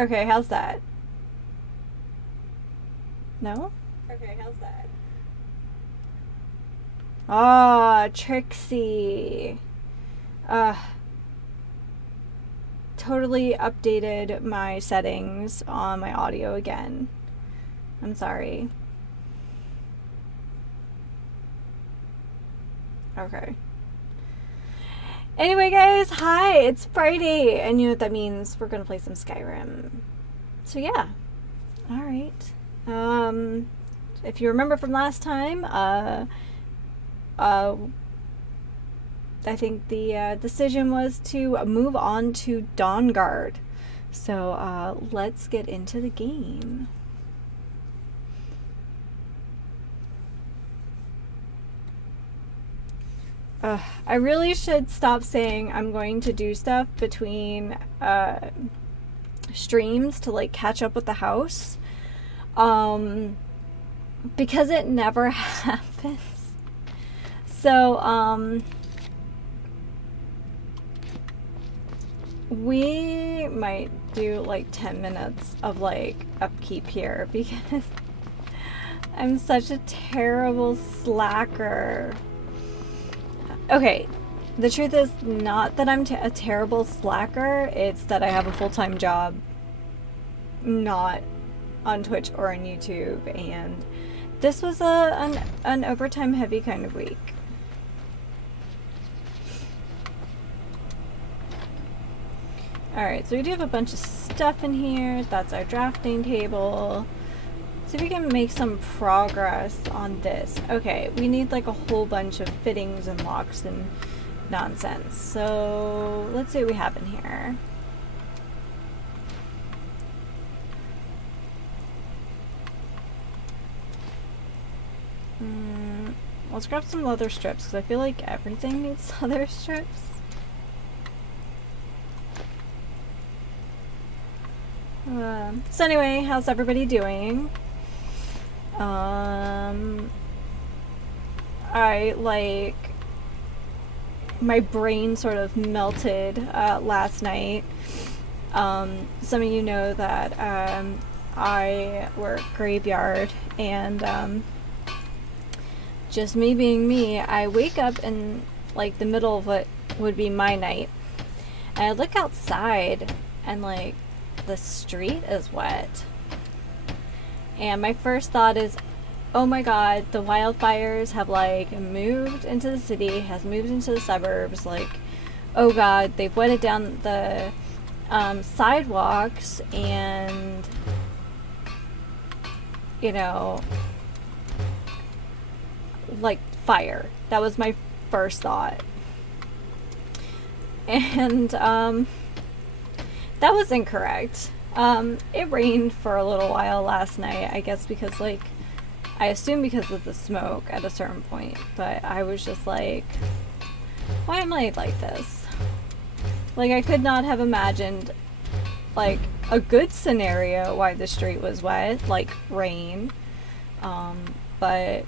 Okay, how's that? No? Okay, how's that? Ah, Trixie. Uh, totally updated my settings on my audio again. I'm sorry. Okay. Anyway, guys, hi, it's Friday, and you know what that means. We're gonna play some Skyrim. So, yeah. Alright. If you remember from last time, I think the decision was to move on to Dawnguard. So, let's get into the game. I really should stop saying I'm going to do stuff between streams to like catch up with the house, because it never happens. So we might do like 10 minutes of like upkeep here because I'm such a terrible slacker. Okay, the truth is not that I'm a terrible slacker, it's that I have a full-time job not on Twitch or on YouTube, and this was an overtime heavy kind of week. Alright, so we do have a bunch of stuff in here. That's our drafting table. See if we can make some progress on this. Okay, we need like a whole bunch of fittings and locks and nonsense. So let's see what we have in here. Let's grab some leather strips because I feel like everything needs leather strips. So anyway, how's everybody doing? I like my brain sort of melted last night. Some of you know that I work graveyard, and just me being me, I wake up in like the middle of what would be my night, and I look outside and like the street is wet. And my first thought is, oh my god, the wildfires have like moved into the city, has moved into the suburbs, like, oh god, they've wetted down the sidewalks, and you know, like fire. That was my first thought. And that was incorrect. It rained for a little while last night, I guess because like, I assume because of the smoke at a certain point, but I was just like, why am I like this? Like, I could not have imagined like a good scenario why the street was wet, like rain. But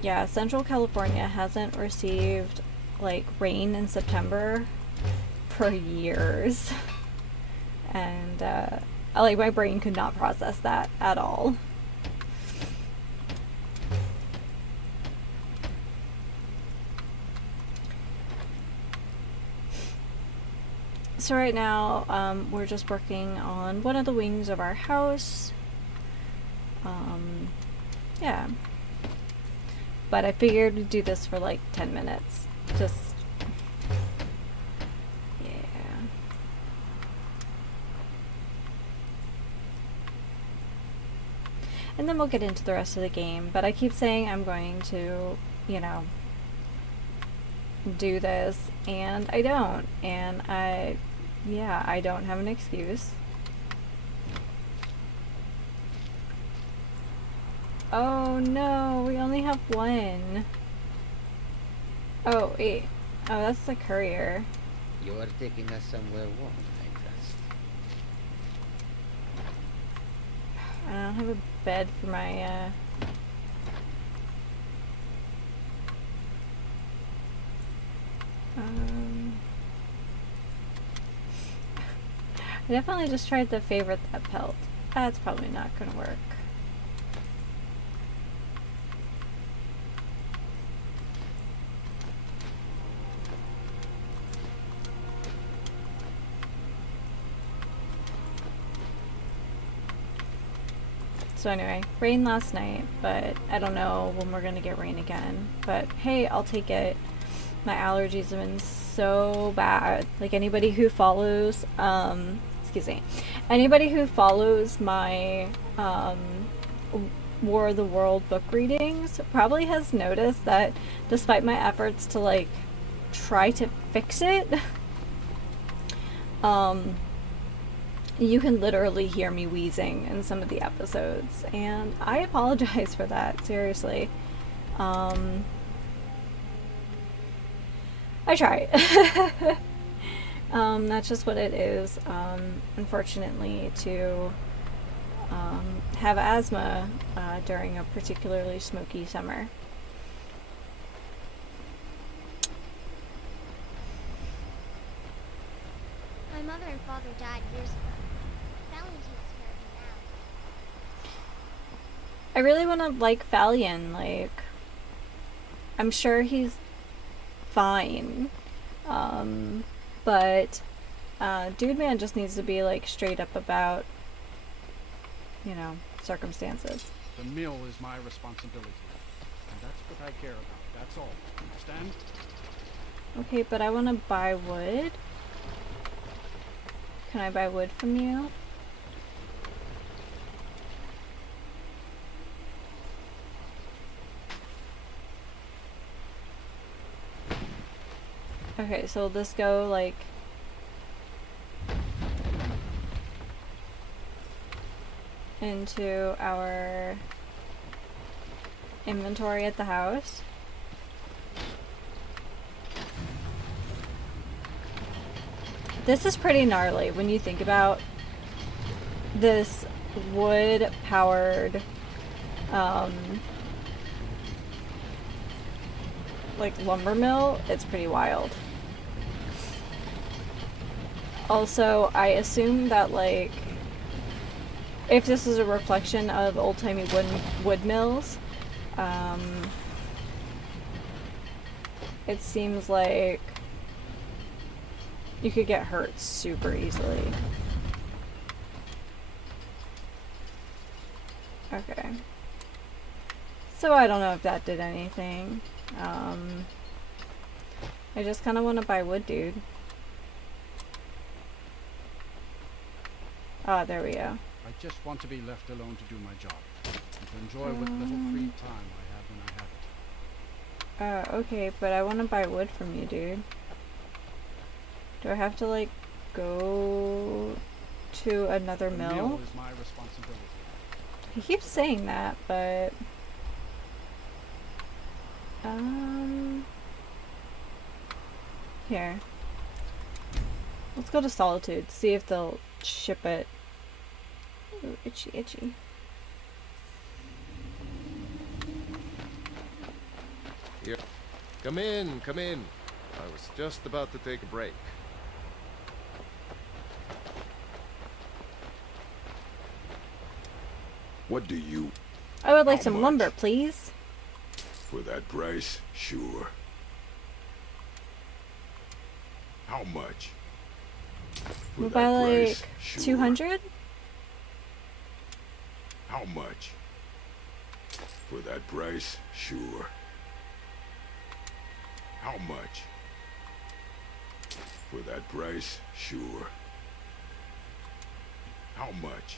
yeah, Central California hasn't received like rain in September for years. And like my brain could not process that at all. So right now we're just working on one of the wings of our house. Yeah, but I figured we'd do this for like 10 minutes, just and then we'll get into the rest of the game. But I keep saying I'm going to, you know, do this, and I don't. And I don't have an excuse. Oh no, we only have one. Oh, wait. Oh, that's the courier. You are taking us somewhere warm, I trust. I don't have a bed for my, I definitely just tried to favorite that pelt. That's probably not gonna work. So anyway, rain last night, but I don't know when we're gonna get rain again. But hey, I'll take it. My allergies have been so bad. Like anybody who follows, excuse me, anybody who follows my War of the World book readings probably has noticed that despite my efforts to like try to fix it, you can literally hear me wheezing in some of the episodes, and I apologize for that, seriously. I try. That's just what it is. Unfortunately, to have asthma during a particularly smoky summer. My mother and father died years ago. Fallon takes care of me now. I really want to like Valian. Like, I'm sure he's fine. But Dude Man just needs to be like straight up about, you know, circumstances. The mill is my responsibility. And that's what I care about. That's all. Understand? Okay, but I want to buy wood. Can I buy wood from you? Okay, so will this go like into our inventory at the house? This is pretty gnarly when you think about this wood powered like lumber mill. It's pretty wild. Also, I assume that like if this is a reflection of old-timey wood mills, it seems like you could get hurt super easily. Okay. So I don't know if that did anything. I just kind of want to buy wood, dude. Ah, there we go. I just want to be left alone to do my job. And to enjoy what little free time I have when I have it. Okay, but I want to buy wood from you, dude. Do I have to, like, go to another mill? The mill is my responsibility. He keeps saying that, but... Here. Let's go to Solitude, see if they'll ship it. Ooh, itchy, itchy. Here. Come in, come in. I was just about to take a break. What do you... I would like How some much? lumber, please. For that price? Sure. How much? For We'll that buy like price? Sure. 200? How much? For that price? Sure. How much? For that price? Sure. How much?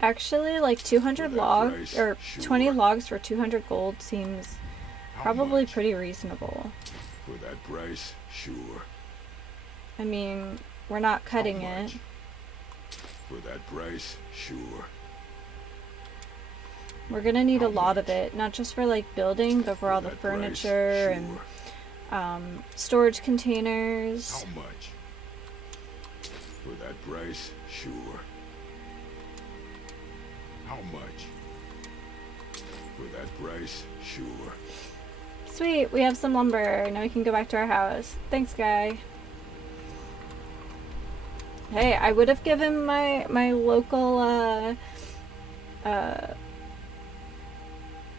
Actually, like 200 For that logs, price, or sure. 20 logs for 200 gold seems How probably much? pretty reasonable. For that price? Sure. I mean, we're not cutting How it. much? For that price? Sure. We're gonna need How a lot of much? it, not just for like building, but for all the that price? furniture Sure. and storage containers. How much? For that price? Sure. How much? For that price? Sure. Sweet, we have some lumber. Now we can go back to our house. Thanks, guy. Hey, I would have given my local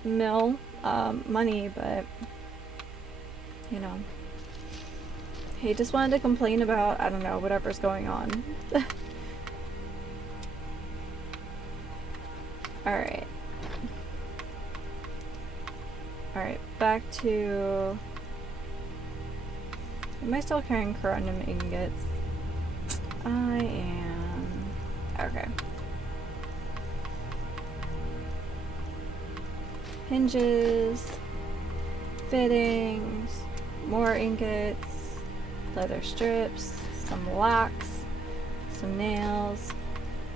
mill money, but you know, he just wanted to complain about, I don't know, whatever's going on. Alright. Alright, back to... Am I still carrying corundum ingots? I am... Okay. Hinges, fittings, more ingots, leather strips, some locks, some nails,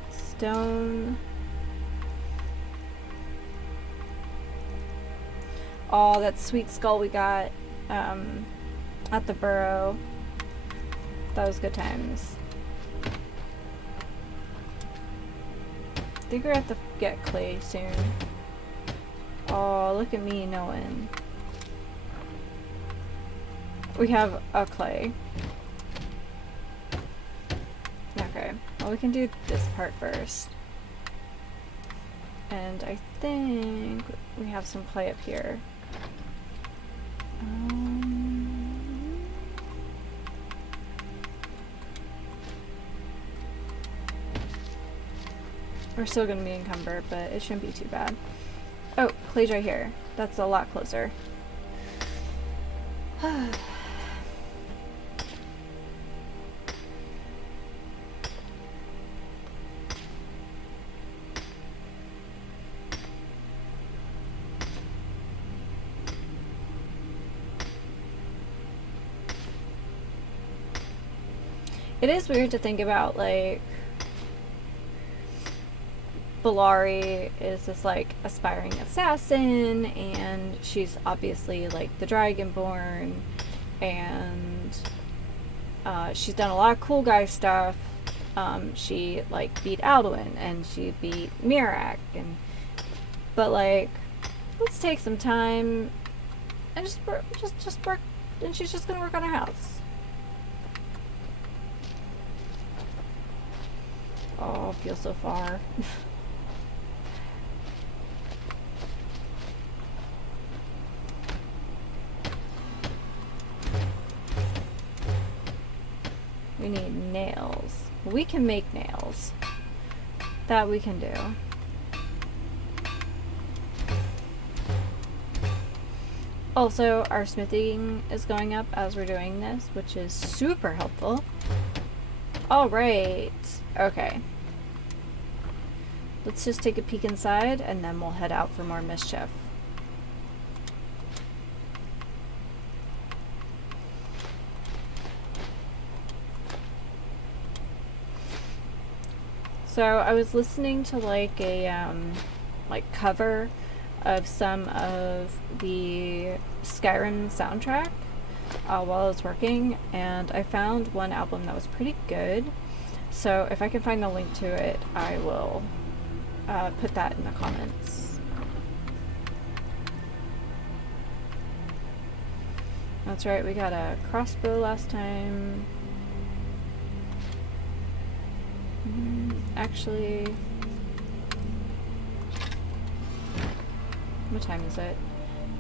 stone. Oh, that sweet skull we got at the burrow. That was good times. I think we're gonna have to get clay soon. Oh, look at me knowing. We have a clay. Okay, well we can do this part first. And I think we have some clay up here. We're still gonna be encumbered, but it shouldn't be too bad. Oh, clay's right here. That's a lot closer. It is weird to think about, like, Bellari is this, like, aspiring assassin, and she's obviously, like, the Dragonborn, and she's done a lot of cool guy stuff. She, like, beat Alduin, and she beat Mirak, and, but, like, let's take some time and just work, and she's just gonna work on her house. Oh, I feel so far. We need nails. We can make nails. That we can do. Also, our smithing is going up as we're doing this, which is super helpful. Alright. Okay. Let's just take a peek inside, and then we'll head out for more mischief. So I was listening to like a like cover of some of the Skyrim soundtrack while I was working, and I found one album that was pretty good. So if I can find the link to it, I will put that in the comments. That's right, we got a crossbow last time. Actually, what time is it?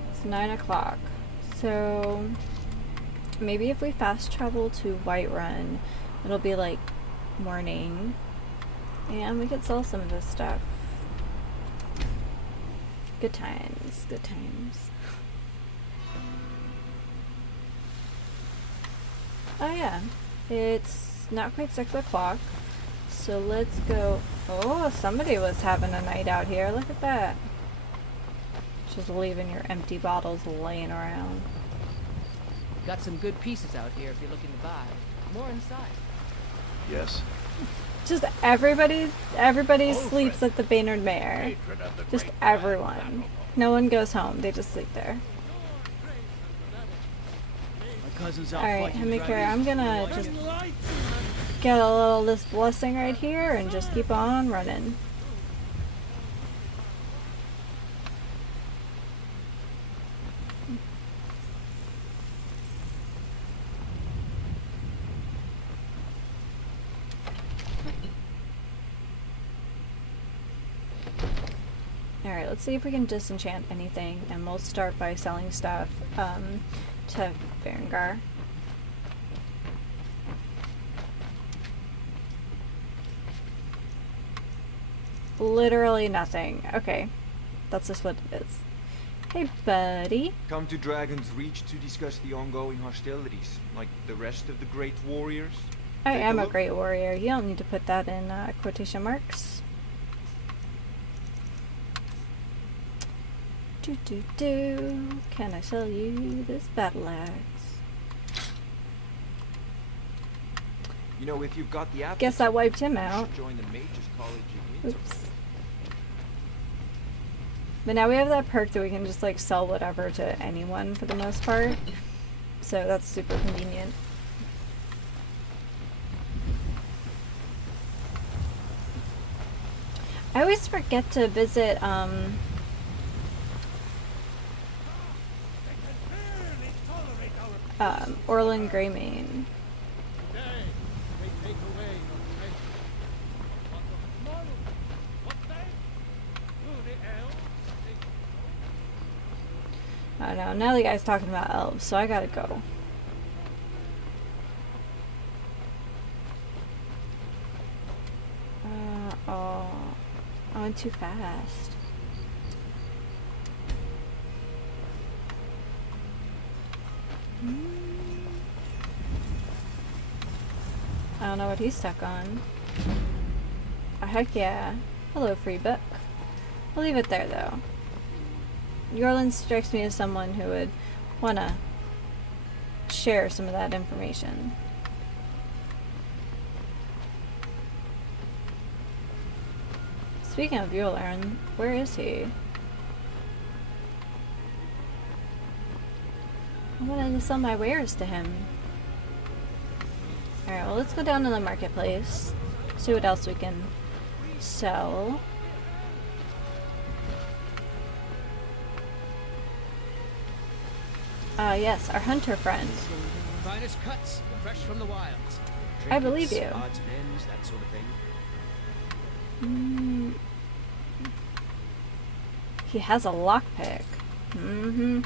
It's 9 o'clock. So maybe if we fast travel to Whiterun, it'll be like morning, and we could sell some of this stuff. Good times, good times. Oh yeah, it's not quite 6 o'clock. So let's go. Oh, somebody was having a night out here. Look at that. Just leaving your empty bottles laying around. Got some good pieces out here if you're looking to buy. More inside. Yes. Just everybody sleeps at the Baynard Mare. Just everyone. No one goes home. They just sleep there. Alright, Hemikara, I'm gonna just get a little this blessing right here and just keep on running. let's see if we can disenchant anything, and we'll start by selling stuff to Berengar. Literally nothing. Okay, that's just what it is. Hey, buddy. Come to Dragon's Reach to discuss the ongoing hostilities, like the rest of the great warriors? I Take am a look. great warrior. You don't need to put that in quotation marks. Can I sell you this battle axe? You know, if you've got the aptitude, Guess I wiped him you out. should join the Mages College in Windsor. Oops. But now we have that perk that we can just like sell whatever to anyone for the most part. So that's super convenient. I always forget to visit Orlin Greymane. Today, they take away your treasure. But tomorrow, what day? Will the elves take I don't know. Now the guy's talking about elves, so I gotta go. Oh, I went too fast. I don't know what he's stuck on. Oh, heck yeah. Hello, free book. I'll leave it there, though. Yorlin strikes me as someone who would want to share some of that information. Speaking of Yorlin, where is he? I wanted to sell my wares to him. Alright, well, let's go down to the marketplace. See what else we can sell. Yes, our hunter friend. Finest cuts, fresh from the wilds. I believe Trinkets, you. Odds and ends, that sort of thing. He has a lockpick. Mm-hmm.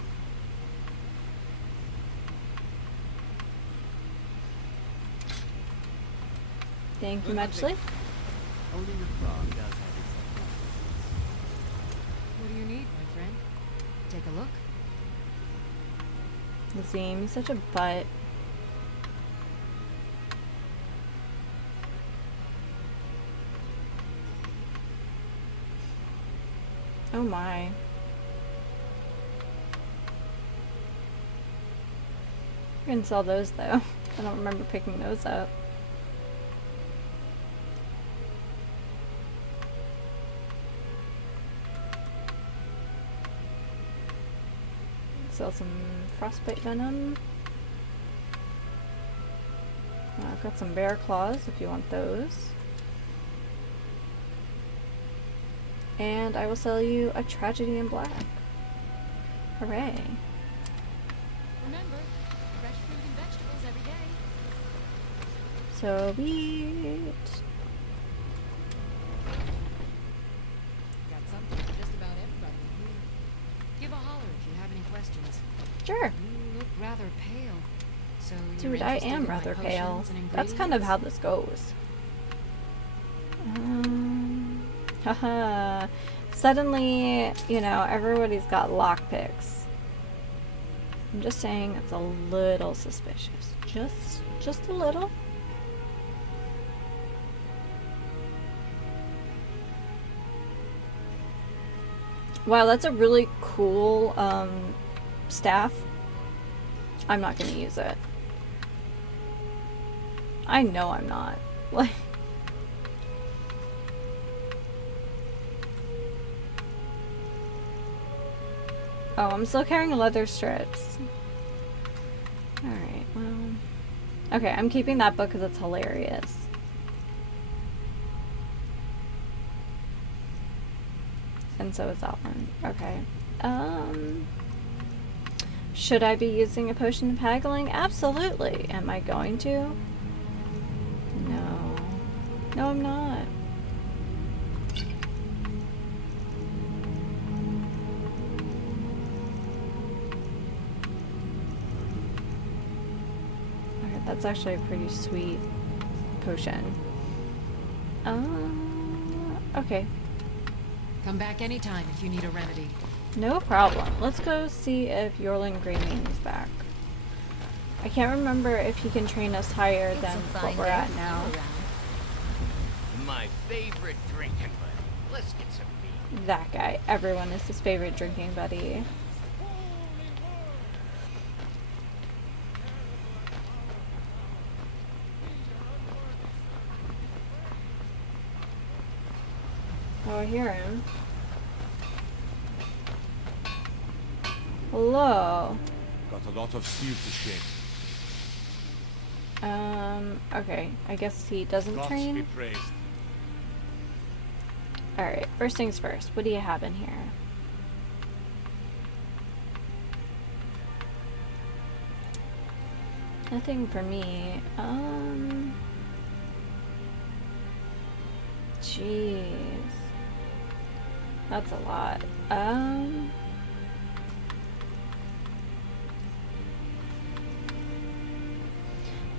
Thank you muchly. Only the frog does have its What do you need, my friend? Take a look. Nazim, he's such a butt. Oh my. I can sell those though. I don't remember picking those up. Sell some frostbite venom. I've got some bear claws if you want those. And I will sell you a tragedy in black. Hooray. Remember, fresh fruit and vegetables every day. So sweet. Got something for just about everybody in here. Give a holler if you have any questions. Sure. You look rather pale. So you're Dude, I interested am in my rather pale. potions and That's kind of how ingredients? this goes. Haha. Suddenly, you know, everybody's got lockpicks. I'm just saying it's a little suspicious. Just a little. Wow, that's a really cool staff. I'm not gonna use it. I know I'm not. Like, oh, I'm still carrying leather strips. Alright, well. Okay, I'm keeping that book because it's hilarious. And so is that one. Okay. Should I be using a potion of haggling? Absolutely. Am I going to? No. No, I'm not. That's actually a pretty sweet potion. Okay. Come back anytime if you need a remedy. No problem. Let's go see if Yorlin Greymane is back. I can't remember if he can train us higher than what we're at now. My favorite drinking buddy. Let's get some beer. That guy. Everyone is his favorite drinking buddy. Oh, I hear him. Hello. Got a lot of steel to shake. Okay. I guess he doesn't Gods be train. praised. Alright, first things first. What do you have in here? Nothing for me. Jeez. That's a lot.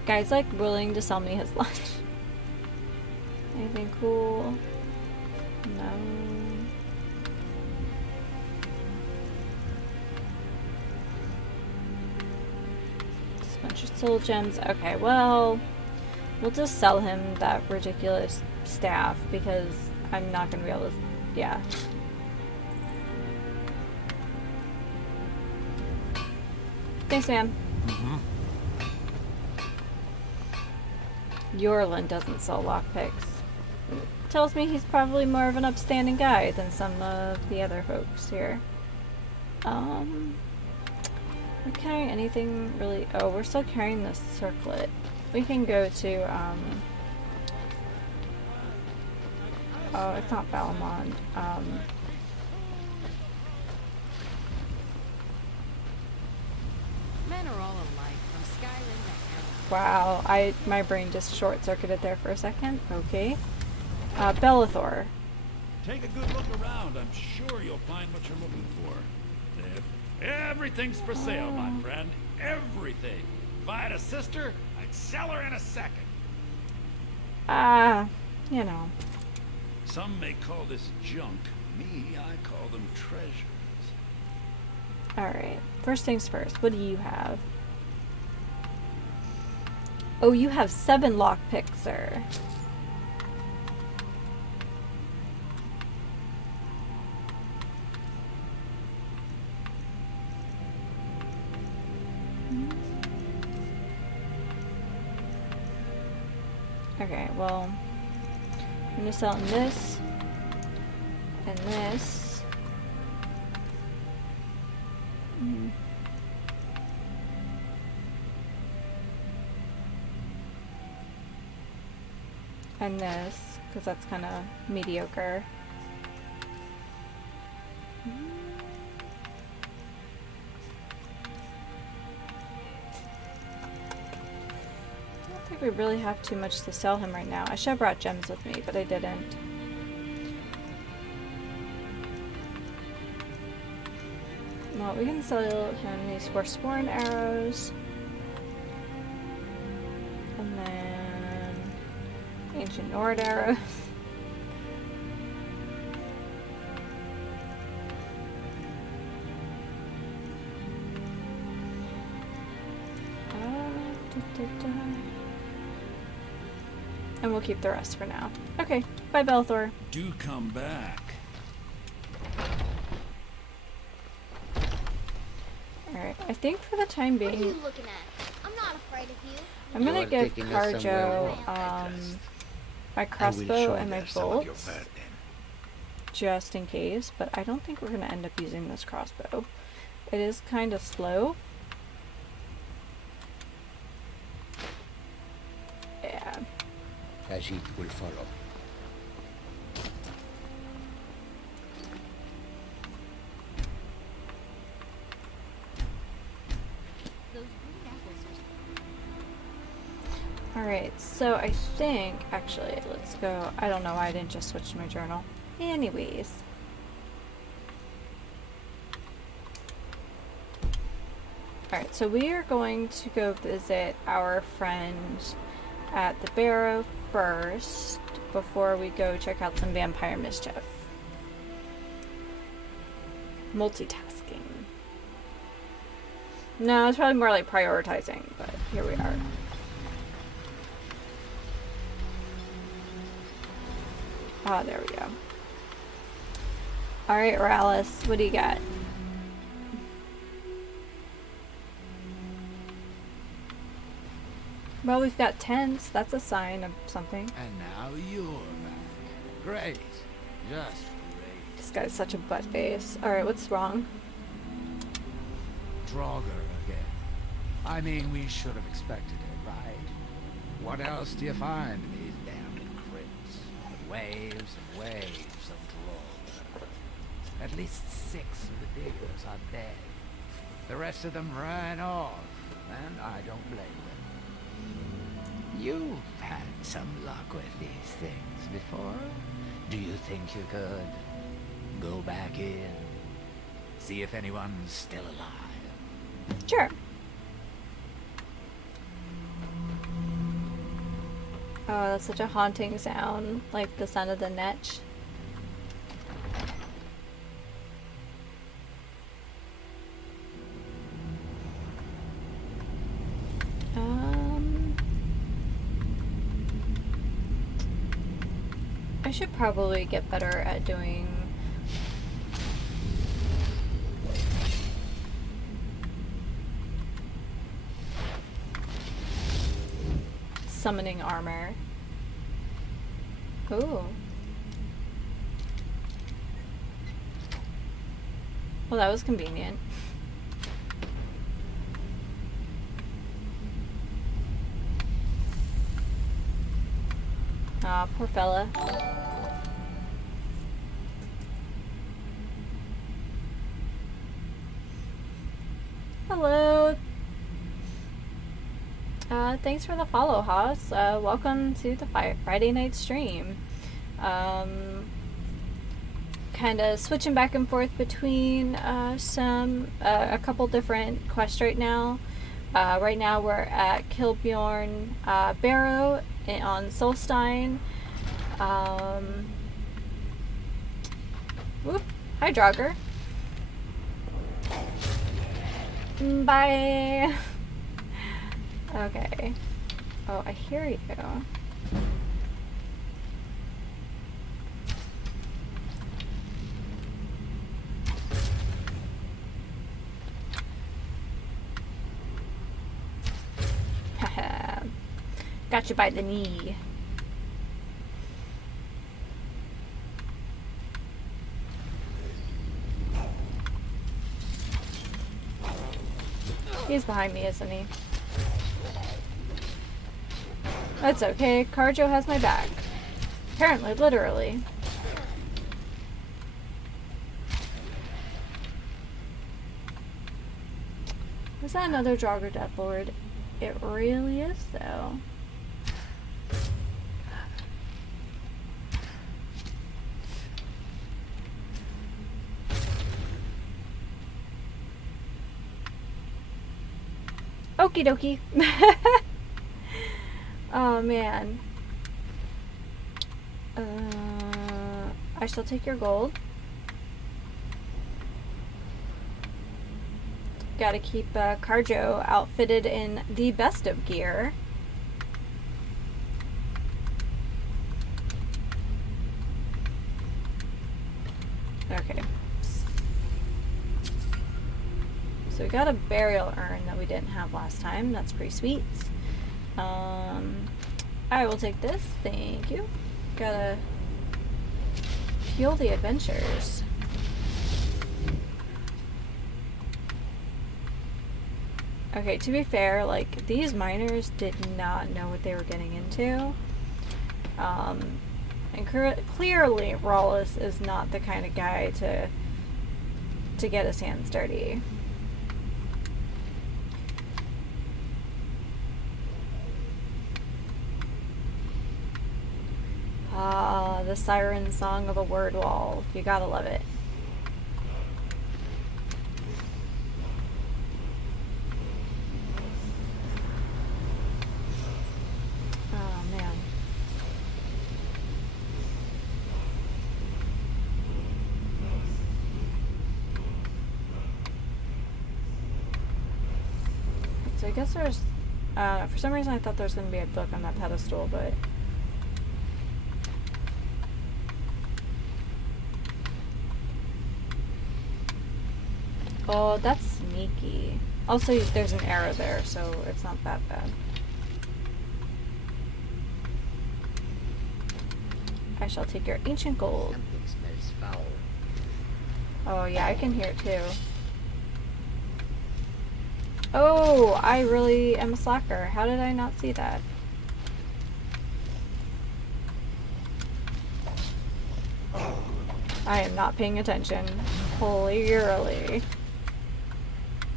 Guy's like willing to sell me his lunch. Anything cool? No. Just a bunch of soul gems. Okay, well, we'll just sell him that ridiculous staff because I'm not gonna be able to. Yeah. Thanks, man. Yorlin doesn't sell lockpicks. Tells me he's probably more of an upstanding guy than some of the other folks here. We're carrying anything really. Oh, we're still carrying the circlet. We can go to, oh, it's not Balamond. Men are all alike, from Skyrim to Wow, my brain just short-circuited there for a second. Okay. Bellathor. Take a good look around. I'm sure you'll find what you're looking for. Everything's for sale, my friend. Everything. If I had a sister, I'd sell her in a second. You know. Some may call this junk. Me, I call them treasures. Alright. First things first. What do you have? Oh, you have 7 lockpicks, sir. Okay, well, I'm gonna sell him this and this. And this, because that's kind of mediocre. I don't think we really have too much to sell him right now. I should have brought gems with me, but I didn't. Well, we can sell him these Forsworn arrows. And then Ancient Nord arrows. And we'll keep the rest for now. Okay, bye Bellathor. Do come back. Alright, I think for the time What are you being, looking at? I'm not afraid of you. I'm gonna You are give taking us somewhere Carjo warm, I trust. my crossbow and my bolts, burden. just in case, but I don't think we're gonna end up using this crossbow. It is kind of slow. Yeah. Ajit will follow. Those green apples are Alright, so I think, actually, let's go. I don't know why I didn't just switch to my journal. Anyways. Alright, so we are going to go visit our friend at the Barrow first before we go check out some vampire mischief. Multitasking. No, it's probably more like prioritizing, but here we are. Ah, there we go. Alright, Rallis, what do you got? Well, we've got tents. That's a sign of something. And now you're back. Great. Just great. This guy's such a butt face. Alright, what's wrong? Draugr again. I mean, we should have expected it, right? What else do you find in these damn crypts? Waves and waves of Draugr. At least 6 of the diggers are dead. The rest of them ran off, and I don't blame them. You've had some luck with these things before. Do you think you could go back in, see if anyone's still alive? Sure. Oh, that's such a haunting sound, like the sound of the netch. I should probably get better at doing summoning armor. Ooh. Well, that was convenient. Aw, poor fella. Hello. Thanks for the follow, Haas. Welcome to the Friday night stream. Kind of switching back and forth between a couple different quests right now. Right now we're at Kilbjorn Barrow on Solstein. Whoop. Hi, Draugr. Bye. Okay. Oh, I hear you. Haha. Got you by the knee. He's behind me, isn't he? That's okay. Carjo has my back. Apparently, literally. Is that another Draugr Deathlord? It really is, though. Okie dokie. Oh man. I shall take your gold. Gotta keep Carjo outfitted in the best of gear. Okay. So we got a burial urn that we didn't have last time. That's pretty sweet. I will take this. Thank you. Gotta fuel the adventures. Okay, to be fair, like, these miners did not know what they were getting into. And clearly, Rawless is not the kind of guy to get his hands dirty. Ah, the siren song of a word wall. You gotta love it. guess there's... for some reason I thought there was going to be a book on that pedestal, but... Oh, that's sneaky. Also, there's an arrow there, so it's not that bad. I shall take your ancient gold. Something smells foul. Oh, yeah, I can hear it too. Oh, I really am a slacker. How did I not see that? I am not paying attention. Clearly.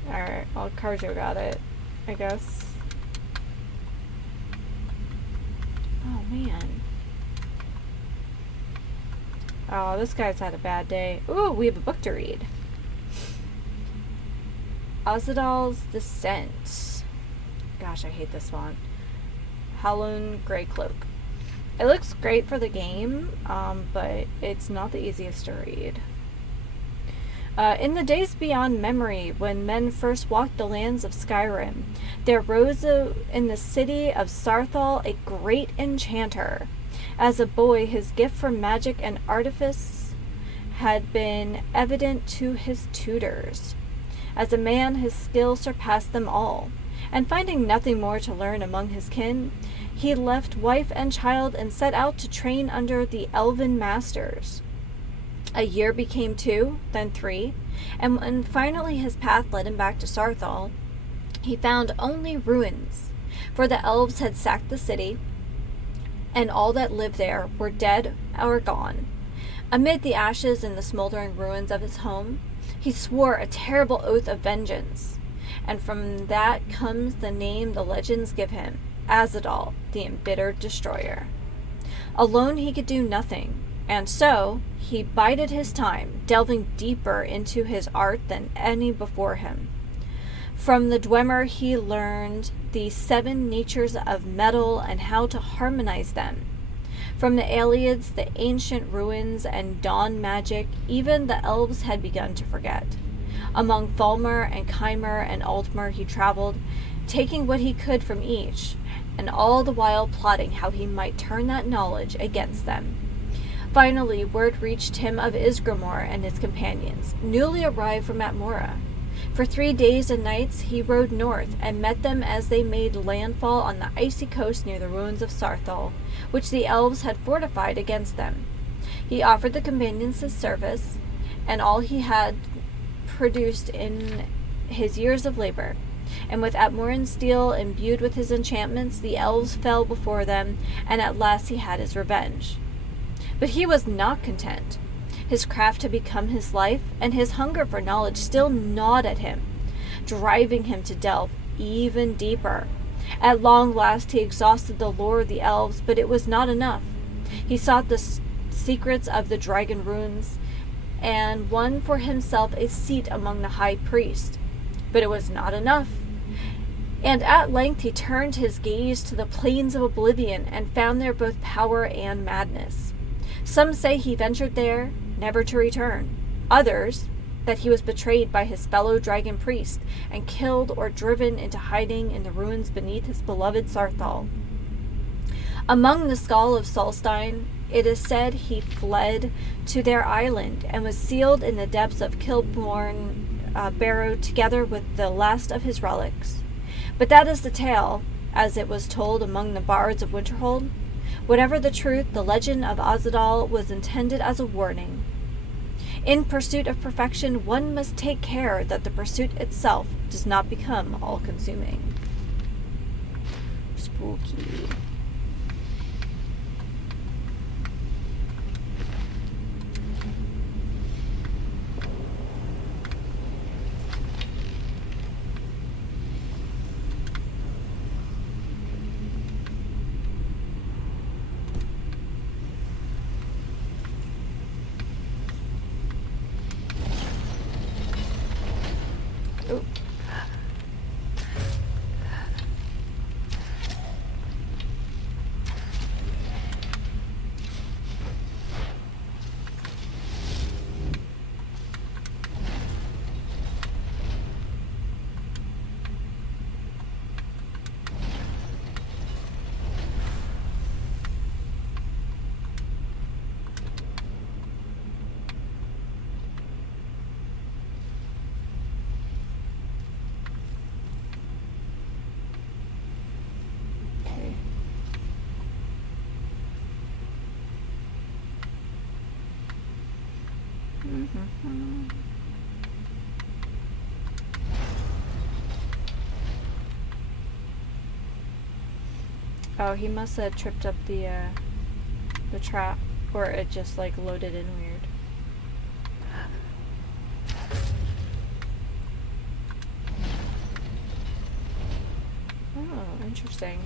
Alright, well, Carjo got it, I guess. Oh, man. Oh, this guy's had a bad day. Ooh, we have a book to read. Azadal's Descent. Gosh, I hate this font. Howlin' Grey Cloak. It looks great for the game, but it's not the easiest to read. In the days beyond memory, when men first walked the lands of Skyrim, there rose in the city of Sarthal a great enchanter. As a boy, his gift for magic and artifice had been evident to his tutors. As a man, his skill surpassed them all, and finding nothing more to learn among his kin, he left wife and child and set out to train under the elven masters. A year became 2, then 3, and when finally his path led him back to Sarthal, he found only ruins, for the elves had sacked the city, and all that lived there were dead or gone. Amid the ashes and the smoldering ruins of his home, he swore a terrible oath of vengeance, and from that comes the name the legends give him, Azadal, the embittered destroyer. Alone he could do nothing, and so he bided his time, delving deeper into his art than any before him. From the Dwemer he learned the 7 natures of metal and how to harmonize them. From the Aelids, the ancient ruins and dawn magic, even the elves had begun to forget. Among Falmer and Keimer and Altmer he traveled, taking what he could from each, and all the while plotting how he might turn that knowledge against them. Finally, word reached him of Isgramor and his companions, newly arrived from Atmora. For 3 days and nights he rode north and met them as they made landfall on the icy coast near the ruins of Sarthal, which the elves had fortified against them. He offered the companions his service, and all he had produced in his years of labor. And with Atmoran steel imbued with his enchantments, the elves fell before them, and at last he had his revenge. But he was not content. His craft had become his life, and his hunger for knowledge still gnawed at him, driving him to delve even deeper. At long last he exhausted the lore of the elves, but it was not enough. He sought the secrets of the dragon runes, and won for himself a seat among the high priest. But it was not enough. And at length he turned his gaze to the plains of oblivion, and found there both power and madness. Some say he ventured there, never to return. Others, that he was betrayed by his fellow dragon priest, and killed or driven into hiding in the ruins beneath his beloved Sarthal. Among the skull of Solstein, it is said he fled to their island, and was sealed in the depths of Kilborn Barrow together with the last of his relics. But that is the tale, as it was told among the bards of Winterhold. Whatever the truth, the legend of Azadal was intended as a warning. In pursuit of perfection, one must take care that the pursuit itself does not become all-consuming. Spooky. Ooh. Oh, he must have tripped up the trap, or it just like loaded in weird. Oh, interesting.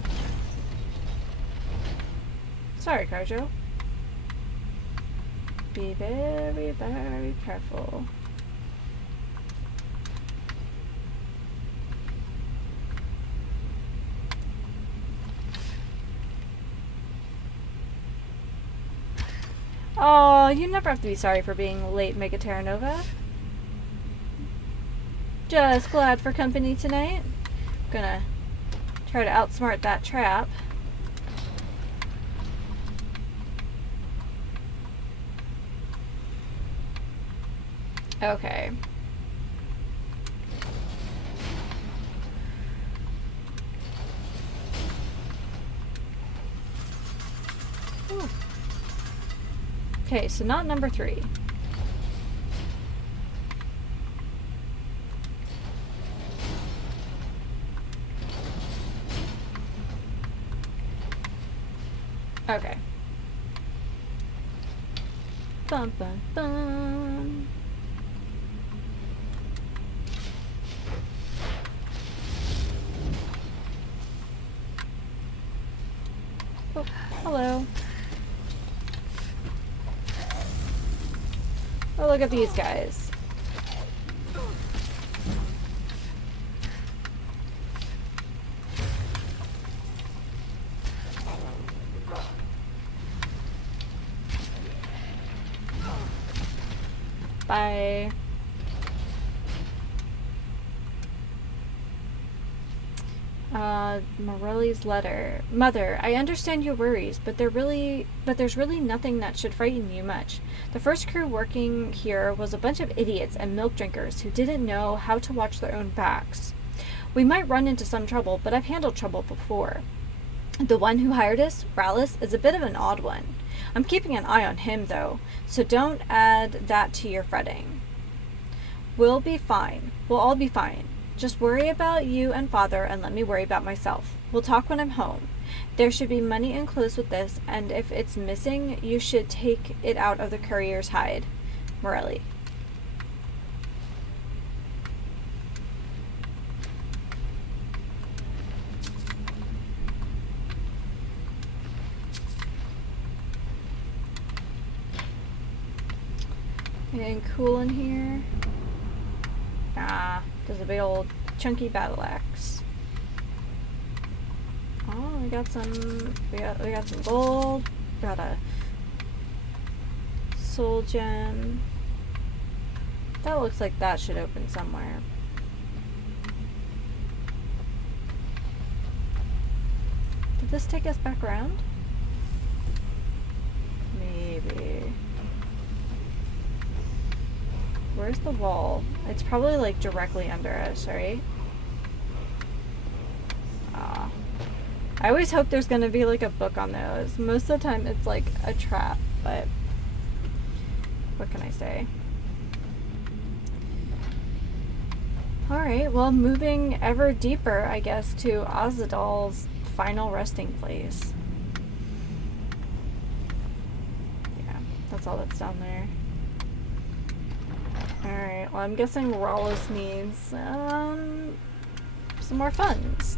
Sorry, Carjo. Be very, very careful. Oh, you never have to be sorry for being late, Mega Terra Nova. Just glad for company tonight. Gonna try to outsmart that trap. Okay. Ooh. Okay, so not number 3. Okay. Bum bum bum. Oh, hello. Oh, look at these guys. Bye. Morelli's letter. Mother, I understand your worries, but there's really nothing that should frighten you much. The first crew working here was a bunch of idiots and milk drinkers who didn't know how to watch their own backs. We might run into some trouble, but I've handled trouble before. The one who hired us, Rallis, is a bit of an odd one. I'm keeping an eye on him, though, so don't add that to your fretting. We'll be fine. We'll all be fine. Just worry about you and Father and let me worry about myself. We'll talk when I'm home. There should be money enclosed with this, and if it's missing, you should take it out of the courier's hide. Morelli. Anything cool in here? Nah, there's a big old chunky battle axe. Oh, we got some gold. Got a soul gem. That looks like that should open somewhere. Did this take us back around? Maybe. Where's the wall? It's probably like directly under us, right? Ah. I always hope there's gonna be like a book on those. Most of the time it's like a trap, but what can I say? Alright, well, moving ever deeper, I guess, to Azadal's final resting place. Yeah, that's all that's down there. Alright, well, I'm guessing Rawless needs some more funds.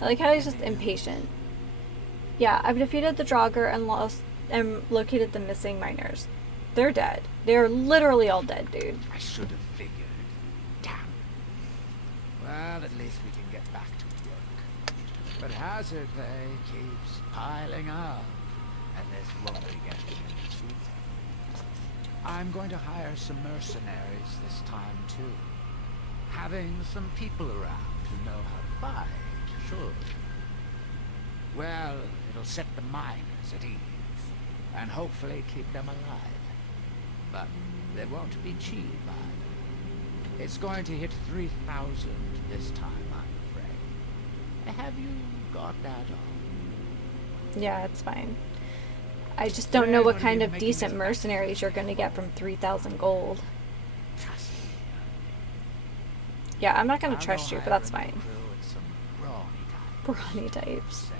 I like how he's just impatient. Yeah, I've defeated the Draugr and located the missing miners. They're dead. They're literally all dead, dude. I should have figured. Damn. Well, at least we can get back to work. But hazard pay keeps piling up. And this won't be getting into. I'm going to hire some mercenaries this time, too. Having some people around who know how to fight should. Well, it'll set the miners at ease, and hopefully keep them alive. But they won't be cheap either. It's going to hit 3,000 this time, I'm afraid. Have you got that on? Yeah, it's fine. I just don't know what kind of decent mercenaries you're gonna get from 3,000 gold. Trust me. Yeah, I'm not gonna I'll trust go you, but hire that's a new fine. crew and some Brawny types. Say,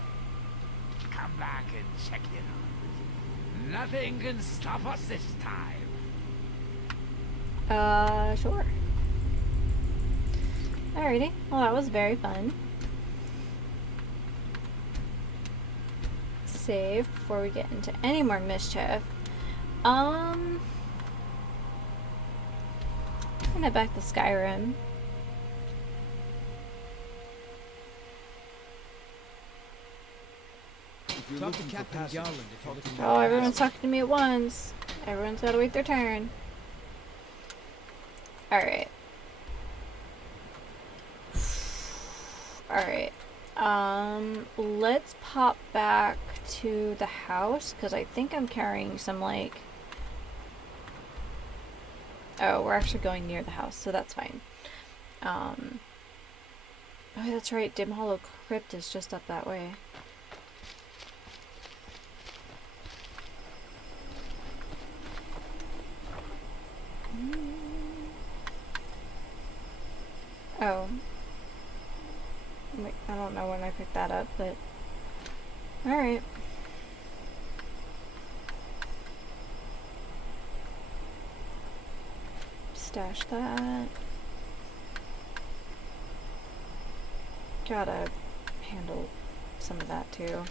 come back and check it out. Nothing can stop us this time. Sure. Alrighty. Well, that was very fun. Save before we get into any more mischief. I'm gonna head back to Skyrim. Talk to Captain Garland if you're looking Oh, everyone's talking to me at once. Everyone's gotta wait their turn. Alright. Alright. Let's pop back to the house, because I think I'm carrying some, like... Oh, we're actually going near the house, so that's fine. Oh, that's right, Dim Hollow Crypt is just up that way. Oh. Wait, I don't know when I picked that up, but... Alright. Stash that. Gotta handle some of that too.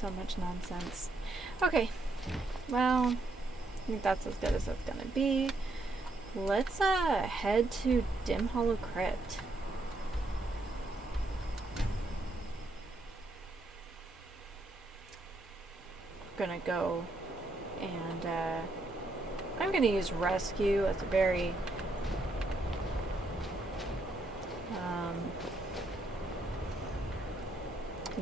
So much nonsense. Okay. Well, I think that's as good as it's gonna be. Let's head to Dim Hollow Crypt. Gonna go and I'm gonna use rescue as a very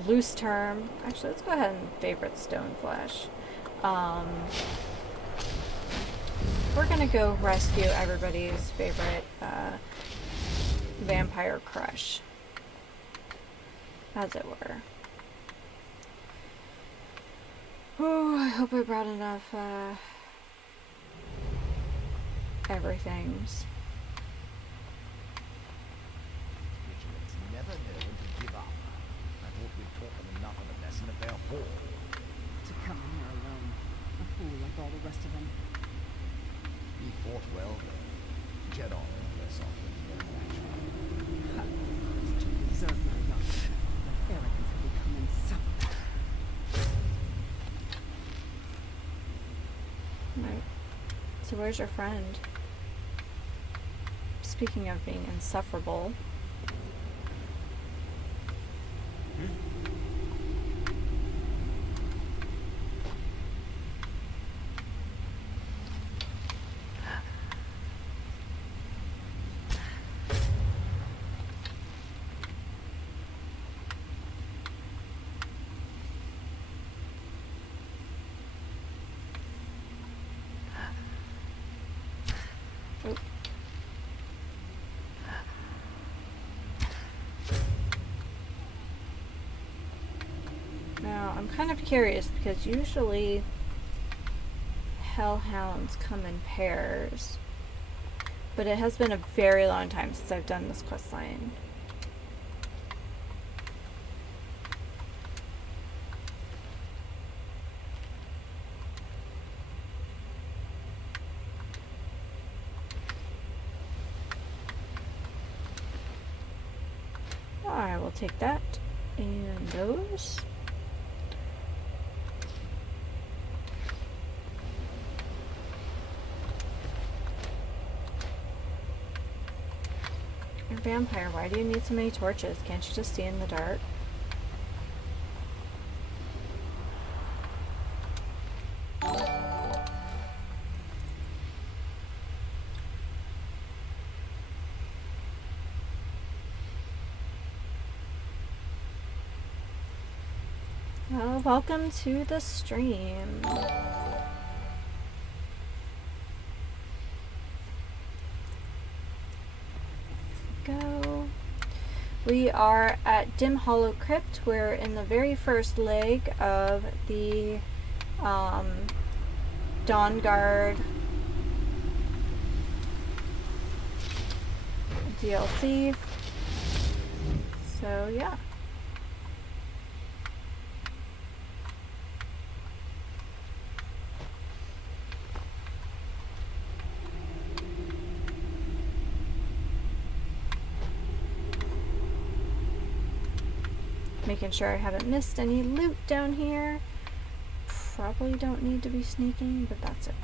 loose term. Actually, let's go ahead and favorite Stoneflesh. We're gonna go rescue everybody's favorite vampire crush, as it were. Oh, I hope I brought enough everything's. Vigilance never know when to give up. I thought we'd taught them enough of a lesson at their hall. To come in here alone. A fool like all the rest of them. He fought well, though. Jed on less often than actually. Ha! These two deserve my love. Their arrogance had become insufferable. Right. So where's your friend? Speaking of being insufferable. Now, I'm kind of curious because usually hellhounds come in pairs, but it has been a very long time since I've done this quest line. I will take that and those. You're a vampire. Why do you need so many torches? Can't you just see in the dark? Well, welcome to the stream. Go. We are at Dim Hollow Crypt. We're in the very first leg of the Dawnguard DLC. So yeah. Making sure I haven't missed any loot down here. Probably don't need to be sneaking, but that's okay.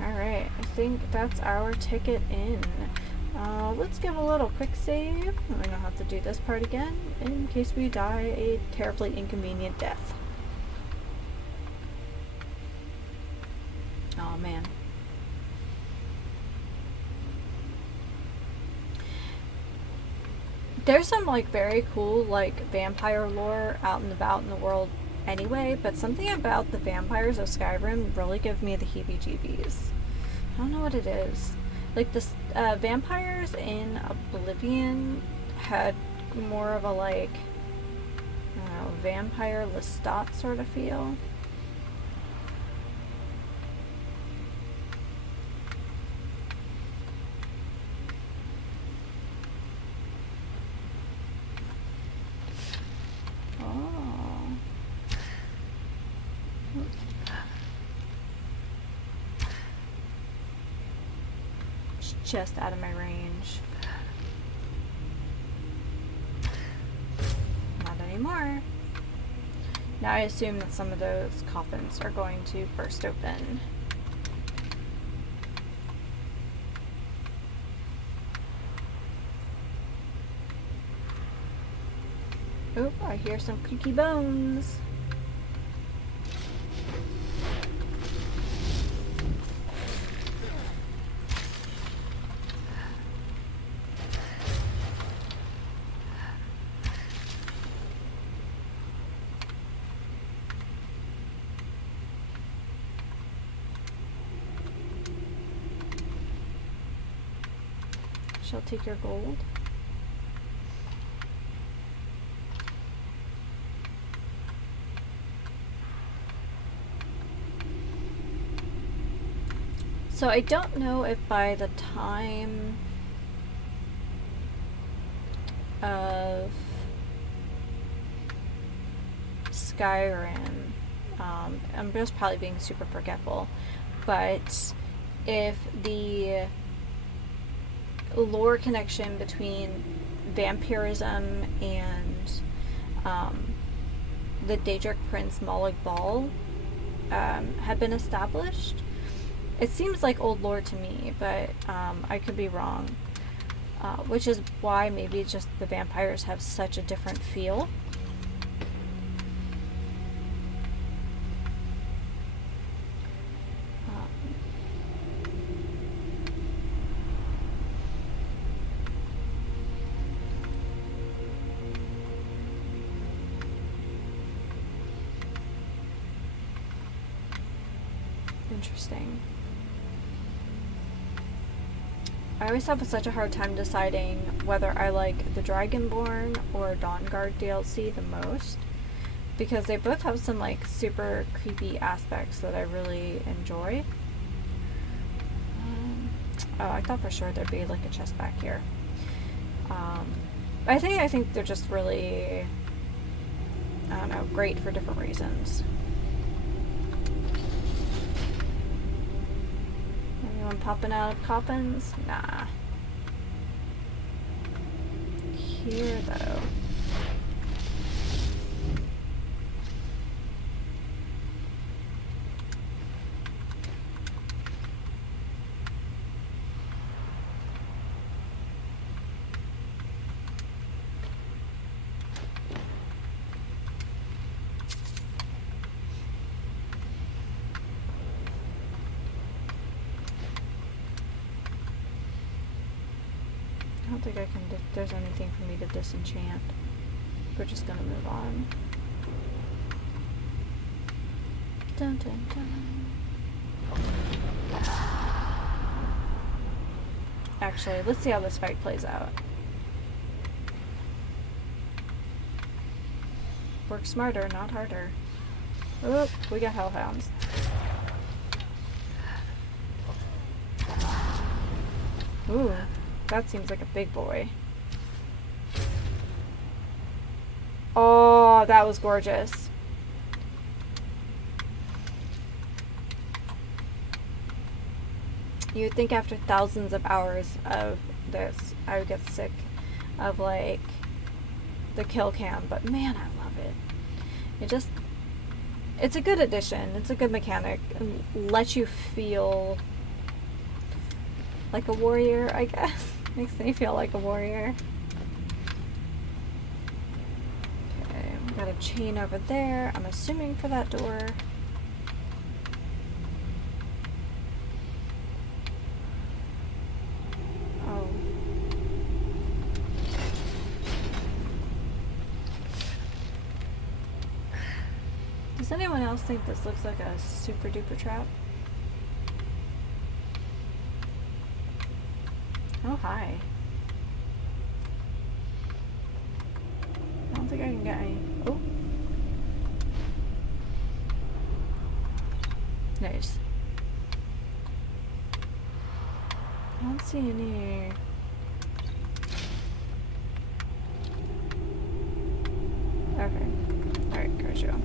Alright, I think that's our ticket in. Let's give a little quick save. We don't have to do this part again in case we die a terribly inconvenient death. Oh man. There's some like very cool like vampire lore out and about in the world anyway, but something about the vampires of Skyrim really give me the heebie-jeebies. I don't know what it is. Like the vampires in Oblivion had more of a like, I don't know, vampire Lestat sort of feel. Just out of my range. Not anymore. Now I assume that some of those coffins are going to burst open. Oh, I hear some creaky bones. Shall take your gold. So I don't know if by the time of Skyrim, I'm just probably being super forgetful, but if the lore connection between vampirism and the Daedric Prince Molag Bal had been established. It seems like old lore to me, but I could be wrong. Which is why maybe just the vampires have such a different feel. Interesting. I always have such a hard time deciding whether I like the Dragonborn or Dawnguard DLC the most, because they both have some like super creepy aspects that I really enjoy. Oh, I thought for sure there'd be like a chest back here. I think they're just really, I don't know, great for different reasons. Anyone popping out of coffins? Nah. Here, though. I don't think I can. There's anything for me to disenchant. We're just gonna move on. Dun, dun, dun. Actually, let's see how this fight plays out. Work smarter, not harder. Oop, we got hellhounds. Ooh, that seems like a big boy. Oh, that was gorgeous. You'd think after thousands of hours of this, I would get sick of like the kill cam, but man, I love it. It's a good addition. It's a good mechanic. It lets you feel like a warrior, I guess. Makes me feel like a warrior. Okay, we got a chain over there. I'm assuming for that door. Oh. Does anyone else think this looks like a super duper trap? Oh, hi. I don't think I can get any. Oh. Nice. I don't see any. Okay. Alright, go show.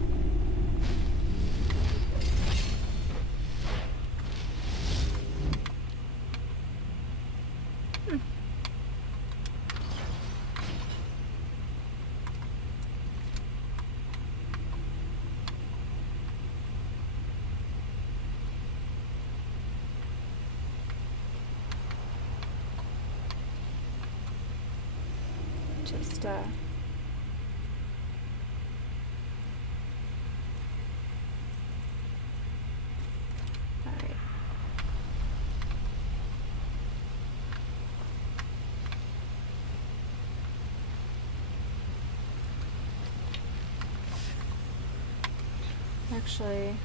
Just, alright. Actually,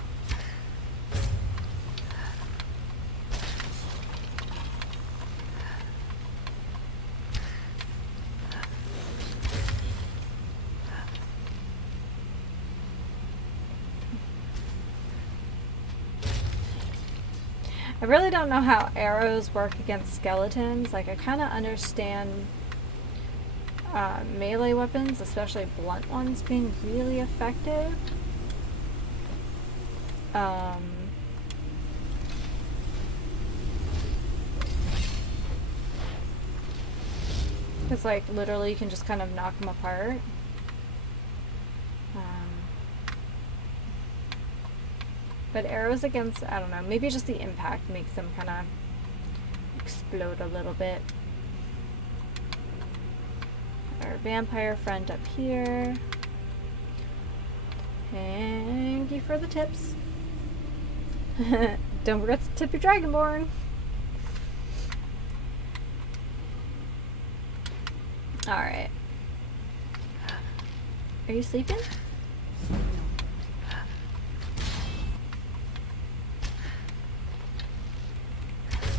I really don't know how arrows work against skeletons. Like, I kind of understand melee weapons, especially blunt ones, being really effective. Because, like, literally you can just kind of knock them apart. But arrows against, I don't know, maybe just the impact makes them kind of explode a little bit. Our vampire friend up here. Thank you for the tips. Don't forget to tip your Dragonborn. Alright. Are you sleeping?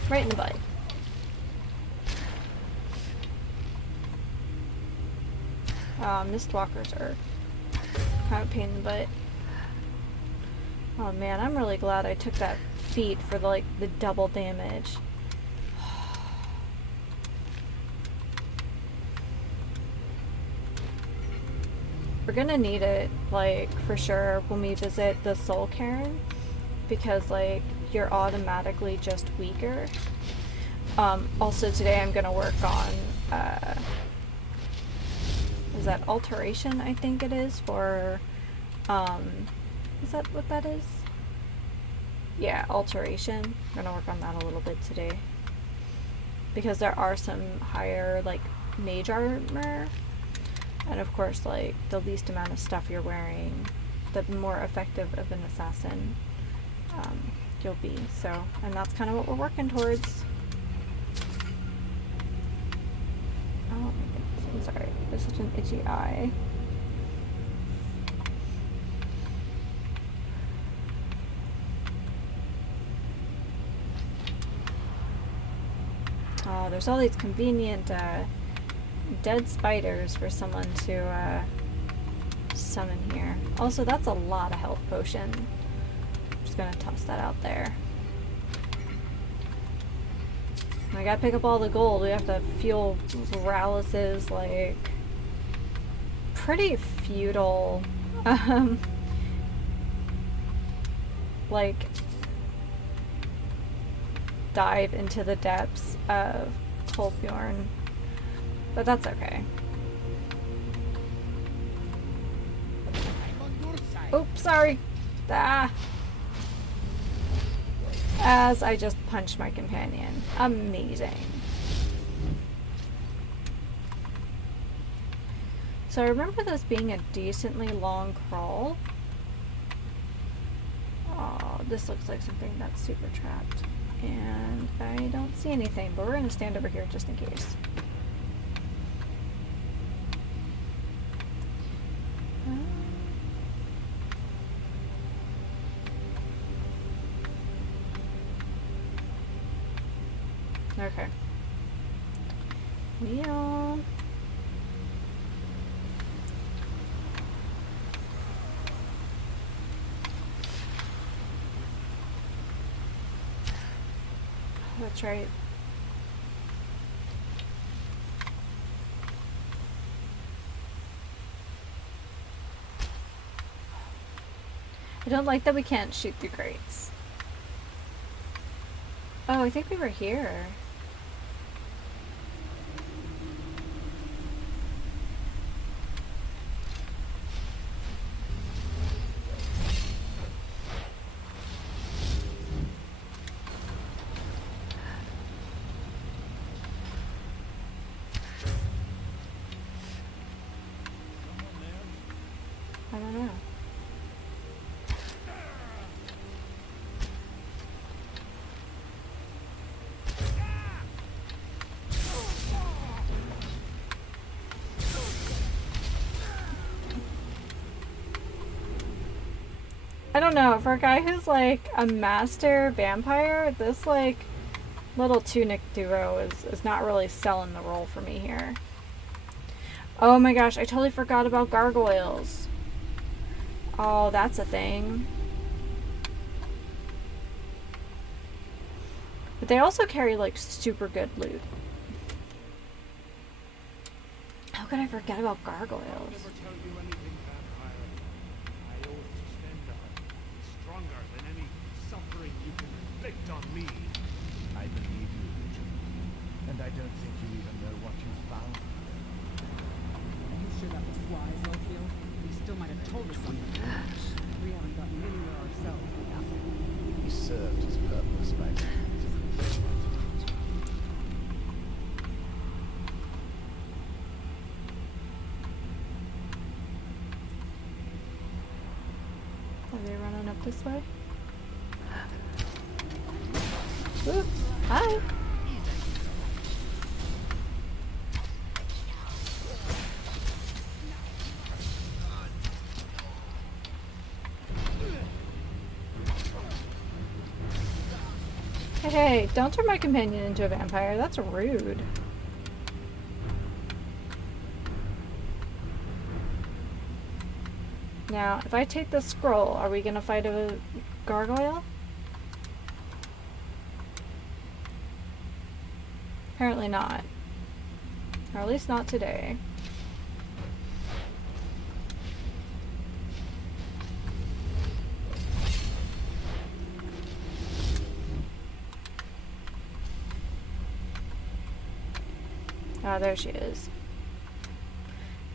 Right in the butt. Mistwalkers are kind of a pain in the butt. Oh man, I'm really glad I took that feat for the, like, the double damage. We're gonna need it, like, for sure when we visit the Soul Cairn, because, like, you're automatically just weaker. Also today I'm gonna work on, is that alteration, I think it is, for, is that what that is? Yeah, alteration. I'm gonna work on that a little bit today. Because there are some higher, like, mage armor, and of course, like, the least amount of stuff you're wearing, the more effective of an assassin you'll be. So, and that's kind of what we're working towards. Such an itchy eye. Oh, there's all these convenient dead spiders for someone to summon here. Also, that's a lot of health potion. Just gonna toss that out there. I gotta pick up all the gold. We have to fuel Morales's, like, pretty futile, like, dive into the depths of Kolbjorn. But that's okay. Oops, sorry. Ah. As I just punched my companion. Amazing. So I remember this being a decently long crawl. Oh, this looks like something that's super trapped. And I don't see anything, but we're gonna stand over here just in case. Okay. Wheel. That's right. I don't like that we can't shoot through grates. Oh, I think we were here. I don't know. I don't know, for a guy who's like a master vampire, this like little tunic duo is not really selling the role for me here. Oh my gosh, I totally forgot about gargoyles. Oh, that's a thing. But they also carry like super good loot. How could I forget about gargoyles? Never tell you anything, vampire. I oath to stand up. It's stronger than any suffering you can inflict on me. I believe you, Richard. And I don't think you even know what you found. Are you sure that was wise, Lokiel? He still might have told us something. We haven't gotten anywhere ourselves for nothing. He served his purpose by Are they running up this way? Ooh, hi! Hey, don't turn my companion into a vampire. That's rude. Now, if I take the scroll, are we gonna fight a gargoyle? Apparently not. Or at least not today. Ah, there she is.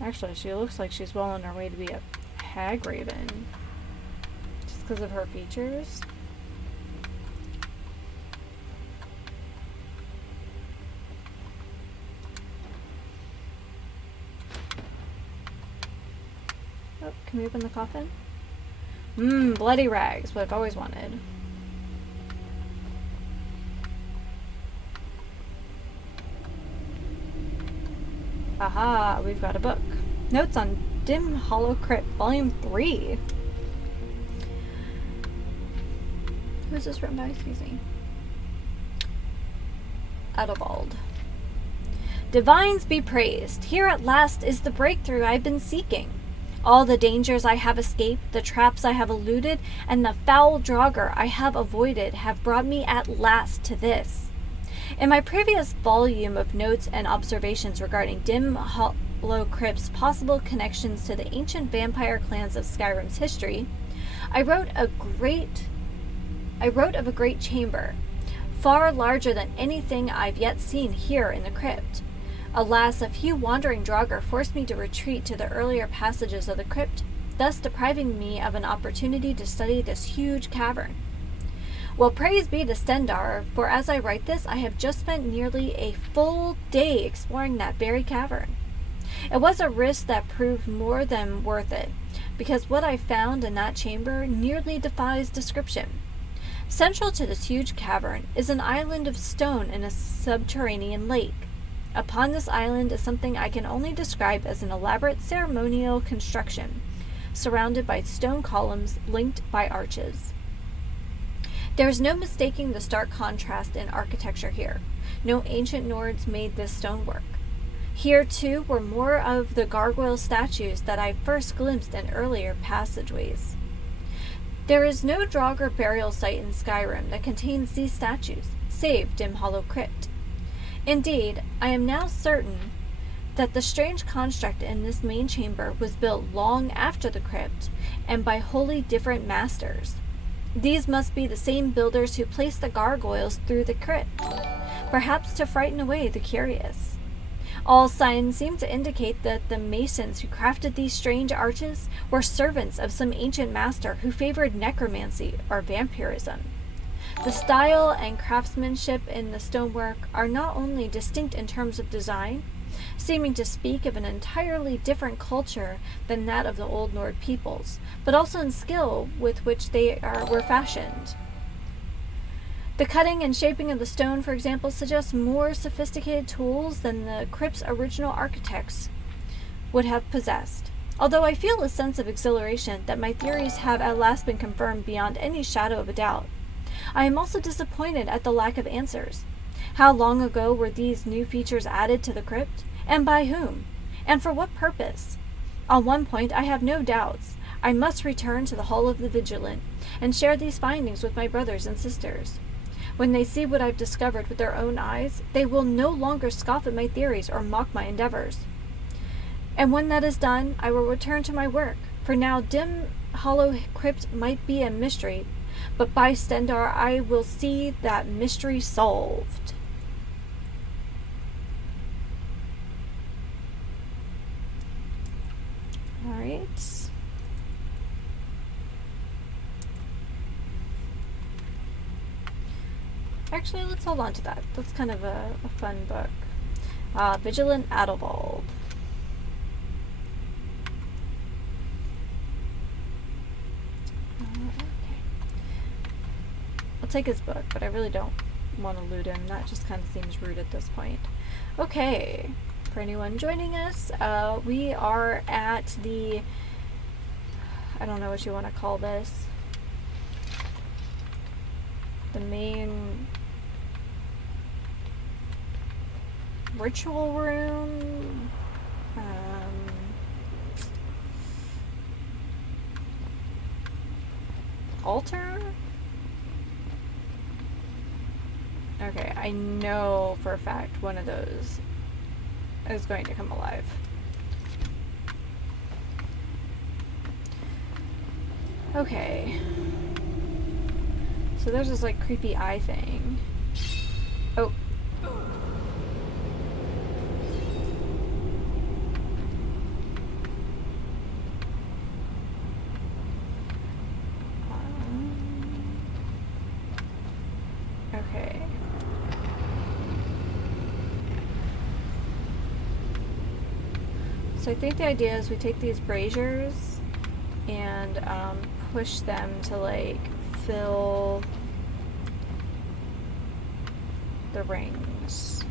Actually, she looks like she's well on her way to be a hag raven. Just because of her features. Oh, can we open the coffin? Mmm, bloody rags, what I've always wanted. Haha, we've got a book. Notes on Dim Hollow Crypt, Volume 3. Who is this written by? Excuse me. Adalbald. Divines be praised. Here at last is the breakthrough I've been seeking. All the dangers I have escaped, the traps I have eluded, and the foul draugr I have avoided have brought me at last to this. In my previous volume of notes and observations regarding Dim Hollow Crypt's possible connections to the ancient vampire clans of Skyrim's history, I wrote of a great chamber, far larger than anything I've yet seen here in the crypt. Alas, a few wandering draugr forced me to retreat to the earlier passages of the crypt, thus depriving me of an opportunity to study this huge cavern. Well, praise be to Stendarr, for as I write this, I have just spent nearly a full day exploring that very cavern. It was a risk that proved more than worth it, because what I found in that chamber nearly defies description. Central to this huge cavern is an island of stone in a subterranean lake. Upon this island is something I can only describe as an elaborate ceremonial construction, surrounded by stone columns linked by arches. There is no mistaking the stark contrast in architecture here. No ancient Nords made this stonework. Here, too, were more of the gargoyle statues that I first glimpsed in earlier passageways. There is no draugr burial site in Skyrim that contains these statues, save Dim Hollow Crypt. Indeed, I am now certain that the strange construct in this main chamber was built long after the crypt, and by wholly different masters. These must be the same builders who placed the gargoyles through the crypt, perhaps to frighten away the curious. All signs seem to indicate that the masons who crafted these strange arches were servants of some ancient master who favored necromancy or vampirism. The style and craftsmanship in the stonework are not only distinct in terms of design, seeming to speak of an entirely different culture than that of the Old Nord peoples, but also in skill with which they were fashioned. The cutting and shaping of the stone, for example, suggests more sophisticated tools than the crypt's original architects would have possessed. Although I feel a sense of exhilaration that my theories have at last been confirmed beyond any shadow of a doubt, I am also disappointed at the lack of answers. How long ago were these new features added to the crypt, and by whom, and for what purpose? On one point I have no doubts. I must return to the Hall of the Vigilant and share these findings with my brothers and sisters. When they see what I've discovered with their own eyes, they will no longer scoff at my theories or mock my endeavors. And when that is done, I will return to my work, for now Dim Hollow Crypt might be a mystery, but by Stendarr I will see that mystery solved. Alright. Actually, let's hold on to that. That's kind of a fun book. Vigilant Adalbald. Okay. I'll take his book, but I really don't want to loot him. That just kind of seems rude at this point. Okay. For anyone joining us, we are at the... I don't know what you want to call this. The main... ritual room, altar? Okay, I know for a fact one of those is going to come alive. Okay. So there's this like creepy eye thing. Oh. Okay. So I think the idea is we take these braziers and push them to like fill the rings.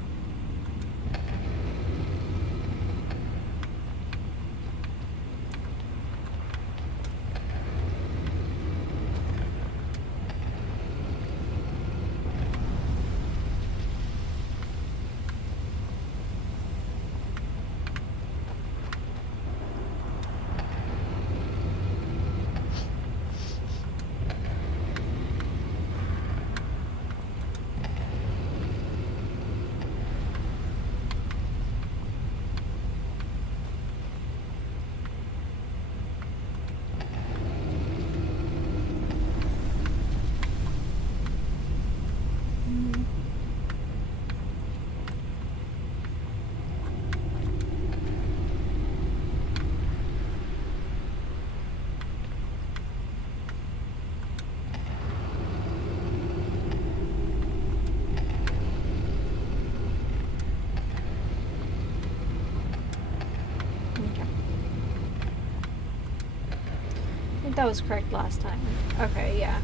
that was correct last time. Okay, yeah.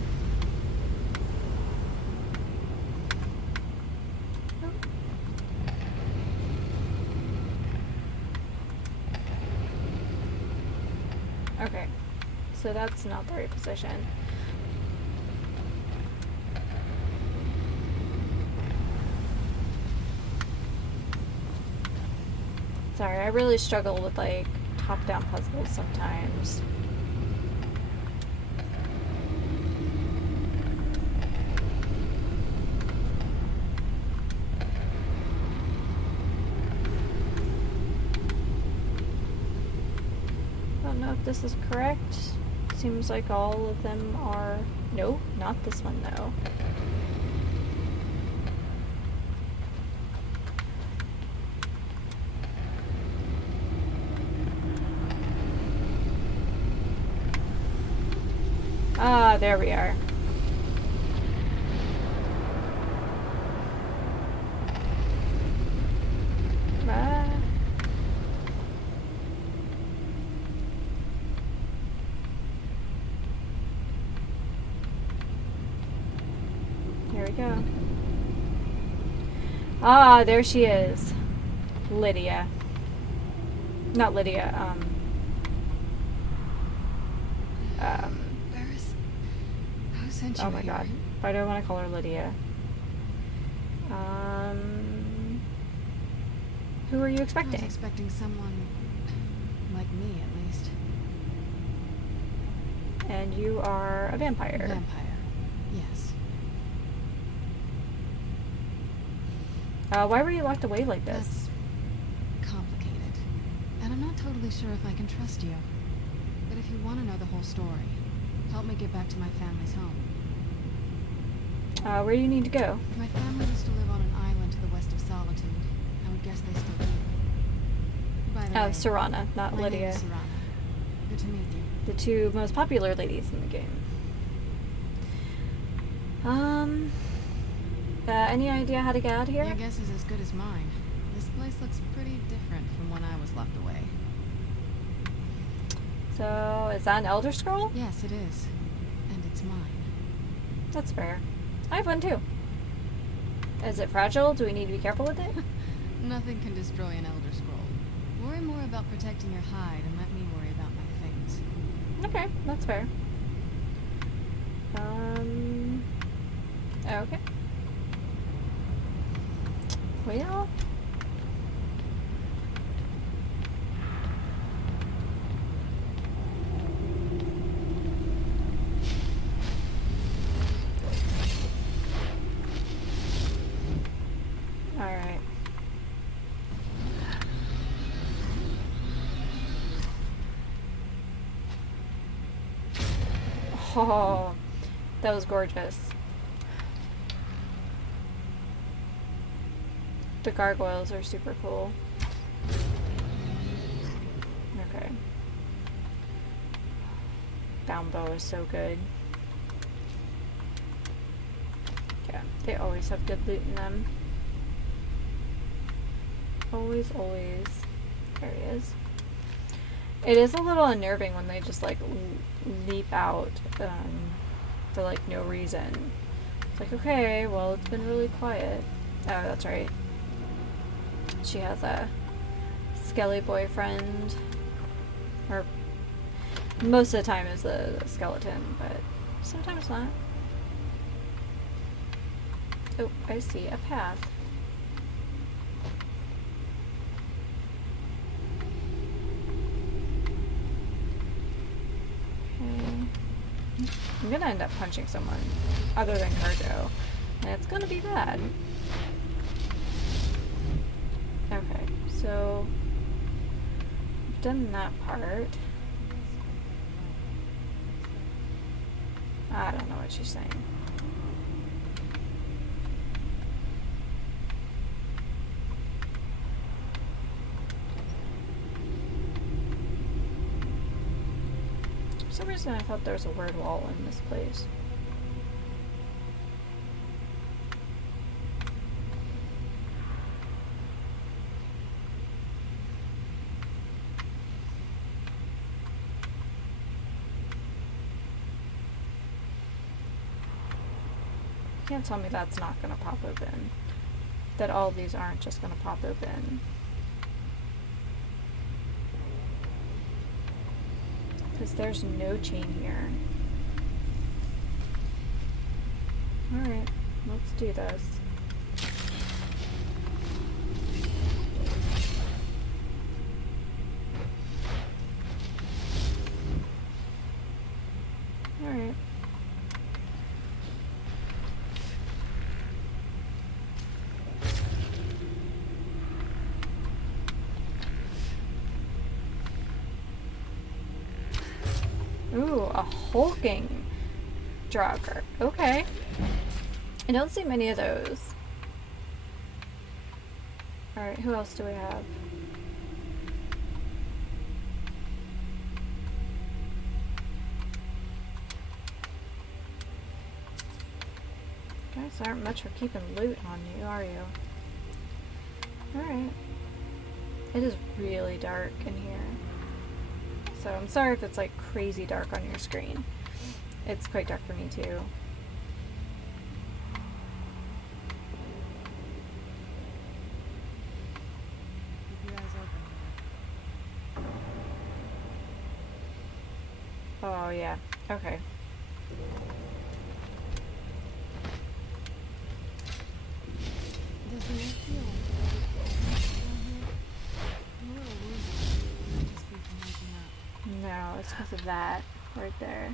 Okay, so that's not the right position. Sorry, I really struggle with like top-down puzzles sometimes. Don't know if this is correct. Seems like all of them are... No, not this one though. Ah, there we are. Ah. Here we go. Ah, there she is. Lydia. Not Lydia, Who sent you oh my here? god. Why do I want to call her Lydia? Who are you I was expecting? expecting someone like me, at least. And you are a vampire. Vampire. Yes. Why were you locked away like this? That's complicated. And I'm not totally sure if I can trust you. But if you want to know the whole story, help me get back to my family's home. Where do you need to go? My family used to live on an island to the west of Solitude. I would guess they still do. By the way, Serana, not my Lydia. name is Serana. Good to meet you. The two most popular ladies in the game. Any idea how to get out of here? Your guess is as good as mine. This place looks pretty different from when I was locked away. So, is that an Elder Scroll? Yes, it is. And it's mine. That's fair. I have one too. Is it fragile? Do we need to be careful with it? Nothing can destroy an Elder Scroll. Worry more about protecting your hide and let me worry about my things. Okay, that's fair. Okay. Well... Alright. Oh, that was gorgeous. The gargoyles are super cool. Okay. Bound bow is so good. Yeah, they always have good loot in them. Always, always. There he is. It is a little unnerving when they just like leap out for like no reason. It's like, okay, well, it's been really quiet. Oh, that's right. She has a skelly boyfriend. Or most of the time is a skeleton, but sometimes not. Oh, I see a path. I'm gonna end up punching someone other than Cargo, and it's gonna be bad. Okay, so I've done that part. I don't know what she's saying. For some reason I thought there was a word wall in this place. Can't tell me that's not gonna pop open. That all these aren't just gonna pop open. Because there's no chain here. Alright, let's do this. Alright. Ooh, a hulking Draugr. Okay. I don't see many of those. Alright, who else do we have? Guys aren't much for keeping loot on you, are you? Alright. It is really dark in here. So I'm sorry if it's like crazy dark on your screen. It's quite dark for me too. Keep your eyes open. Oh yeah, okay. Does the air feel down here? I'm a little woozy. Might just be from waking up. No, it's because of that right there.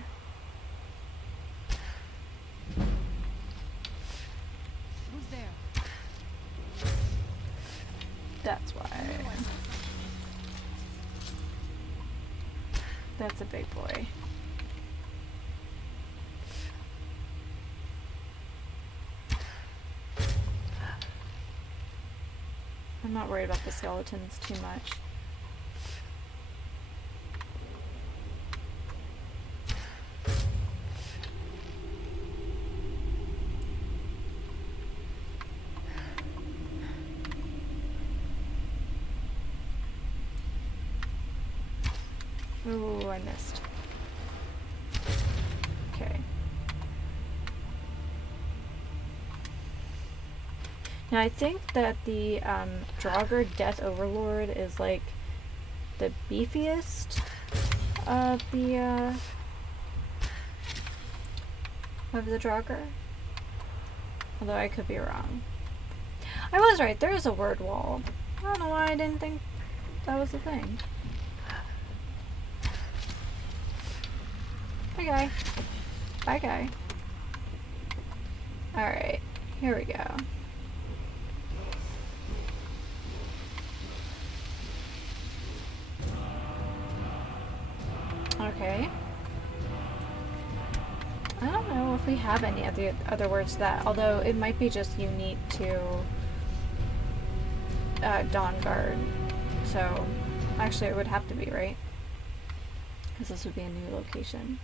Who's there? That's why. That's a big boy. I'm not worried about the skeletons too much. Ooh, I missed. Okay. Now I think that the Draugr Death Overlord is like the beefiest of the Draugr. Although I could be wrong. I was right, there is a word wall. I don't know why I didn't think that was a thing. Hi guy. Bye guy. Alright, here we go. Okay. I don't know if we have any of the other words to that, although it might be just unique to Dawnguard. So, actually it would have to be, right? Because this would be a new location.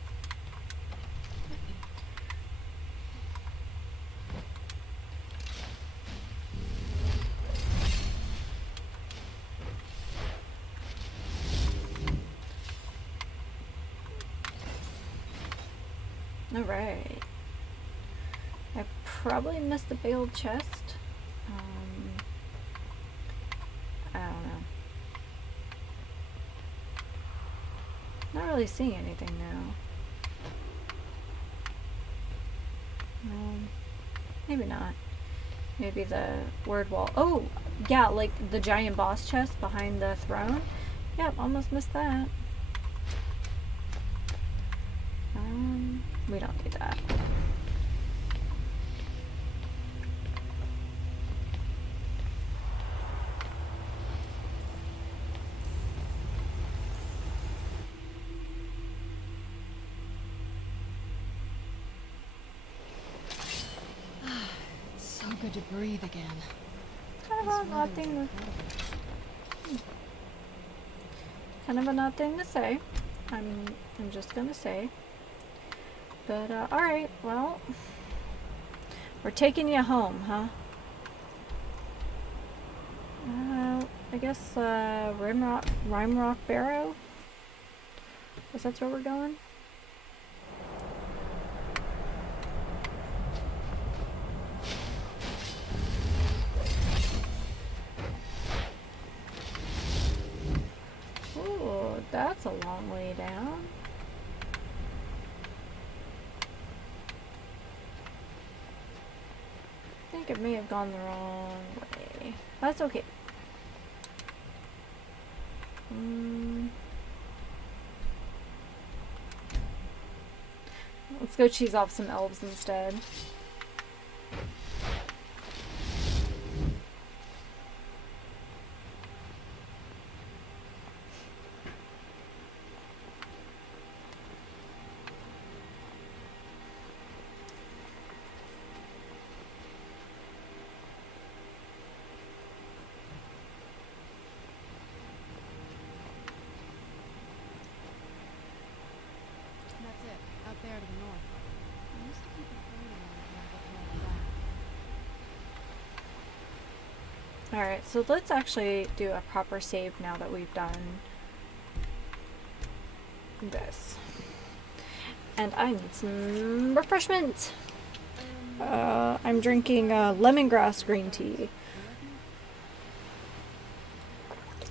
Alright. I probably missed the baled chest. I don't know. Not really seeing anything now. Maybe not. Maybe the word wall. Oh! Yeah, like the giant boss chest behind the throne. Yep, almost missed that. We don't need that. It's so good to breathe again. Kind of an odd thing to, kind of an odd thing to say. I'm just gonna say. But, alright, well, we're taking you home, huh? I guess, Rime Rock Barrow? Guess that's where we're going? That's a long way down. I think it may have gone the wrong way. That's okay. Let's go cheese off some elves instead. That's it, out there to the north. I used to keep a plane around here, but Alright, so let's actually do a proper save now that we've done this. And I need some refreshment. I'm drinking lemongrass green tea.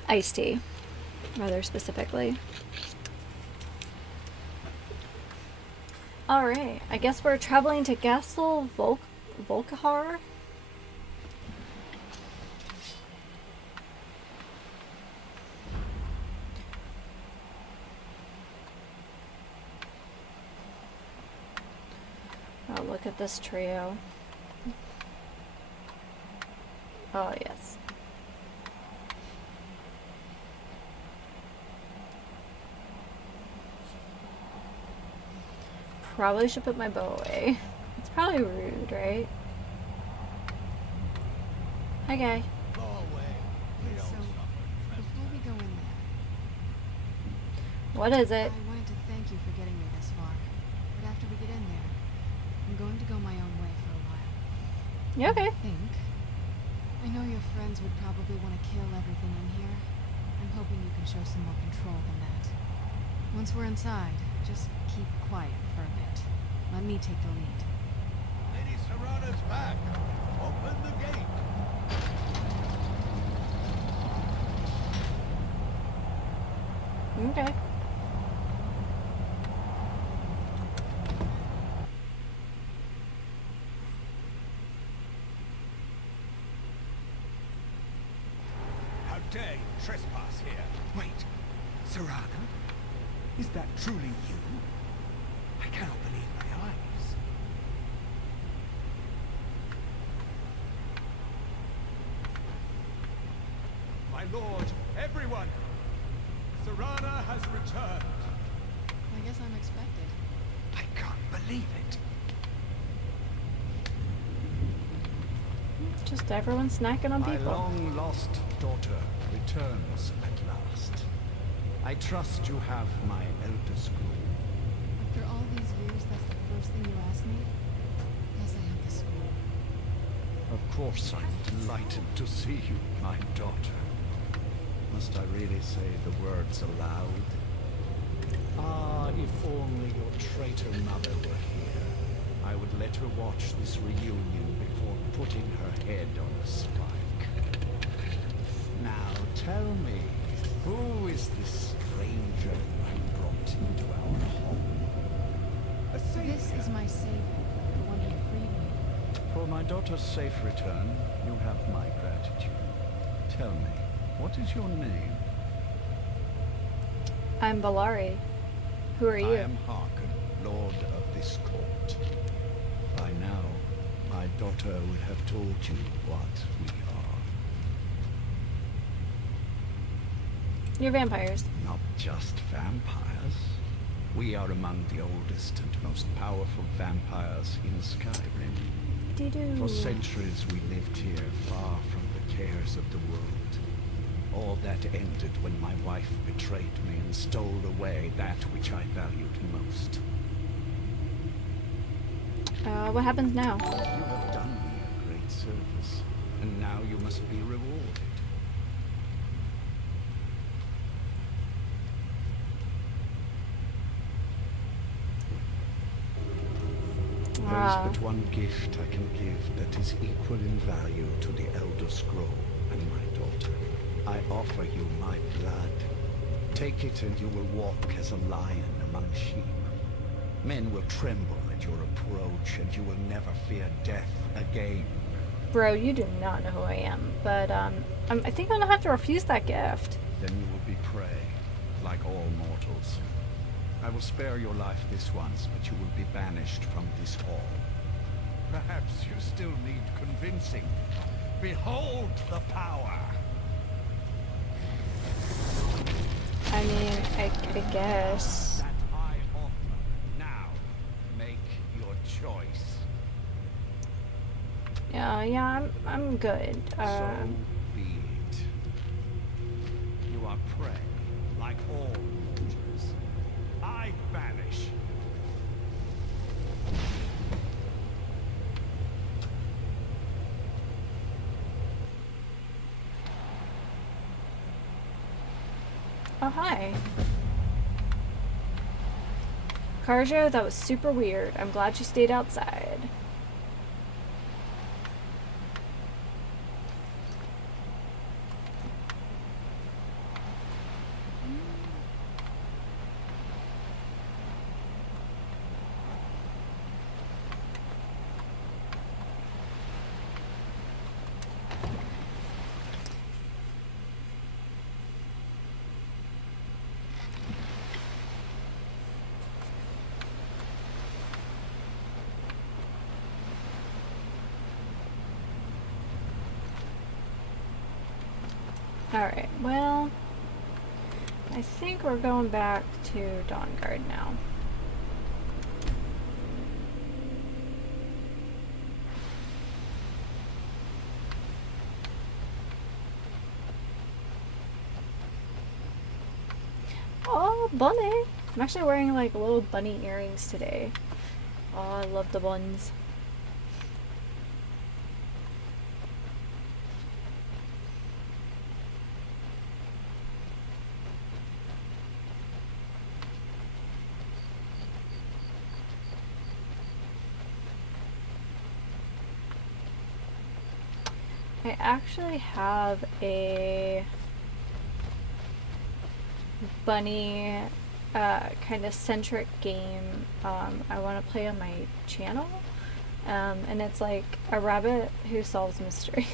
Iced tea, rather specifically. Alright, I guess we're traveling to Castle Volkihar. Oh, look at this trio. Oh, yes. Probably should put my bow away. It's probably rude, right? Hi, guy. Go away. We So, don't suffer before we go in there, What is it? I wanted to thank you for getting me this far. But after we get in there, I'm going to go my own way for a while. You okay? I know your friends would probably want to kill everything in here. I'm hoping you can show some more control than that. Once we're inside, just keep quiet for a bit. Let me take the lead. Lady Serrana's back. Open the gate. Okay. How dare you trespass here? Wait, Serrana? Is that truly you? I cannot believe my eyes. My lord, everyone! Serrana has returned. I guess I'm expected. I can't believe it. Just everyone snacking on My people. long-lost daughter returns at last. I trust you have my elder scroll. After all these years, that's the first thing you ask me? Yes, I have the scroll. Of course I'm delighted to see you, my daughter. Must I really say the words aloud? Ah, if only your traitor mother were here. I would let her watch this reunion before putting her head on a spike. Now tell me, who is this stranger you brought into our home? A savior. This is my savior, the one who freed me. For my daughter's safe return, you have my gratitude. Tell me, what is your name? I'm Valari. Who are you? I am Harkon, lord of this court. By now, my daughter would have told you what we are. You're vampires. Not just vampires. We are among the oldest and most powerful vampires in Skyrim. Doo-doo. For centuries we lived here, far from the cares of the world. All that ended when my wife betrayed me and stole away that which I valued most. What happens now? You have done me a great service, and now you must be rewarded. There is but one gift I can give that is equal in value to the Elder Scroll and my daughter. I offer you my blood. Take it and you will walk as a lion among sheep. Men will tremble at your approach and you will never fear death again. Bro, you do not know who I am, but I think I'm gonna have to refuse that gift. Then you will be prey, like all mortals. I will spare your life this once, but you will be banished from this hall. Perhaps you still need convincing. Behold the power! I mean, I guess. That I offer. Now, make your choice. Yeah, I'm good. So be it. You are prey, like all mortals. I banish. Oh, hi. Karjo, that was super weird. I'm glad you stayed outside. Alright, well, I think we're going back to Dawnguard now. Oh, bunny! I'm actually wearing like little bunny earrings today. Oh, I love the buns. I actually have a bunny kind of centric game I want to play on my channel, and it's like a rabbit who solves mysteries.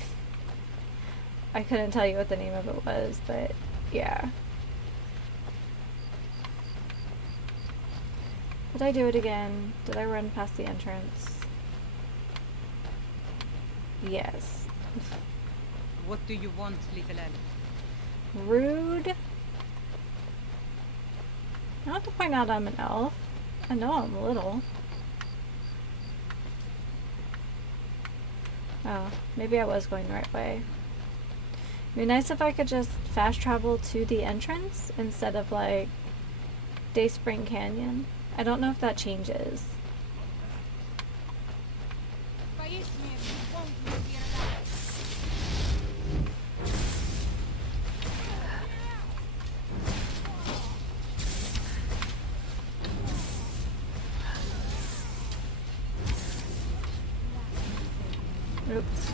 I couldn't tell you what the name of it was, but yeah. Did I do it again? Did I run past the entrance? Yes. What do you want, little elf? Rude. I don't have to point out I'm an elf. I know I'm little. Oh, maybe I was going the right way. It'd be nice if I could just fast travel to the entrance instead of like Dayspring Canyon. I don't know if that changes. Oops.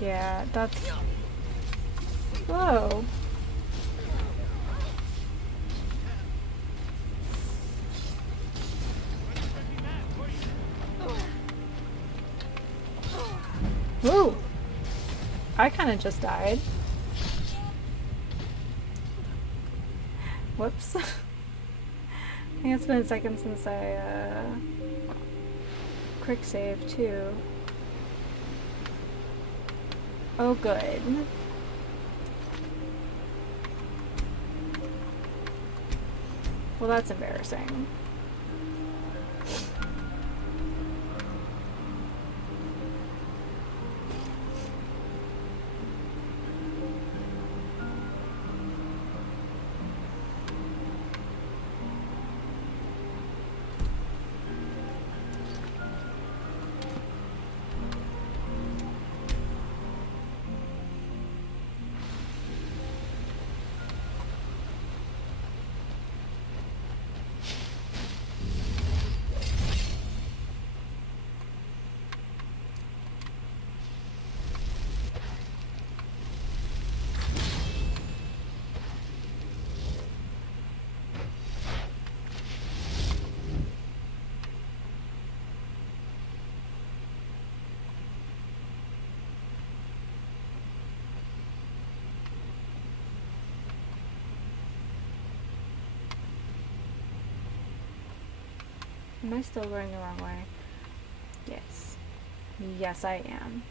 Yeah, that's... Whoa. Ooh. I kind of just died. Whoops. I think it's been a second since I quick save too. Oh good. Well, that's embarrassing. Am I still going the wrong way? Yes. Yes, I am.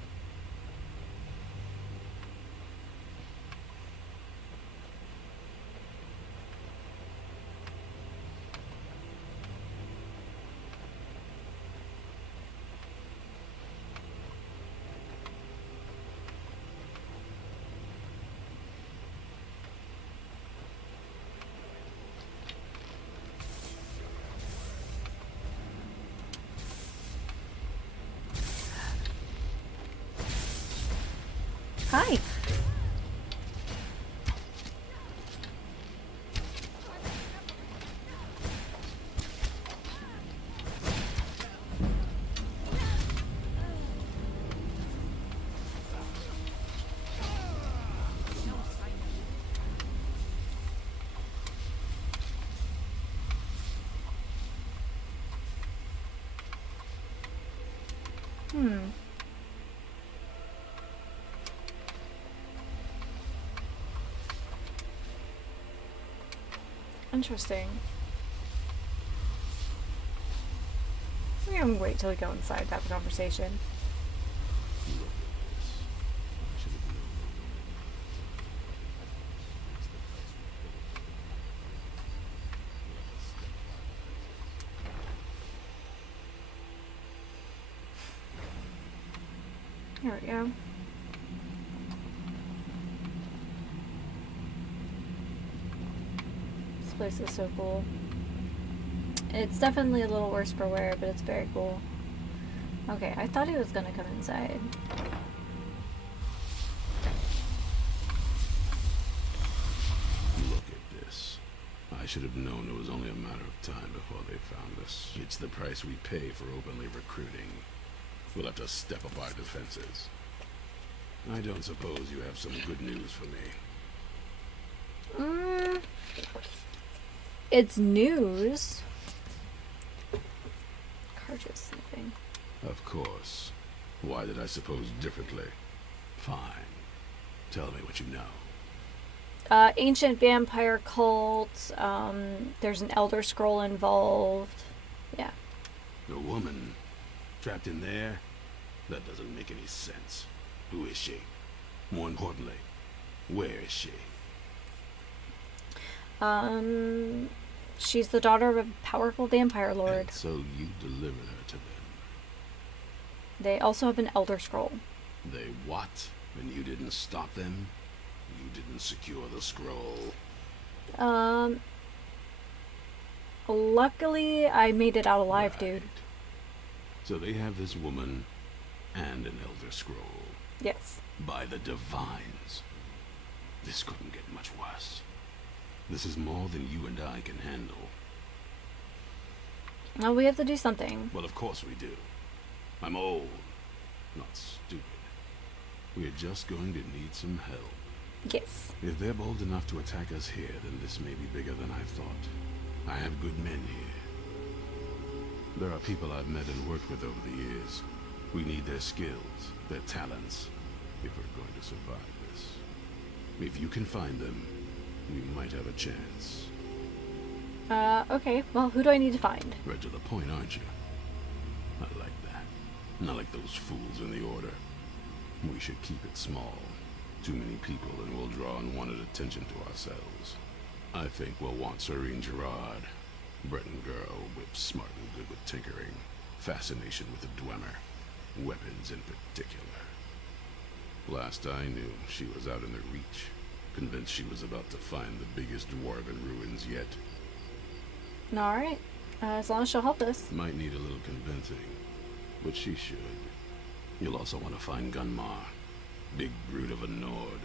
Hi. Interesting. We're gonna wait till we go inside to have a conversation. There we go. This place is so cool. It's definitely a little worse for wear, but it's very cool. Okay, I thought he was gonna come inside. Look at this. I should have known it was only a matter of time before they found us. It's the price we pay for openly recruiting. We'll have to step up our defenses. I don't suppose you have some good news for me. It's news. Cartridge sniffing. Of course. Why did I suppose differently? Fine. Tell me what you know. Ancient vampire cult. There's an Elder Scroll involved. Yeah. A woman trapped in there? That doesn't make any sense. Who is she? More importantly, where is she? She's the daughter of a powerful vampire lord. And so you delivered her to them. They also have an Elder Scroll. They what? And you didn't stop them? You didn't secure the scroll? Luckily, I made it out alive, dude. So they have this woman and an Elder Scroll. Yes. By the Divines. This couldn't get much worse. This is more than you and I can handle. Well, we have to do something. Well, of course we do. I'm old, not stupid. We're just going to need some help. Yes. If they're bold enough to attack us here, then this may be bigger than I thought. I have good men here. There are people I've met and worked with over the years. We need their skills, their talents, if we're going to survive this. If you can find them, we might have a chance. Okay. Well, who do I need to find? Right to the point, aren't you? I like that. Not like those fools in the Order. We should keep it small. Too many people and we'll draw unwanted attention to ourselves. I think we'll want Serene Gerard. Breton girl, whip smart and good with tinkering. Fascination with the Dwemer. Weapons in particular. Last I knew, she was out in the Reach. Convinced she was about to find the biggest dwarven ruins yet. Alright. As long as she'll help us. Might need a little convincing, but she should. You'll also want to find Gunmar. Big brute of a Nord.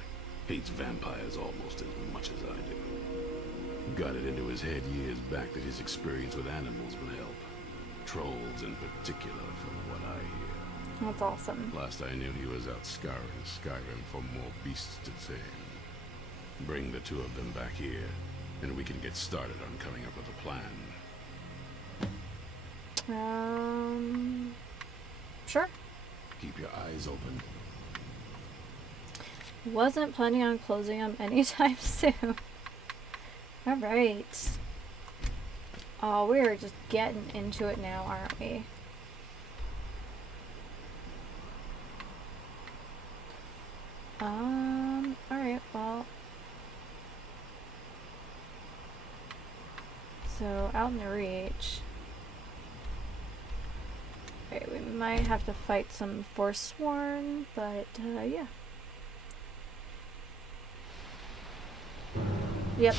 Hates vampires almost as much as I do. Got it into his head years back that his experience with animals would help. Trolls in particular, from what I hear. That's awesome. Last I knew, he was out scouring Skyrim for more beasts to tame. Bring the two of them back here, and we can get started on coming up with a plan. Sure. Keep your eyes open. Wasn't planning on closing them anytime soon. Alright. Oh, we're just getting into it now, aren't we? Alright, well. So, out in the reach. Okay, we might have to fight some Forsworn, but, yeah. Yep.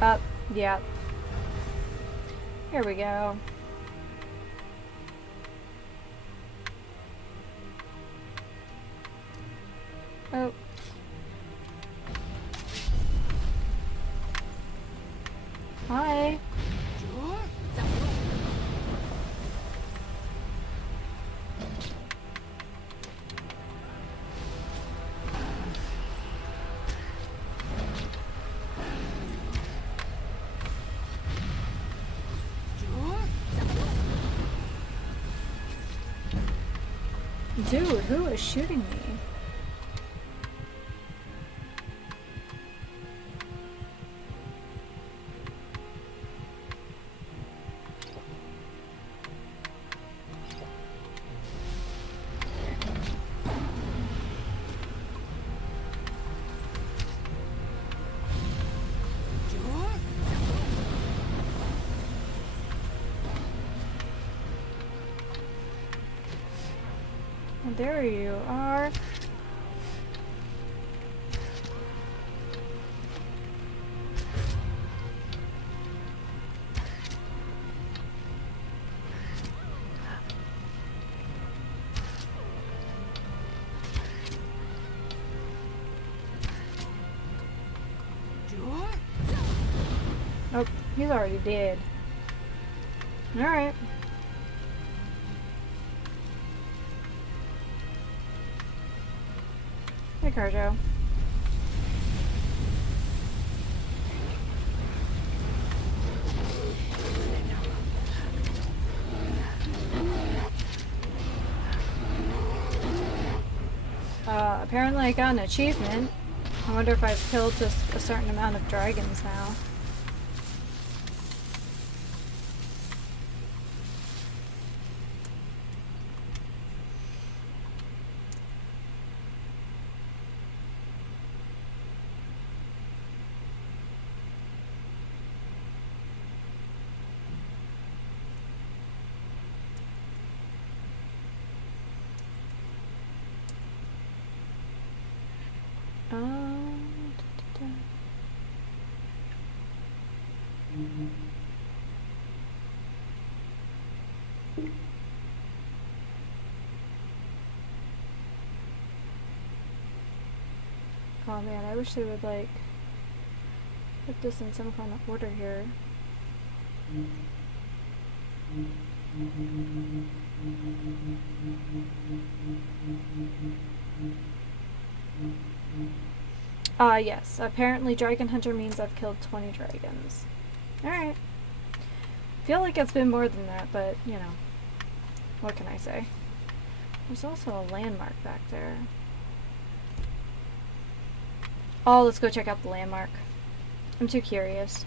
Up, yeah. Here we go. Oh. Hi. Dude, who is shooting me? There you are. Oh, he's already dead. Alright. Hey, Carjo. Apparently I got an achievement. I wonder if I've killed just a certain amount of dragons now. Oh man, I wish they would like put this in some kind of order here. Yes. Apparently Dragon Hunter means I've killed 20 dragons. Alright. Feel like it's been more than that, but, you know. What can I say? There's also a landmark back there. Oh, let's go check out the landmark. I'm too curious.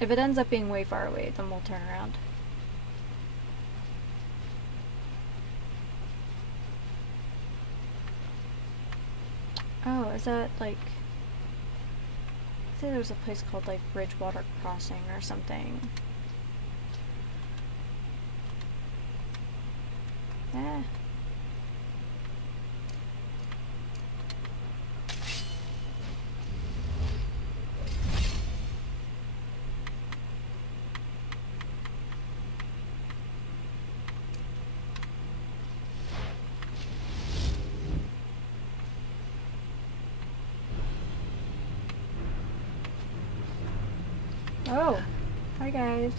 If it ends up being way far away, then we'll turn around. Oh, is that like... I think there's a place called like Bridgewater Crossing or something. Eh. Oh, hi guys.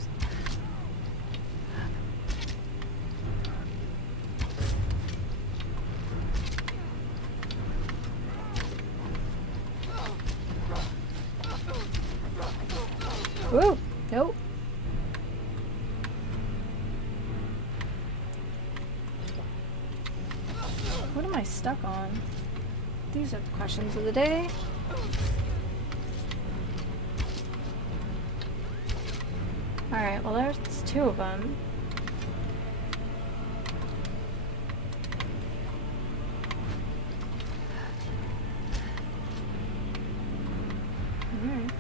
Ooh, nope. What am I stuck on? These are the questions of the day. Alright, well there's two of them. Alright.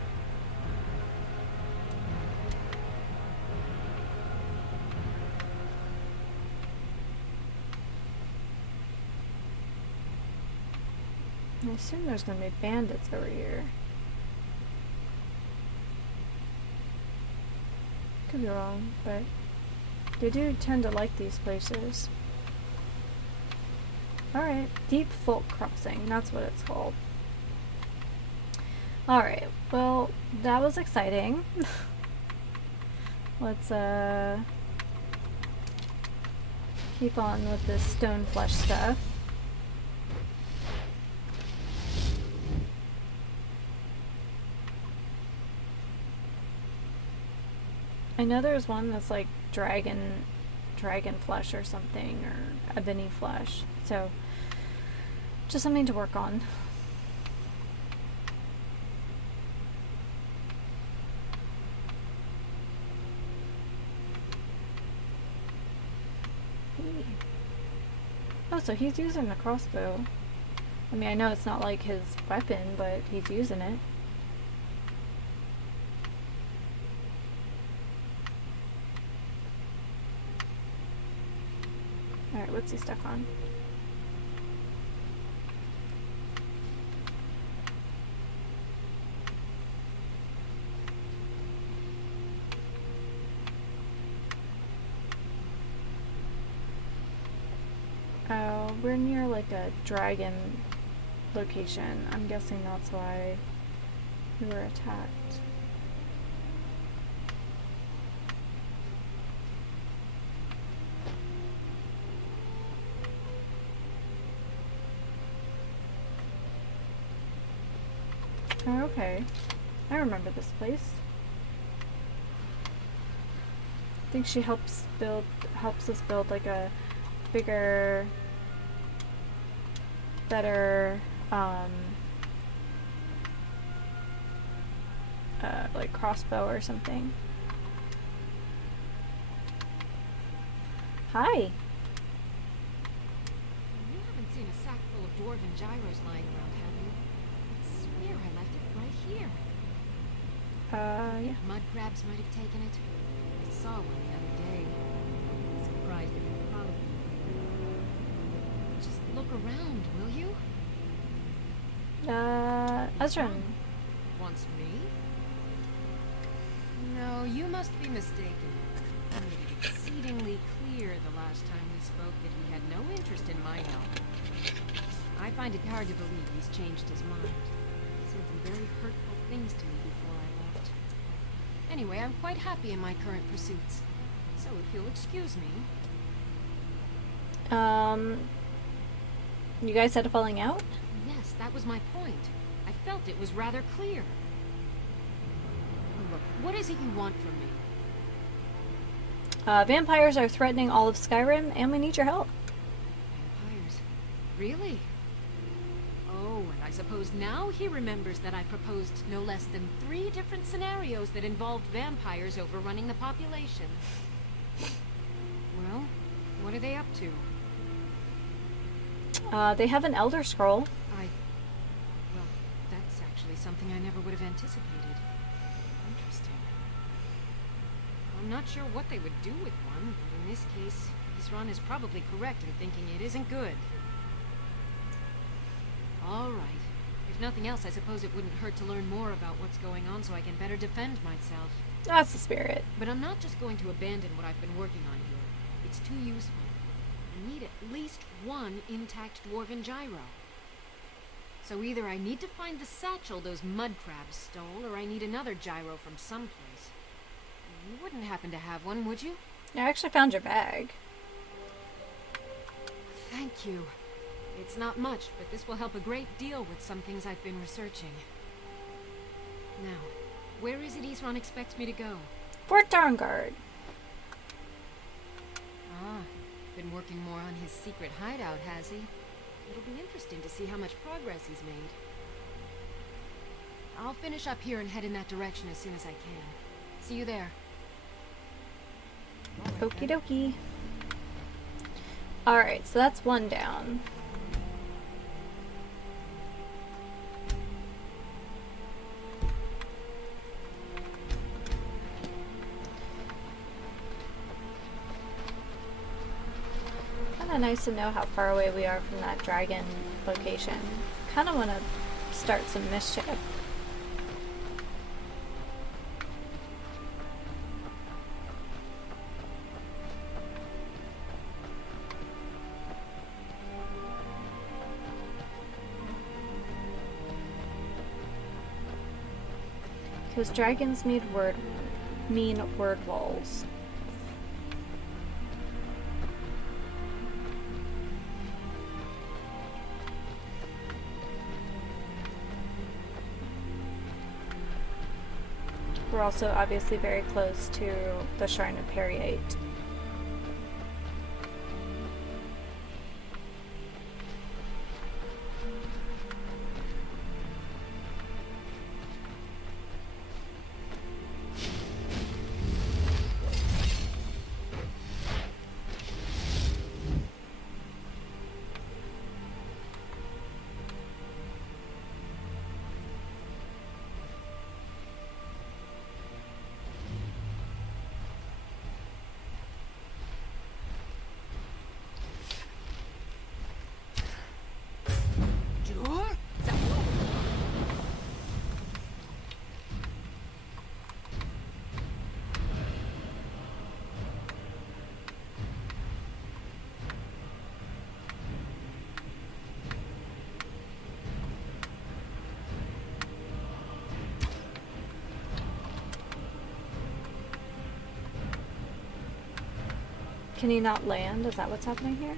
I assume there's gonna be bandits over here. Could be wrong, but they do tend to like these places. Alright, Deep Folk Crossing, that's what it's called. Alright, well, that was exciting. Let's keep on with this stone flesh stuff. I know there's one that's like dragon flesh or something, or ebony flesh. So, just something to work on. Oh, so he's using the crossbow. I mean, I know it's not like his weapon, but he's using it. Alright, what's he stuck on? We're near like a dragon location. I'm guessing that's why we were attacked. Oh, okay. I remember this place. I think she helps us build like a bigger, better, like crossbow or something. Hi. You haven't seen a sack full of dwarven gyros lying around, have you? I swear I left it right here. Yeah. Mud crabs might have taken it. I saw one the other day. Surprised if it probably. Just look around, will you? Ezran. Wants me? No, you must be mistaken. I made it exceedingly clear the last time we spoke that he had no interest in my help. I find it hard to believe he's changed his mind. He said some very hurtful things to me before I left. Anyway, I'm quite happy in my current pursuits. So if you'll excuse me... You guys had a falling out? Yes, that was my point. I felt it was rather clear. Look, what is it you want from me? Vampires are threatening all of Skyrim, and we need your help. Vampires? Really? Oh, and I suppose now he remembers that I proposed no less than 3 different scenarios that involved vampires overrunning the population. Well, what are they up to? They have an Elder Scroll. Well, that's actually something I never would have anticipated. Interesting. I'm not sure what they would do with one, but in this case, Isran is probably correct in thinking it isn't good. All right. If nothing else, I suppose it wouldn't hurt to learn more about what's going on so I can better defend myself. That's the spirit. But I'm not just going to abandon what I've been working on here. It's too useful. I need at least one intact dwarven gyro. So either I need to find the satchel those mud crabs stole, or I need another gyro from someplace. You wouldn't happen to have one, would you? I actually found your bag. Thank you. It's not much, but this will help a great deal with some things I've been researching. Now, Where is it Isran expects me to go? Fort Darngard. Ah, been working more on his secret hideout, has he? It'll be interesting to see how much progress he's made. I'll finish up here and head in that direction as soon as I can. See you there. Okie dokie. Alright, so that's one down. Kinda nice to know how far away we are from that dragon location. Kinda wanna start some mischief. Because dragons mean word walls. We're also obviously very close to the Shrine of Periate. Can he not land? Is that what's happening here?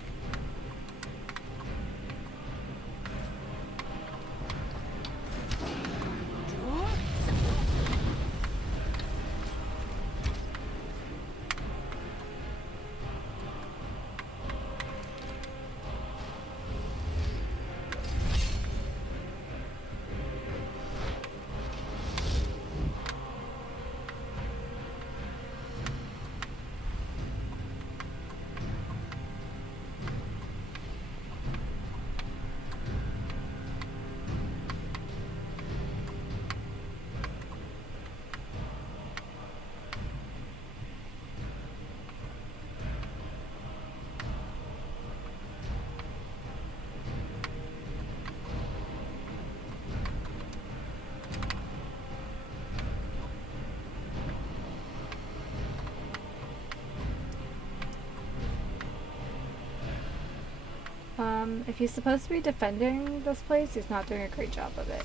If he's supposed to be defending this place, he's not doing a great job of it.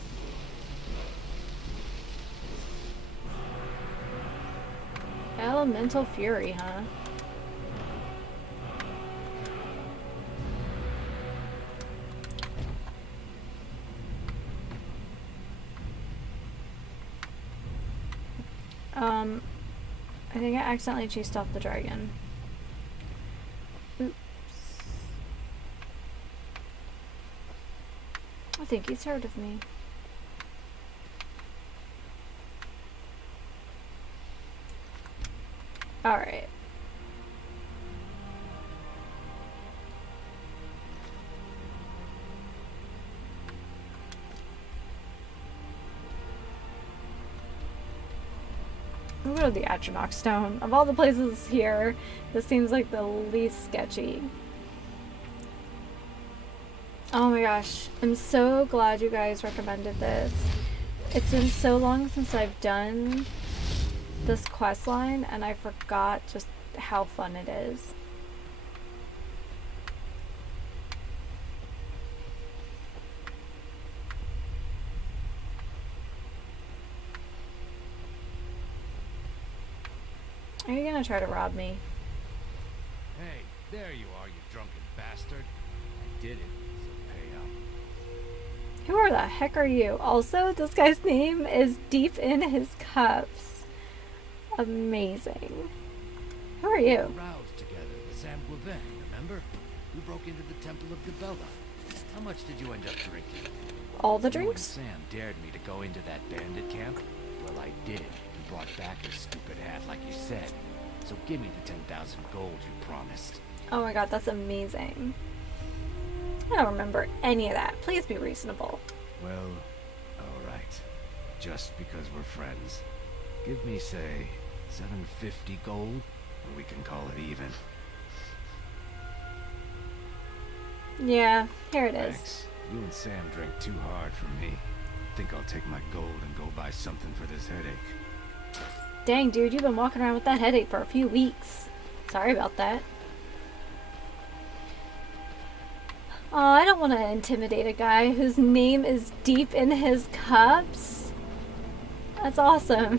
Elemental Fury, huh? I think I accidentally chased off the dragon. Oops. I think he's heard of me. Alright. We'll go to the Atronach Stone. Of all the places here, this seems like the least sketchy. Oh my gosh, I'm so glad you guys recommended this. It's been so long since I've done this quest line, and I forgot just how fun it is. Are you gonna try to rob me? Hey, there you are, you drunken bastard. I did it, so pay up. Who the heck are you? Also, this guy's name is deep in his cups. Amazing. Who are you? Roused together with Sam Guevin, remember? We broke into the Temple of Gabella. How much did you end up drinking? All the You and drinks? Sam dared me to go into that bandit camp. Well, I did. And brought back your stupid hat like you said. So give me the 10,000 gold you promised. Oh my god, that's amazing. I don't remember any of that. Please be reasonable. Well, alright. Just because we're friends. Give me, say, 750 gold, and we can call it even. Yeah, here it is. Thanks. You and Sam drank too hard for me. Think I'll take my gold and go buy something for this headache. Dang, dude, you've been walking around with that headache for a few weeks. Sorry about that. Oh, I don't want to intimidate a guy whose name is deep in his cups. That's awesome.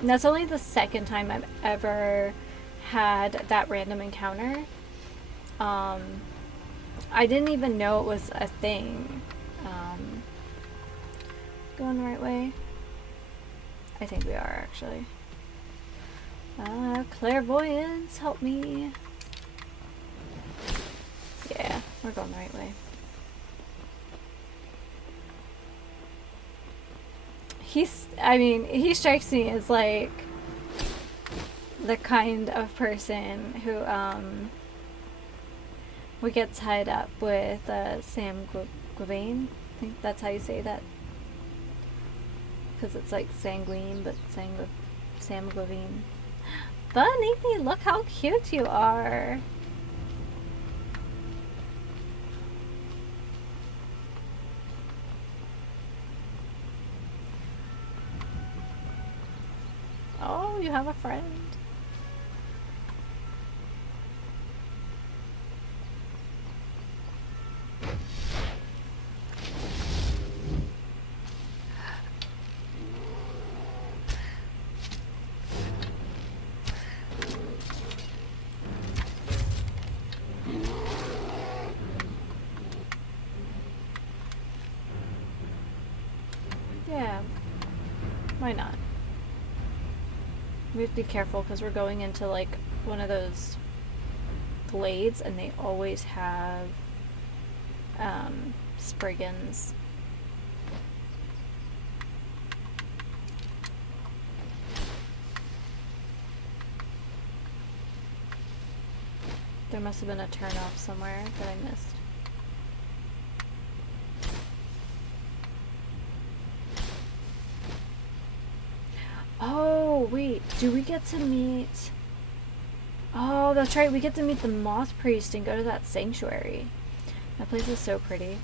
And that's only the second time I've ever had that random encounter. I didn't even know it was a thing. Going the right way? I think we are, actually. Clairvoyance, help me. Yeah, we're going the right way. He strikes me as like the kind of person who gets tied up with Sam Guevin. I think that's how you say that. Because it's like sanguine, but Sam Guevin. Bunny, look how cute you are. Oh, you have a friend. Yeah, why not? We have to be careful because we're going into like one of those glades and they always have Spriggans. There must have been a turnoff somewhere that I missed. Oh, wait, do we get to meet... Oh, that's right, we get to meet the Moth Priest and go to that sanctuary. That place is so pretty.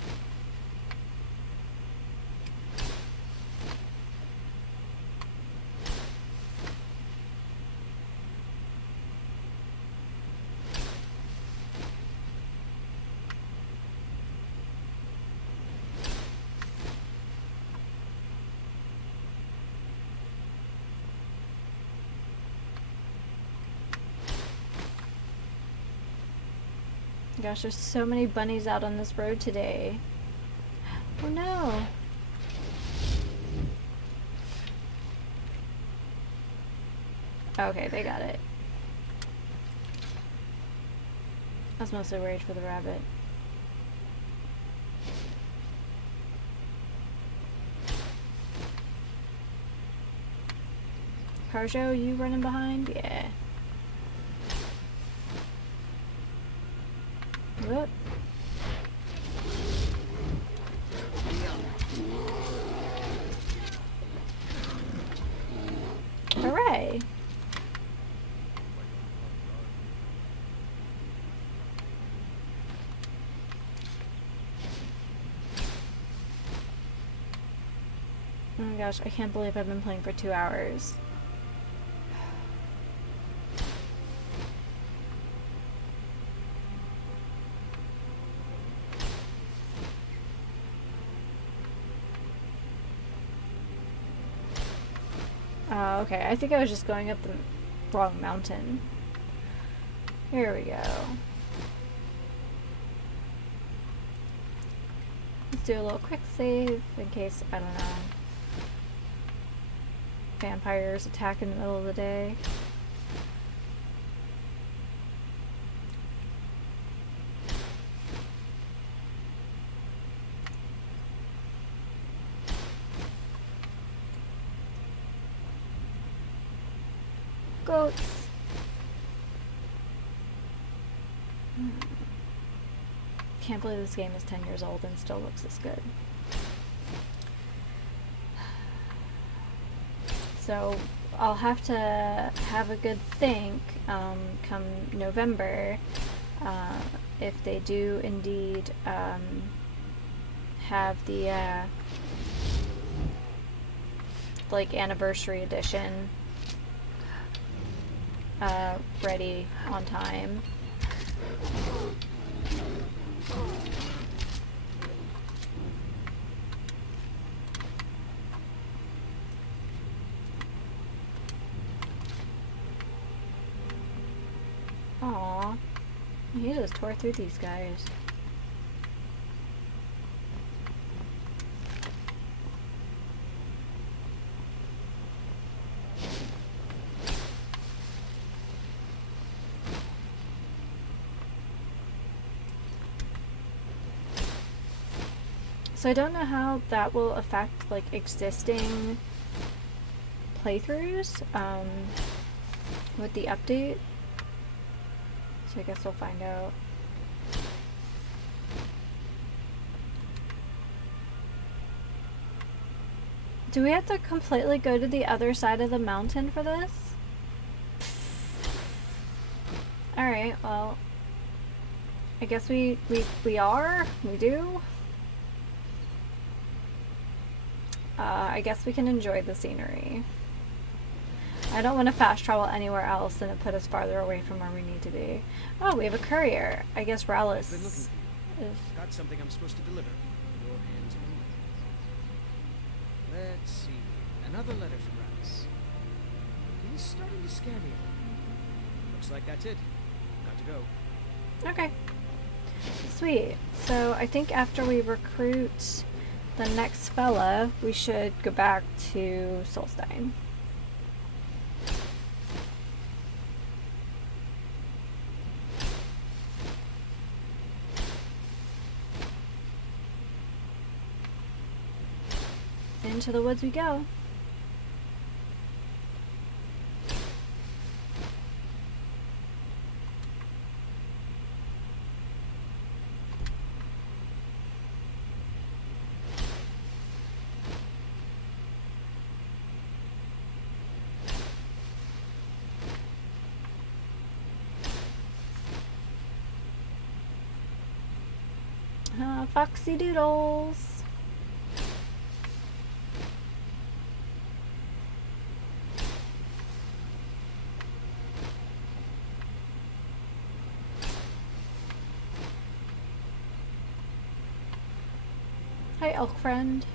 Gosh, there's so many bunnies out on this road today. Oh no. Okay, they got it. I was mostly worried for the rabbit. Carjo, you running behind? Yeah. Whoop. Hooray! Oh my gosh, I can't believe I've been playing for 2 hours. Oh, okay. I think I was just going up the wrong mountain. Here we go. Let's do a little quick save in case, I don't know, vampires attack in the middle of the day. Goats. Can't believe this game is 10 years old and still looks this good. So I'll have to have a good think come November if they do indeed have the like anniversary edition ready on time. Aww, he just tore through these guys. So I don't know how that will affect like existing playthroughs with the update. So I guess we'll find out. Do we have to completely go to the other side of the mountain for this? Alright, well, I guess we do. I guess we can enjoy the scenery. I don't want to fast travel anywhere else and it put us farther away from where we need to be. Oh, we have a courier. I guess Rallis is... Got something I'm supposed to deliver. Your hands only. Let's see. Another letter from Rallis. He's starting to scare me. Looks like that's it. Got to go. Okay. Sweet. So I think after we recruit the next fella, we should go back to Solstein. Into the woods we go. Foxy Doodles. Hi, elk friend.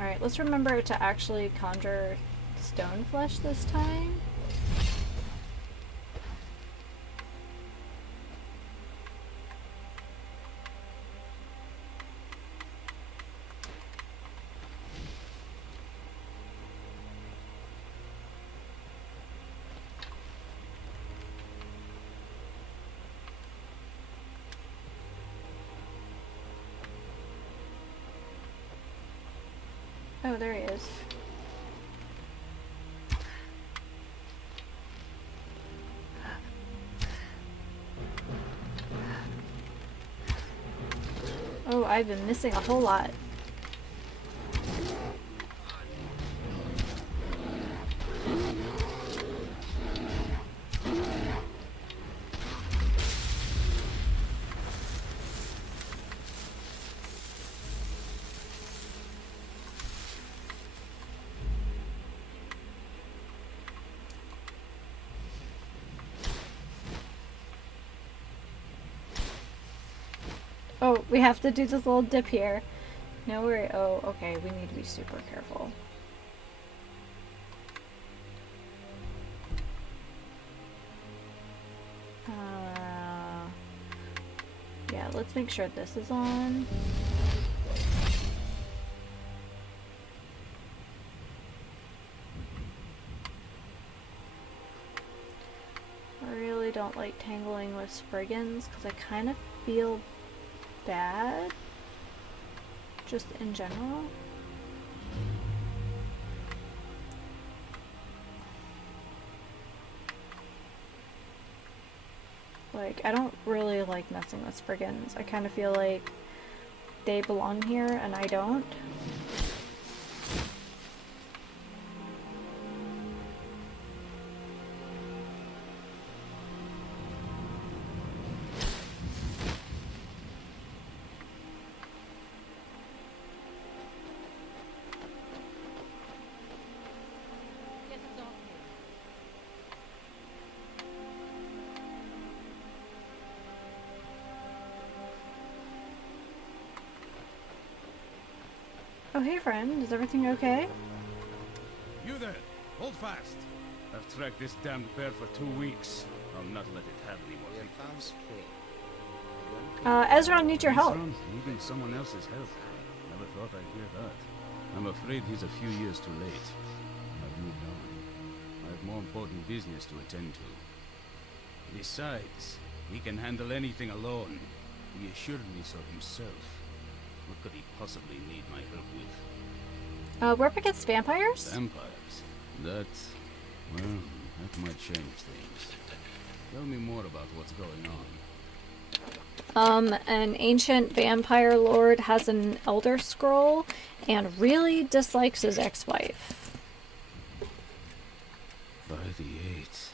Alright, let's remember to actually conjure stone flesh this time. Oh, there he is. Oh, I've been missing a whole lot. Oh, we have to do this little dip here. No worry. Oh, okay. We need to be super careful. Yeah, let's make sure this is on. I really don't like tangling with Spriggans because I kind of feel bad, just in general. Like, I don't really like messing with Spriggans. I kind of feel like they belong here and I don't. Oh, hey friend, is everything okay? You there! Hold fast! I've tracked this damned bear for 2 weeks. I'll not let it have any more victims. Ezra needs your help. Ezra needing someone else's help. Never thought I'd hear that. I'm afraid he's a few years too late. I've moved on. I have more important business to attend to. Besides, he can handle anything alone. He assured me so himself. What could he possibly need my help with? We're up against vampires? Vampires? That might change things. Tell me more about what's going on. An ancient vampire lord has an elder scroll and really dislikes his ex-wife. By the 8th.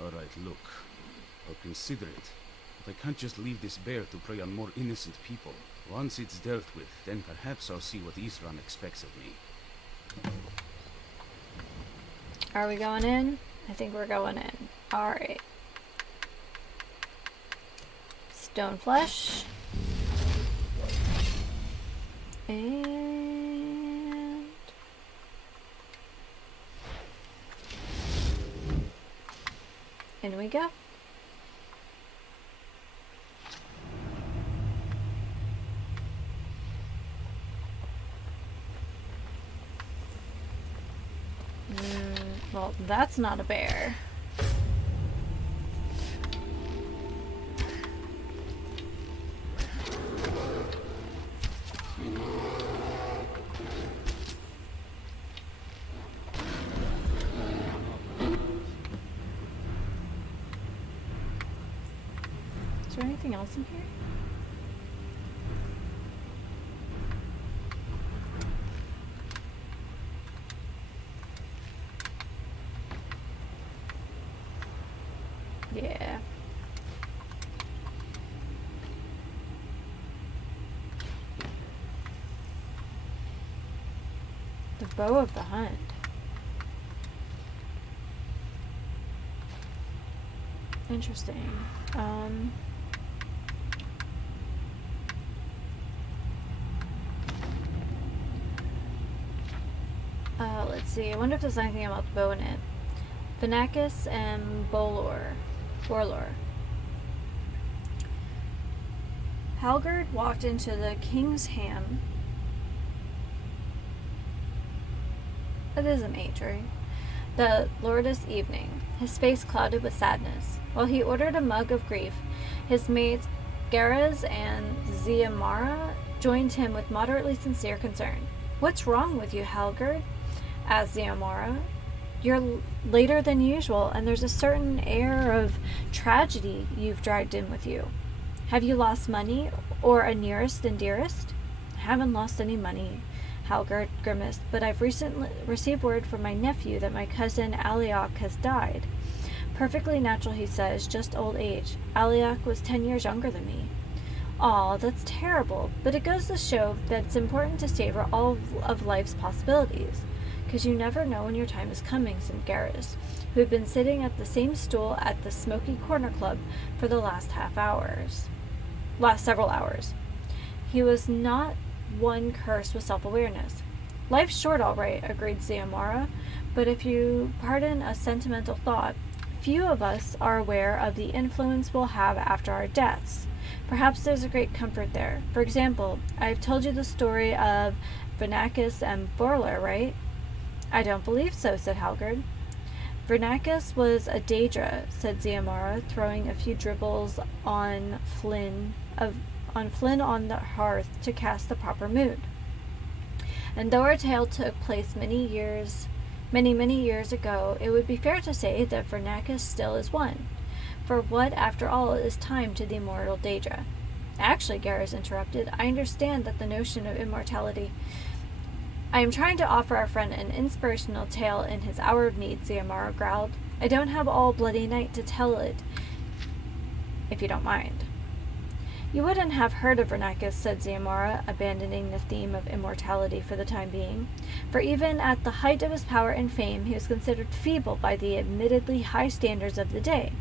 Alright, look. I'll consider it. But I can't just leave this bear to prey on more innocent people. Once it's dealt with, then perhaps I'll see what Isran expects of me. Are we going in? I think we're going in. Alright. Stone flesh. And... in we go. Well, that's not a bear. Is there anything else in here? Yeah. The bow of the hunt. Interesting. Let's see. I wonder if there's anything about the bow in it. Vinacus and Borlor. Halgard walked into the King's Ham. That is an H, right? The Lordus evening, his face clouded with sadness. While he ordered a mug of grief, his mates Garaz and Ziamara joined him with moderately sincere concern. "What's wrong with you, Halgard?" asked Ziamara. "You're later than usual, and there's a certain air of tragedy you've dragged in with you. Have you lost money, or a nearest and dearest?" "I haven't lost any money," Halgard grimaced, "but I've recently received word from my nephew that my cousin Aliok has died. Perfectly natural, he says, just old age. Aliok was 10 years younger than me." "Aw, that's terrible, but it goes to show that it's important to savor all of life's possibilities. Because you never know when your time is coming," said Garrus, who had been sitting at the same stool at the Smoky Corner Club for the last half hours. last several hours. He was not one cursed with self-awareness. Life's short, all right, agreed Xiomara, but if you pardon a sentimental thought, few of us are aware of the influence we'll have after our deaths. Perhaps there's a great comfort there. For example, I've told you the story of Vernacus and Borler, right? I don't believe so, said Halgard. Vernacus was a Daedra, said Xiomara, throwing a few dribbles on Flynn on the hearth to cast the proper mood. And though our tale took place many years ago, it would be fair to say that Vernacus still is one. For what, after all, is time to the immortal Daedra? Actually, Garrus interrupted, I understand that the notion of immortality... I am trying to offer our friend an inspirational tale in his hour of need, Xiomara growled. I don't have all bloody night to tell it, if you don't mind. You wouldn't have heard of Vernacus, said Xiomara, abandoning the theme of immortality for the time being, for even at the height of his power and fame he was considered feeble by the admittedly high standards of the day.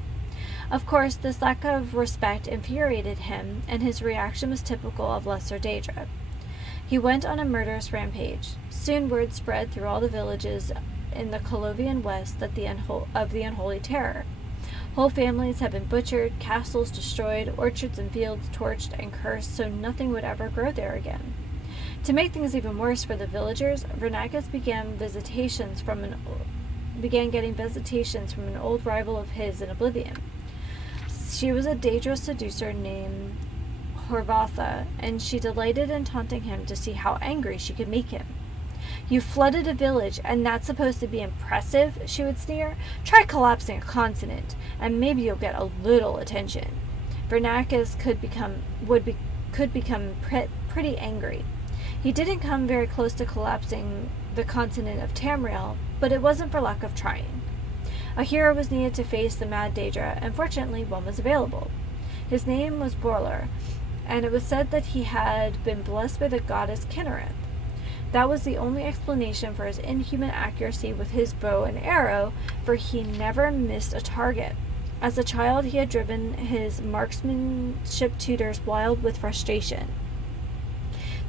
Of course, this lack of respect infuriated him, and his reaction was typical of lesser Daedra. He went on a murderous rampage. Soon word spread through all the villages in the Colovian West of the unholy terror. Whole families had been butchered, castles destroyed, orchards and fields torched and cursed so nothing would ever grow there again. To make things even worse for the villagers, Vernacus began getting visitations from an old rival of his in Oblivion. She was a Daedra seducer named Horvatha, and she delighted in taunting him to see how angry she could make him. You flooded a village, and that's supposed to be impressive, she would sneer. Try collapsing a continent, and maybe you'll get a little attention. Vernacus could become pretty angry. He didn't come very close to collapsing the continent of Tamriel, but it wasn't for lack of trying. A hero was needed to face the mad Daedra, and fortunately one was available. His name was Borler, and it was said that he had been blessed by the goddess Kinnereth. That was the only explanation for his inhuman accuracy with his bow and arrow, for he never missed a target. As a child, he had driven his marksmanship tutors wild with frustration.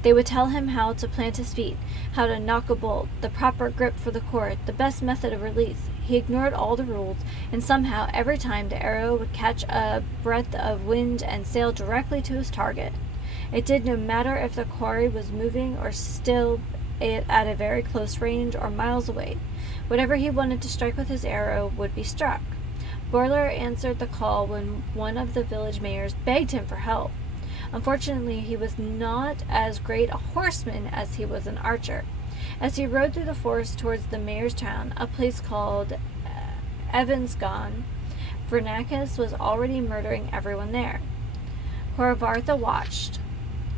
They would tell him how to plant his feet, how to knock a bolt, the proper grip for the cord, the best method of release. He ignored all the rules, and somehow every time the arrow would catch a breath of wind and sail directly to his target. It did no matter if the quarry was moving or still at a very close range or miles away. Whatever he wanted to strike with his arrow would be struck. Borler answered the call when one of the village mayors begged him for help. Unfortunately, he was not as great a horseman as he was an archer. As he rode through the forest towards the mayor's town, a place called Evansgon, Vernacus was already murdering everyone there. Horvartha watched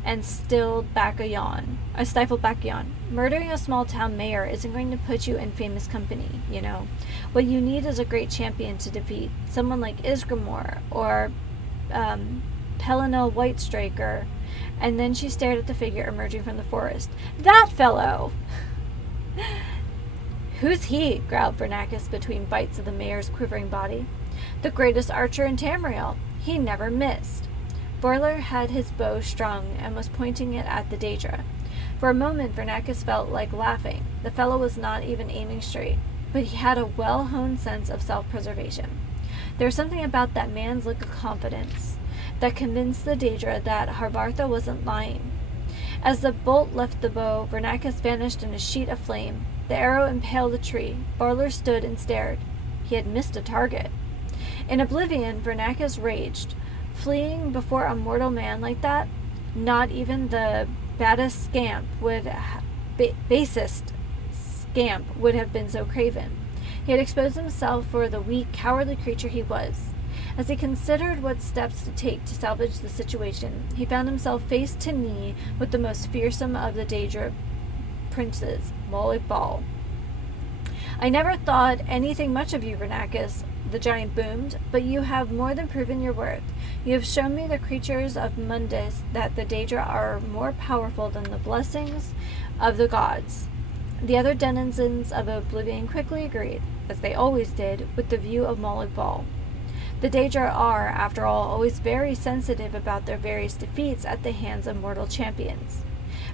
and stifled back a yawn. Murdering a small town mayor isn't going to put you in famous company, you know. What you need is a great champion to defeat, someone like Isgramor or Pelinel Whitestriker. And then she stared at the figure emerging from the forest. That fellow! Who's he? Growled Vernacus between bites of the mayor's quivering body. The greatest archer in Tamriel. He never missed. Borler had his bow strung and was pointing it at the Daedra. For a moment, Vernacus felt like laughing. The fellow was not even aiming straight, but he had a well-honed sense of self-preservation. There was something about that man's look of confidence that convinced the Daedra that Horvartha wasn't lying. As the bolt left the bow, Vernacus vanished in a sheet of flame. The arrow impaled a tree. Borler stood and stared. He had missed a target. In Oblivion, Vernacus raged. Fleeing before a mortal man like that, not even the basest scamp would have been so craven. He had exposed himself for the weak, cowardly creature he was. As he considered what steps to take to salvage the situation, he found himself face to knee with the most fearsome of the Daedra princes, Molig Bal. I never thought anything much of you, Vernacus, the giant boomed, but you have more than proven your worth. You have shown me the creatures of Mundus that the Daedra are more powerful than the blessings of the gods. The other denizens of Oblivion quickly agreed, as they always did, with the view of Molig Bal. The Daedra are, after all, always very sensitive about their various defeats at the hands of mortal champions.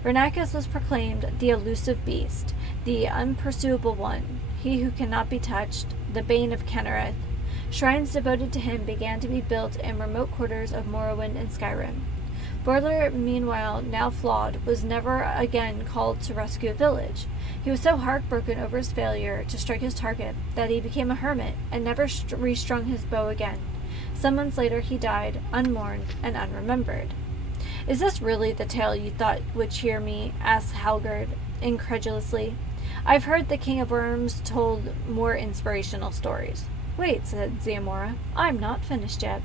Vernacus was proclaimed the elusive beast, the unpursuable one, he who cannot be touched, the bane of Kennereth. Shrines devoted to him began to be built in remote quarters of Morrowind and Skyrim. Boiler, meanwhile, now flawed, was never again called to rescue a village. He was so heartbroken over his failure to strike his target that he became a hermit and never restrung his bow again. Some months later he died, unmourned and unremembered. "Is this really the tale you thought would cheer me?" asked Halgard incredulously. "I've heard the King of Worms told more inspirational stories." "Wait," said Ziamora, "I'm not finished yet."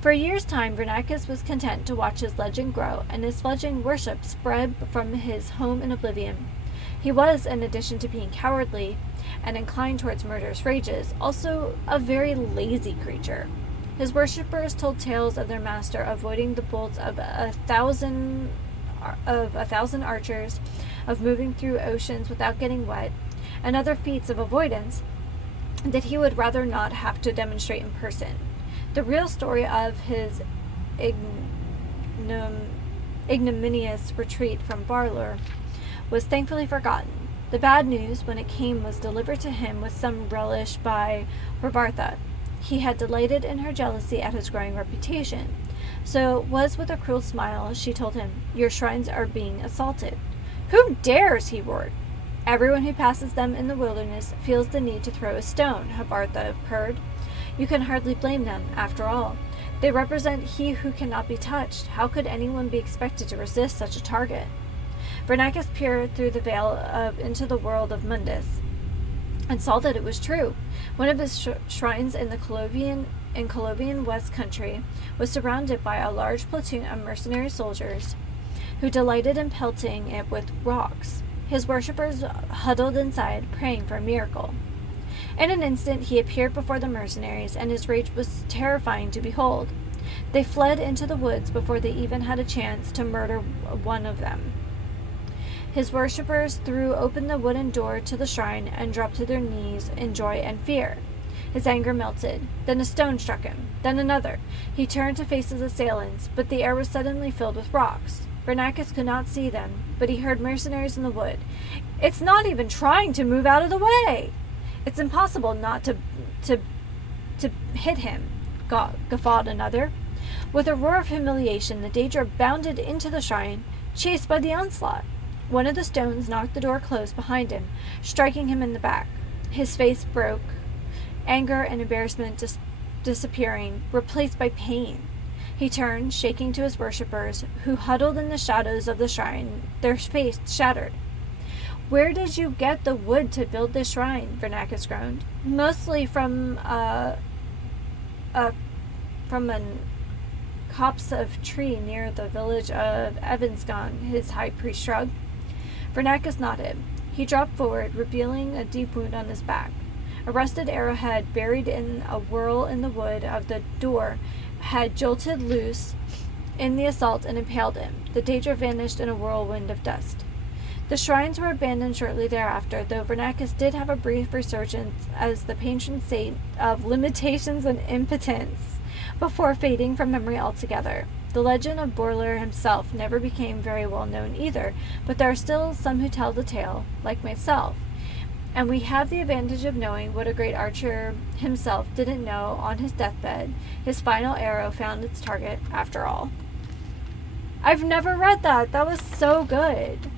For a year's time, Vernacus was content to watch his legend grow, and his fledgling worship spread from his home in Oblivion. He was, in addition to being cowardly and inclined towards murderous rages, also a very lazy creature. His worshippers told tales of their master avoiding the bolts of a thousand archers, of moving through oceans without getting wet, and other feats of avoidance that he would rather not have to demonstrate in person. The real story of his ignominious retreat from Barlur was thankfully forgotten. The bad news, when it came, was delivered to him with some relish by Horvartha. He had delighted in her jealousy at his growing reputation. So it was with a cruel smile she told him, "Your shrines are being assaulted." "Who dares?" he roared. "Everyone who passes them in the wilderness feels the need to throw a stone," Horvartha purred. "You can hardly blame them, after all. They represent he who cannot be touched. How could anyone be expected to resist such a target?" Vernacus peered through the veil into the world of Mundus, and saw that it was true. One of his shrines in the Colovian West Country was surrounded by a large platoon of mercenary soldiers who delighted in pelting it with rocks. His worshippers huddled inside, praying for a miracle. In an instant he appeared before the mercenaries, and his rage was terrifying to behold. They fled into the woods before they even had a chance to murder one of them. His worshippers threw open the wooden door to the shrine and dropped to their knees in joy and fear. His anger melted. Then a stone struck him. Then another. He turned to face his assailants, but the air was suddenly filled with rocks. Vernacus could not see them, but he heard mercenaries in the wood. "It's not even trying to move out of the way! It's impossible not to hit him," guffawed another. With a roar of humiliation, the Daedra bounded into the shrine, chased by the onslaught. One of the stones knocked the door closed behind him, striking him in the back. His face broke, anger and embarrassment disappearing, replaced by pain. He turned, shaking to his worshippers, who huddled in the shadows of the shrine, their faces shattered. "Where did you get the wood to build this shrine?" Vernacus groaned. "Mostly from a copse of tree near the village of Evansgon," his high priest shrugged. Vernacus nodded. He dropped forward, revealing a deep wound on his back. A rusted arrowhead buried in a whorl in the wood of the door had jolted loose in the assault and impaled him. The Daedra vanished in a whirlwind of dust. The shrines were abandoned shortly thereafter, though Vernacus did have a brief resurgence as the patron saint of limitations and impotence, before fading from memory altogether. The legend of Borler himself never became very well known either, but there are still some who tell the tale, like myself, and we have the advantage of knowing what a great archer himself didn't know on his deathbed. His final arrow found its target after all. I've never read that. That was so good.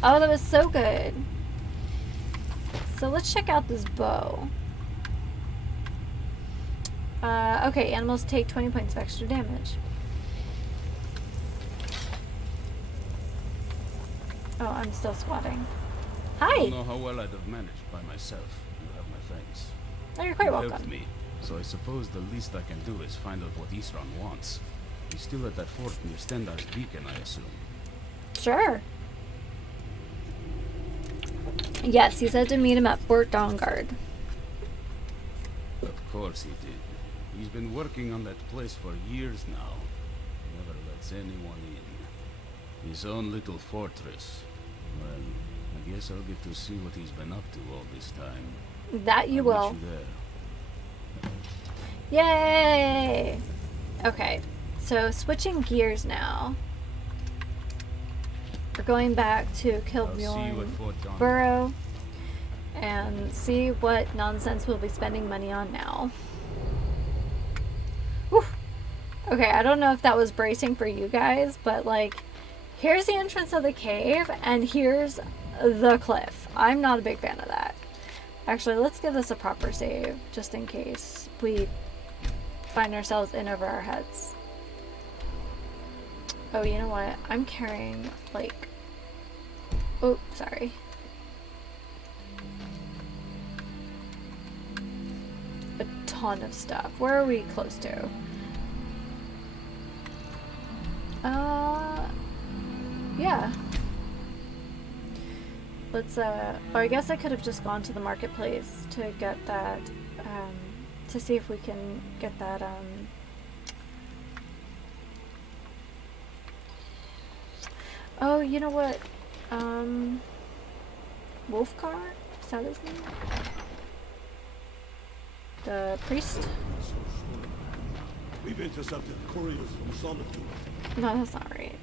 Oh, that was so good. So let's check out this bow. Okay, animals take 20 points of extra damage. Oh, I'm still squatting. Hi! I don't know how well I'd have managed by myself. You have my thanks. Oh, you're quite You welcome. helped me, so I suppose the least I can do is find out what Isran wants. He's still at that fort near Stendar's beacon, I assume. Sure. Yes, he said to meet him at Fort Dawnguard. Of course he did. He's been working on that place for years now. Never lets anyone in. His own little fortress. Well, I guess I'll get to see what he's been up to all this time. That you I'll will. meet you there. Yay! Okay, so switching gears now. We're going back to Kilbjorn Burrow and see what nonsense we'll be spending money on now. Whew. Okay, I don't know if that was bracing for you guys, but like, here's the entrance of the cave and here's the cliff. I'm not a big fan of that. Actually, let's give this a proper save, just in case we find ourselves in over our heads. Oh, you know what? I'm carrying, like... Oh, sorry. A ton of stuff. Where are we close to? Yeah. Let's, oh, I guess I could have just gone to the marketplace to get that, to see if we can get that, oh, you know what? Wolfgar? Is that his name? The priest? We've intercepted couriers from Solitude. No, that's not right.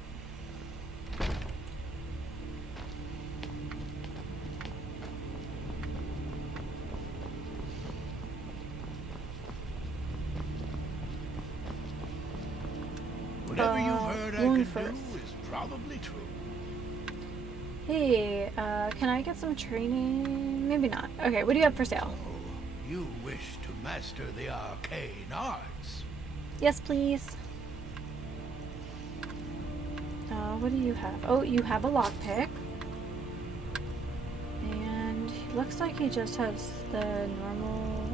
Whatever you've heard I can do is probably true. Hey, can I get some training? Maybe not. Okay, what do you have for sale? So, you wish to master the arcane arts? Yes, please. What do you have? Oh, you have a lockpick. And he looks like he just has the normal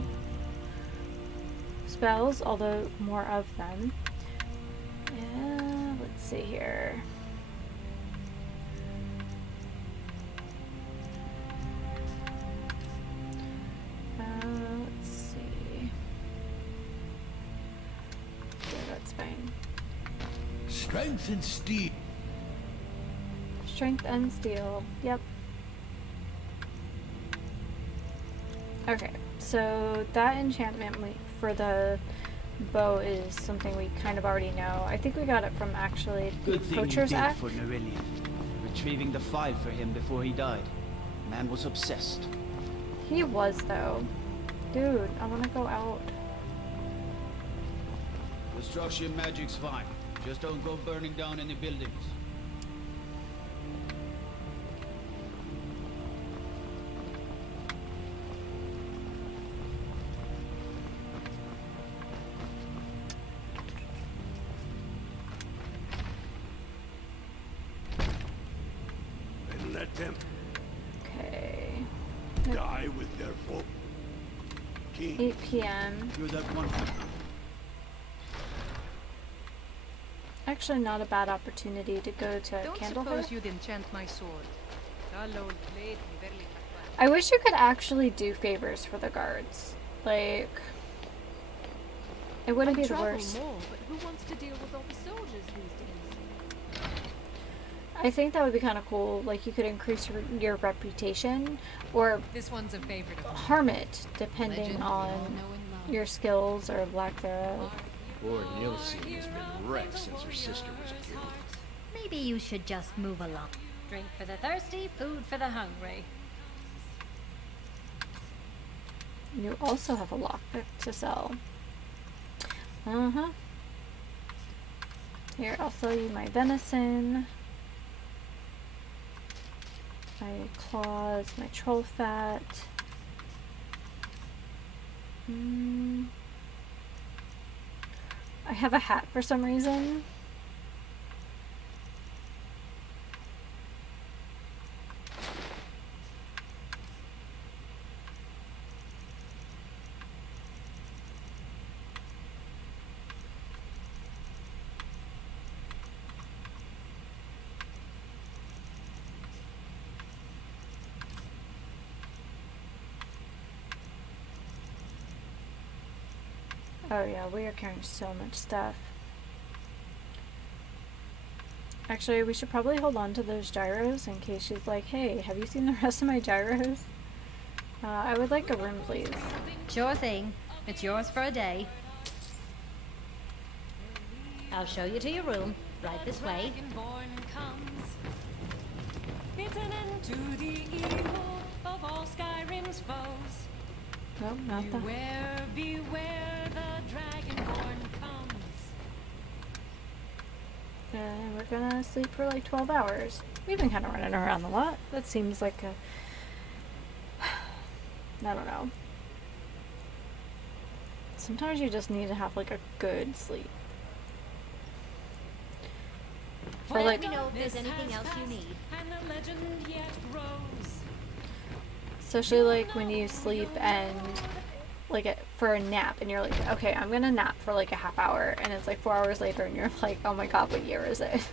spells, although more of them. Yeah, let's see here. Let's see. Yeah, that's fine. Strength and steel. Strength and steel. Yep. Okay, so that enchantment for the bow is something we kind of already know. I think we got it from actually the Good thing you Poacher's did Act. for Nerillion. Retrieving the 5 for him before he died. Man was obsessed. He was, though. Dude, I want to go out. Destruction magic's fine. Just don't go burning down any buildings. And let them Okay. die with their folk. 8 p.m. You're that one. Actually, not a bad opportunity to go to Don't Candlehearth. suppose you'd enchant my sword. Dull old blade can barely cut I wish you could actually do favors for the guards. Like, it wouldn't be the worst. More, but who wants to deal with all the soldiers these days? I think that would be kind of cool. Like, you could increase your reputation, or This one's a favorite of mine. harm it, depending Legend we all on know and love. your skills or lack thereof. Poor Nilsi has been wrecked since her sister was killed. Maybe you should just move along. Drink for the thirsty, food for the hungry. You also have a lockpick to sell. Uh-huh. Here, I'll sell you my venison, my claws, my troll fat. I have a hat for some reason. Oh yeah, we are carrying so much stuff. Actually, we should probably hold on to those gyros in case she's like, hey, have you seen the rest of my gyros? I would like a room, please. Sure thing. It's yours for a day. I'll show you to your room. Right this way. It's an end to the evil of all Skyrim's foes. Nope, not that. Beware, beware, the Dragonborn comes. And we're gonna sleep for like 12 hours. We've been kind of running around a lot. That seems like a... I don't know. Sometimes you just need to have like a good sleep. For Well, like, let me know if there's anything else you need. And the legend yet grows. especially like when you sleep and like for a nap and you're like, okay, I'm gonna nap for like a half hour, and it's like 4 hours later and you're like, oh my god, what year is it?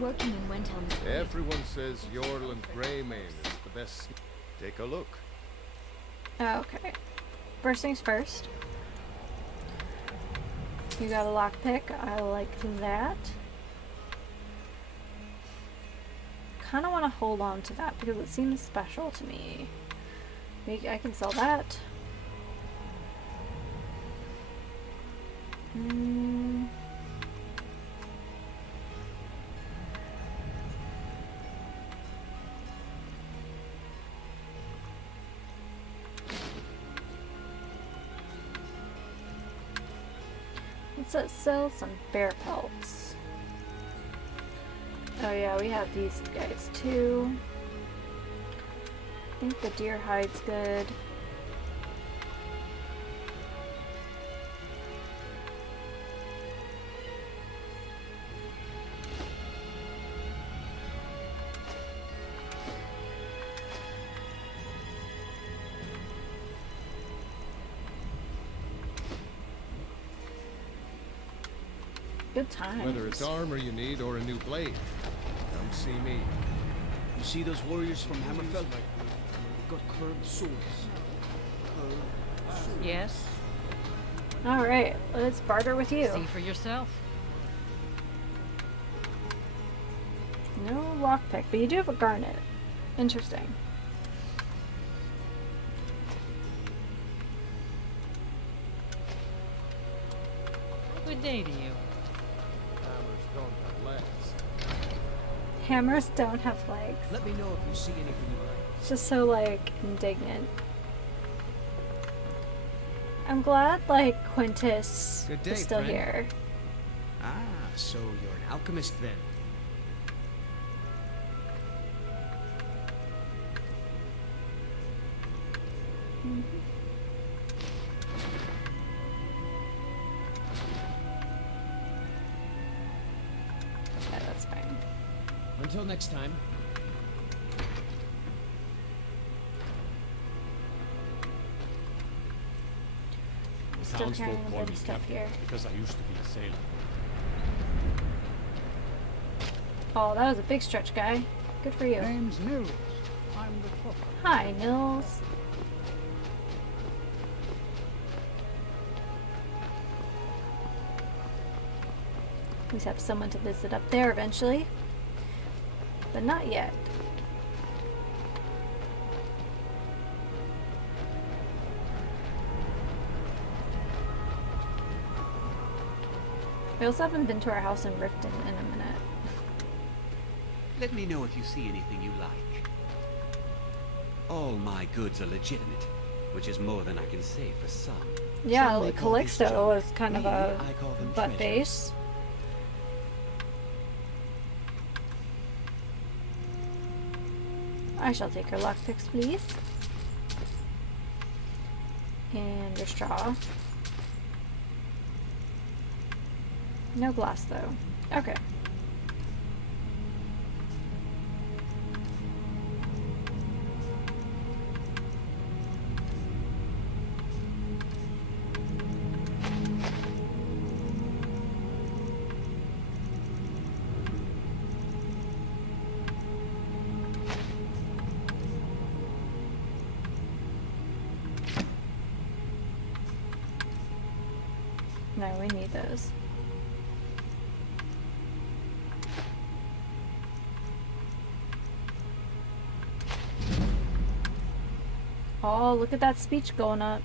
Working in Wenthelm's. Everyone says Yorland Greymane is the best. Take a look. Okay. First things first. You got a lockpick. I like that. Kind of want to hold on to that because it seems special to me. Maybe I can sell that. Let's sell some bear pelts. Oh yeah, we have these guys too. I think the deer hide's good. Good times. Whether it's armor you need or a new blade, come see me. You see those warriors from Hammerfell? They've got curved swords. Yes. Alright, let's barter with you. See for yourself. No lockpick, but you do have a garnet. Interesting. Good day to you. Hammers don't have legs. Hammers don't have legs. Let me know if you see anything you like. It's just so like indignant. I'm glad like Quintus Good day, is still friend. here. Ah, so you're an alchemist then. Yeah, that's fine. Until next time. Still Townsfolk carrying a call bit me of stuff captain here. because I used to be a sailor. Oh, that was a big stretch, guy. Good for you. Name's Nils. I'm the cook. Hi, Nils. We have someone to visit up there eventually, but not yet. We also haven't been to our house in Riften in a minute. Let me know if you see anything you like. All my goods are legitimate, which is more than I can say for some. Yeah, Some may like call this Calixto junk. was kind of Me, a I call them butt treasures. face. I shall take your lockpicks, please. And your straw. No glass, though. Okay. No, we need those. Oh, look at that speech going up.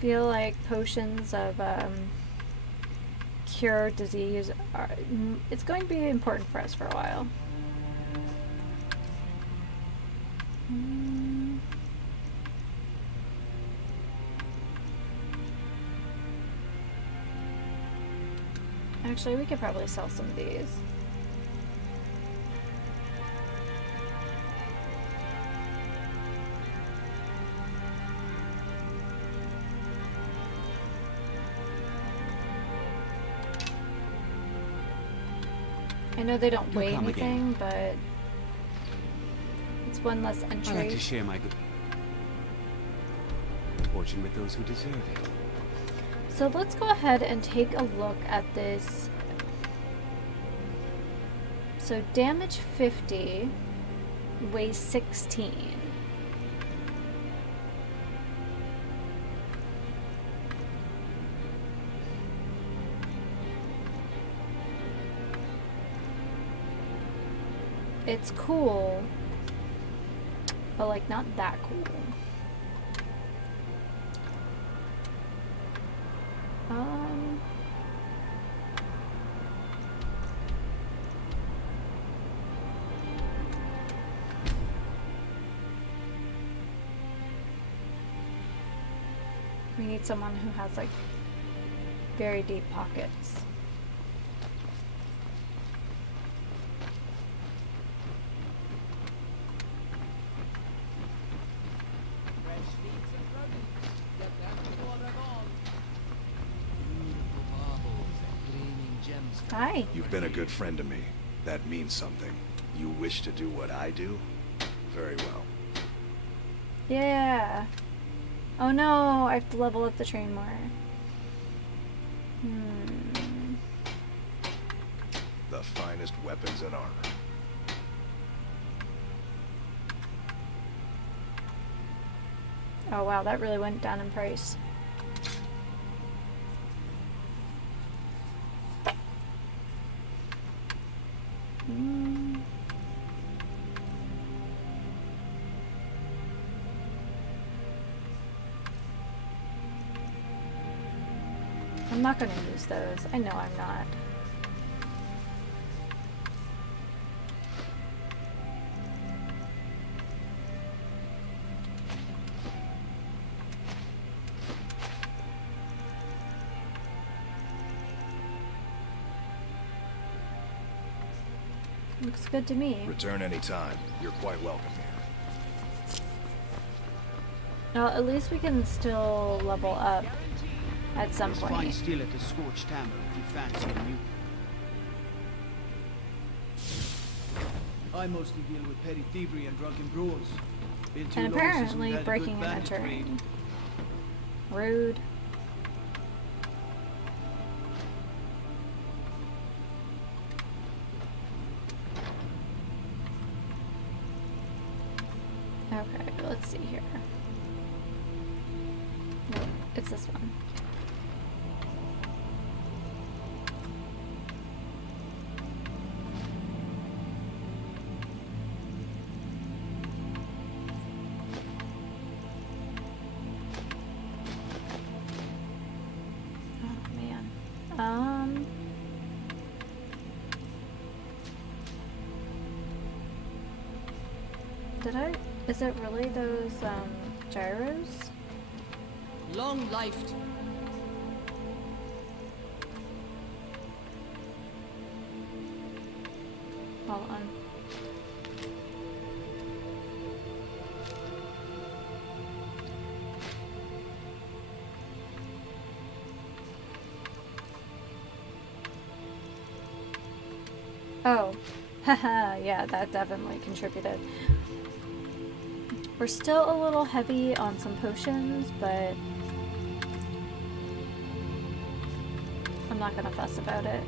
Feel like potions of cure disease are, it's going to be important for us for a while. Actually, we could probably sell some of these. I know they don't weigh anything, but it's one less entry. I like to share my good fortune with those who deserve it. So let's go ahead and take a look at this. So damage 50, weighs 16. It's cool, but like not that cool. We need someone who has like very deep pockets. Hi. You've been a good friend to me. That means something. You wish to do what I do? Very well. Yeah. Oh no, I have to level up the train more. The finest weapons and armor. Oh wow, that really went down in price. I'm not going to use those. I know I'm not. Looks good to me. Return anytime. You're quite welcome here. Well, at least we can still level up at some point. Fine steel at the Scorched Hammer if you fancy a new. I mostly deal with petty thievery and drunken brawls. And apparently breaking and entering. Rude. Okay, let's see here. Nope, it's this one. Is it really those, gyros? Long-lifed. Hold on. Oh, haha, yeah, that definitely contributed. We're still a little heavy on some potions, but I'm not gonna fuss about it.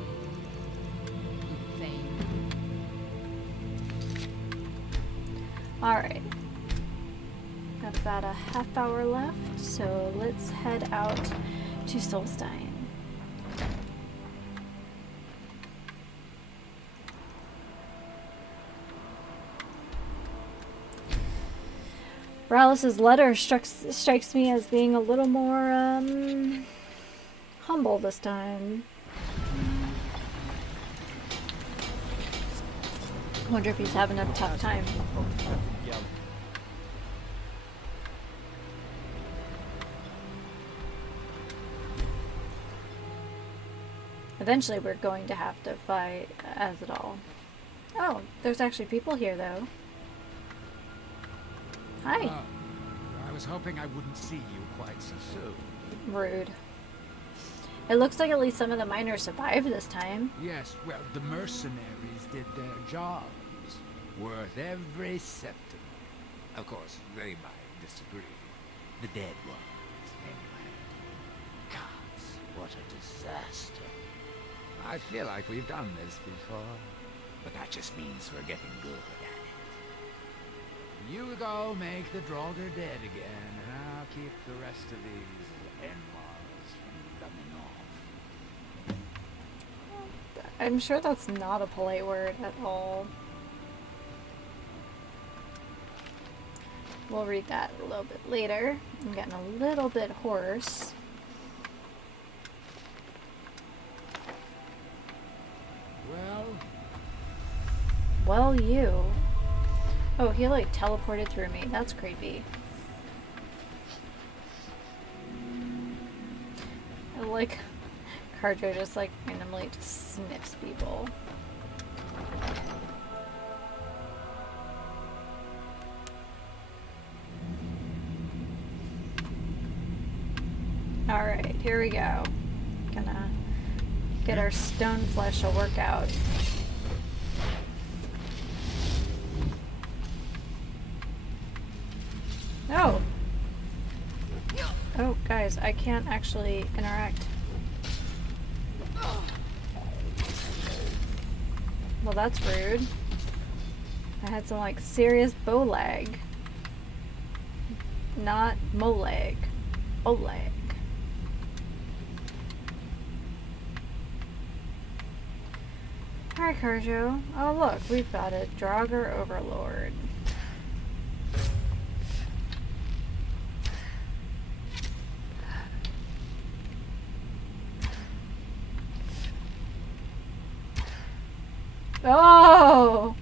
same. Alright. Got about a half hour left, so let's head out to Solstein. Morales' letter strikes me as being a little more, humble this time. Wonder if he's having a tough time. Yeah. Eventually we're going to have to fight as it all. Oh, there's actually people here though. Hi. I was hoping I wouldn't see you quite so soon. Rude. It looks like at least some of the miners survived this time. Yes, well, the mercenaries did their jobs. Worth every septim. Of course, they might disagree. The dead ones, anyway. Gods, what a disaster. I feel like we've done this before, but that just means we're getting good at it. You go make the Draugr dead again, and I'll keep the rest of these in-laws from coming off. I'm sure that's not a polite word at all. We'll read that a little bit later. I'm getting a little bit hoarse. Well, you. Oh, he like teleported through me. That's creepy. I like Carjo just like randomly just sniffs people. Alright, here we go. Gonna get our stone flesh a workout. Oh! Oh, guys, I can't actually interact. Well, that's rude. I had some, like, serious bow lag. Not molag. Olag. Alright, Carjo. Oh, look, we've got a Draugr Overlord. Oh!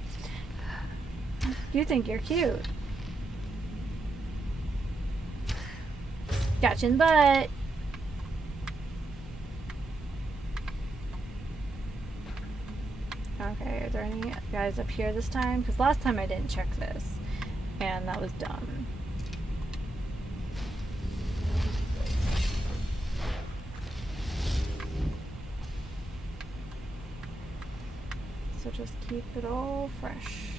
You think you're cute. Got you in the butt. Okay, are there any guys up here this time? Because last time I didn't check this. And that was dumb. So just keep it all fresh.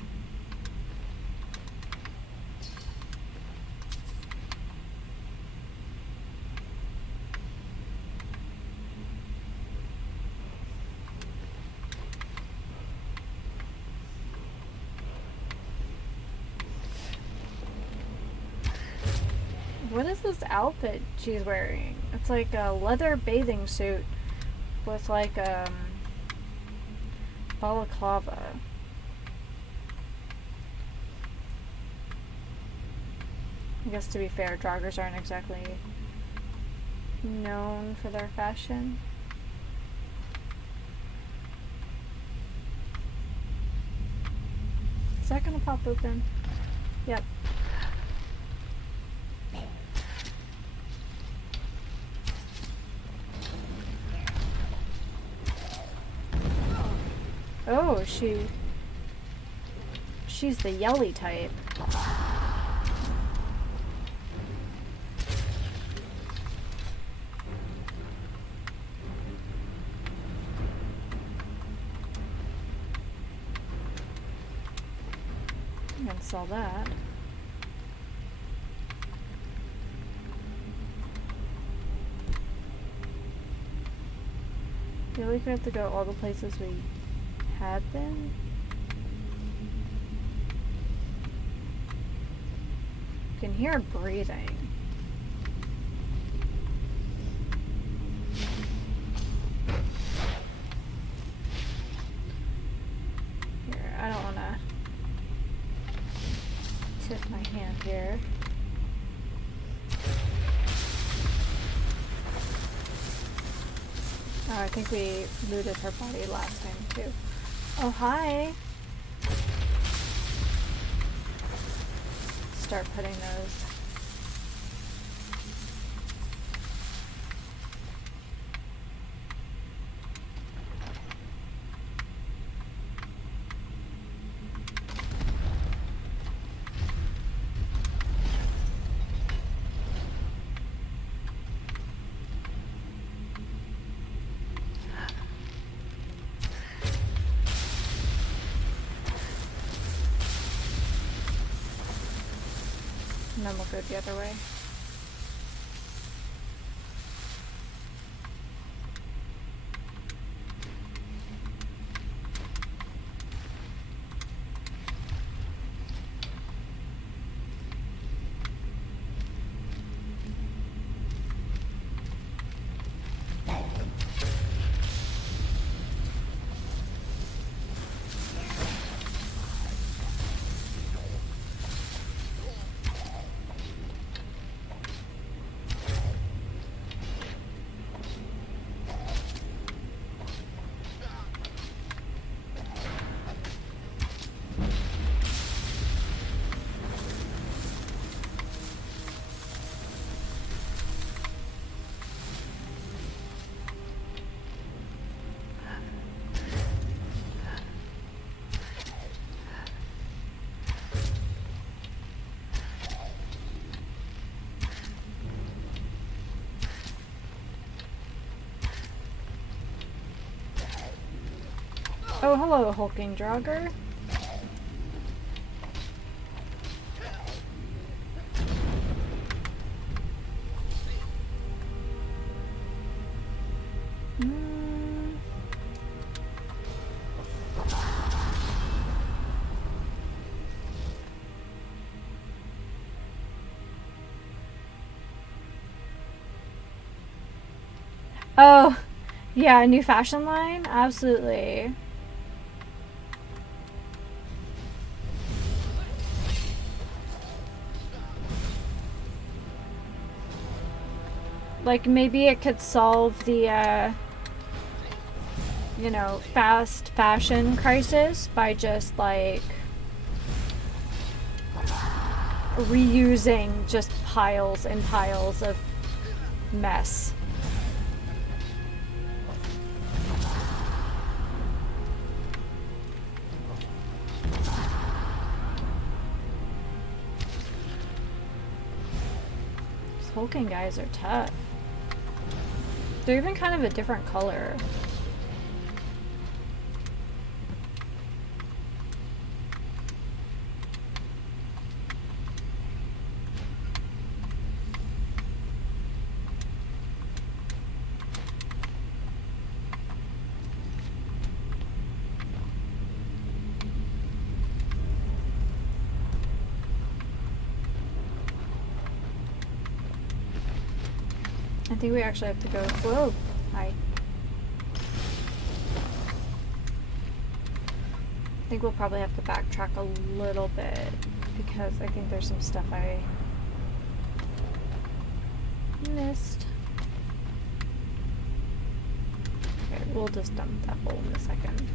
What is this outfit she's wearing? It's like a leather bathing suit with like balaclava. I guess to be fair, Draugrs aren't exactly known for their fashion. Is that gonna pop open? Yep. Oh, she's the yelly type. I can sell that. I feel like we have to go all the places we had been? You can hear breathing. Here, I don't want to tip my hand here. Oh, I think we looted her body last time too. Oh, hi. Start putting those. And then we'll go the other way. Oh, hello, hulking Draugr. Oh, yeah, a new fashion line? Absolutely. Like, maybe it could solve the, you know, fast fashion crisis by just, like, reusing just piles and piles of mess. These hulking guys are tough. They're even kind of a different color. I think we actually have to go. Whoa! Hi. I think we'll probably have to backtrack a little bit because I think there's some stuff I missed. Okay, we'll just dump that hole in a second.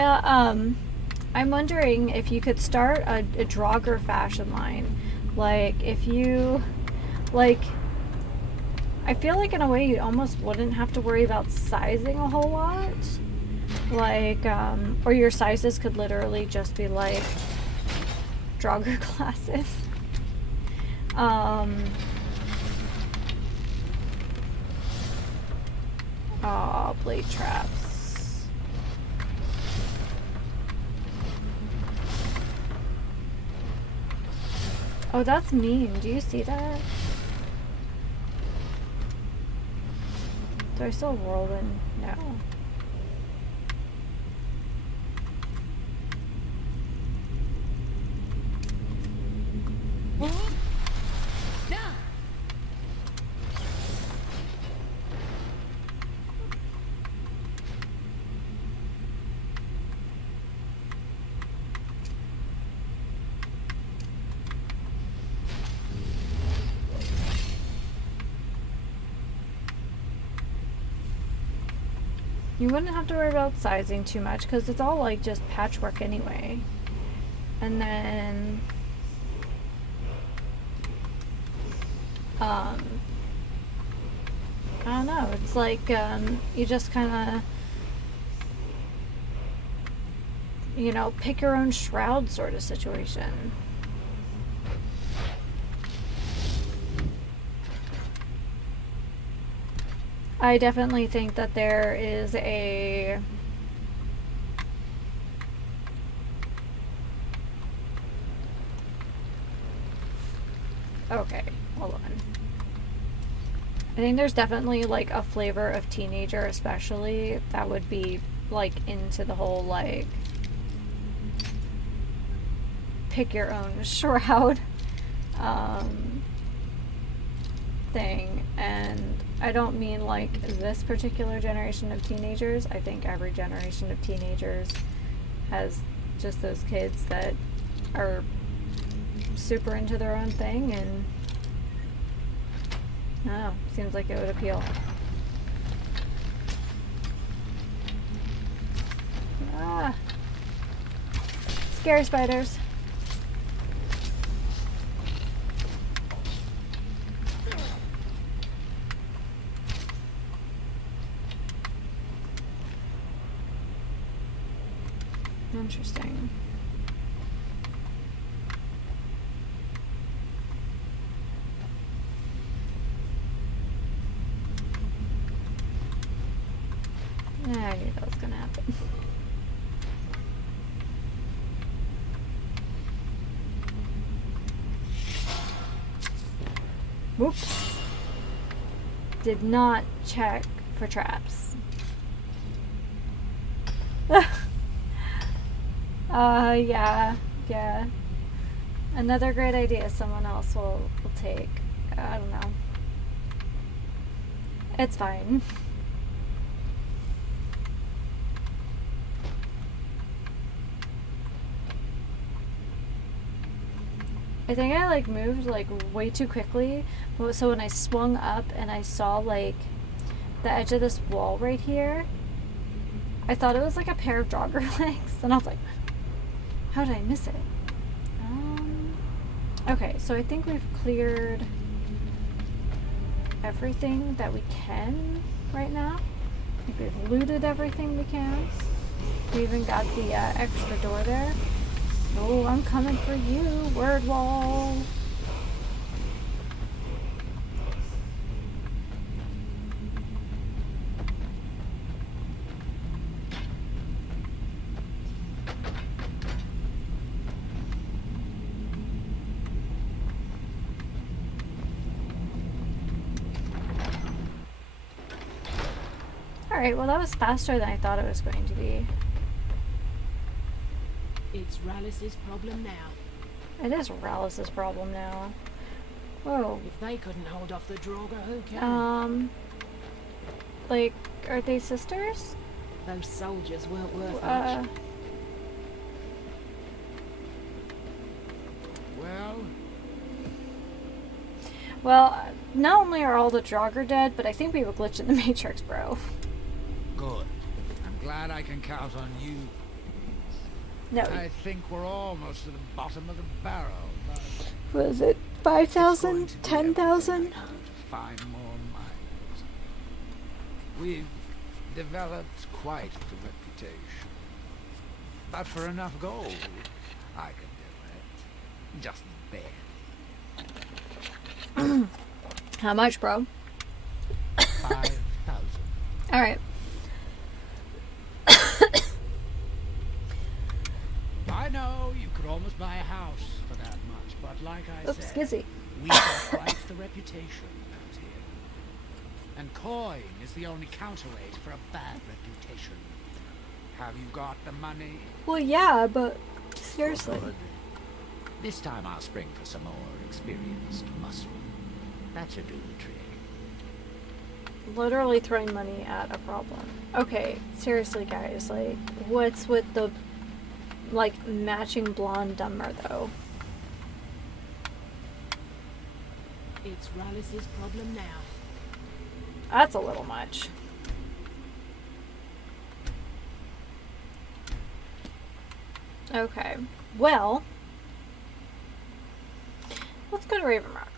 I'm wondering if you could start a Draugr fashion line. Like, if you, like, I feel like in a way you almost wouldn't have to worry about sizing a whole lot. Like, or your sizes could literally just be like Draugr classes. Oh, blade traps. Oh, that's mean. Do you see that? Do I still roll in? No. You wouldn't have to worry about sizing too much because it's all like just patchwork anyway. And then I don't know, it's like you just kind of, you know, pick your own shroud sort of situation. I definitely think that there is a okay, hold on. I think there's definitely like a flavor of teenager especially that would be like into the whole like pick your own shroud thing, and I don't mean like this particular generation of teenagers. I think every generation of teenagers has just those kids that are super into their own thing, and I don't know, seems like it would appeal. Ah, scary spiders. Interesting. I knew that was gonna happen. Whoops. Did not check for traps. Yeah. Another great idea someone else will take. I don't know. It's fine. I think I like moved like way too quickly, but so when I swung up and I saw like the edge of this wall right here, I thought it was like a pair of Draugr legs, and I was like, how did I miss it? Okay, so I think we've cleared everything that we can right now. I think we've looted everything we can. We even got the extra door there. Oh, I'm coming for you, word wall. Alright, well that was faster than I thought it was going to be. It's Rallis's problem now. It is Rallis's problem now. Whoa. If they couldn't hold off the Draugr, who can? Like, are they sisters? Those soldiers weren't worth much. Well, not only are all the Draugr dead, but I think we have a glitch in the Matrix, bro. Good. I'm glad I can count on you. No. I think we're almost at the bottom of the barrel. Was it 5,000? 10,000? To find more miners. We've developed quite the reputation. But for enough gold, I can do it. Just barely. How much, bro? 5,000. Alright. I know you could almost buy a house for that much, but like I Oops, said, skizzy. we've got quite the reputation out here. And coin is the only counterweight for a bad reputation. Have you got the money? Well, yeah, but seriously. Good. This time I'll spring for some more experienced muscle. That should do the trick. Literally throwing money at a problem. Okay, seriously, guys, like, what's with the, like, matching blonde dumber, though? It's Rallis's problem now. That's a little much. Okay, well, let's go to Raven Rock.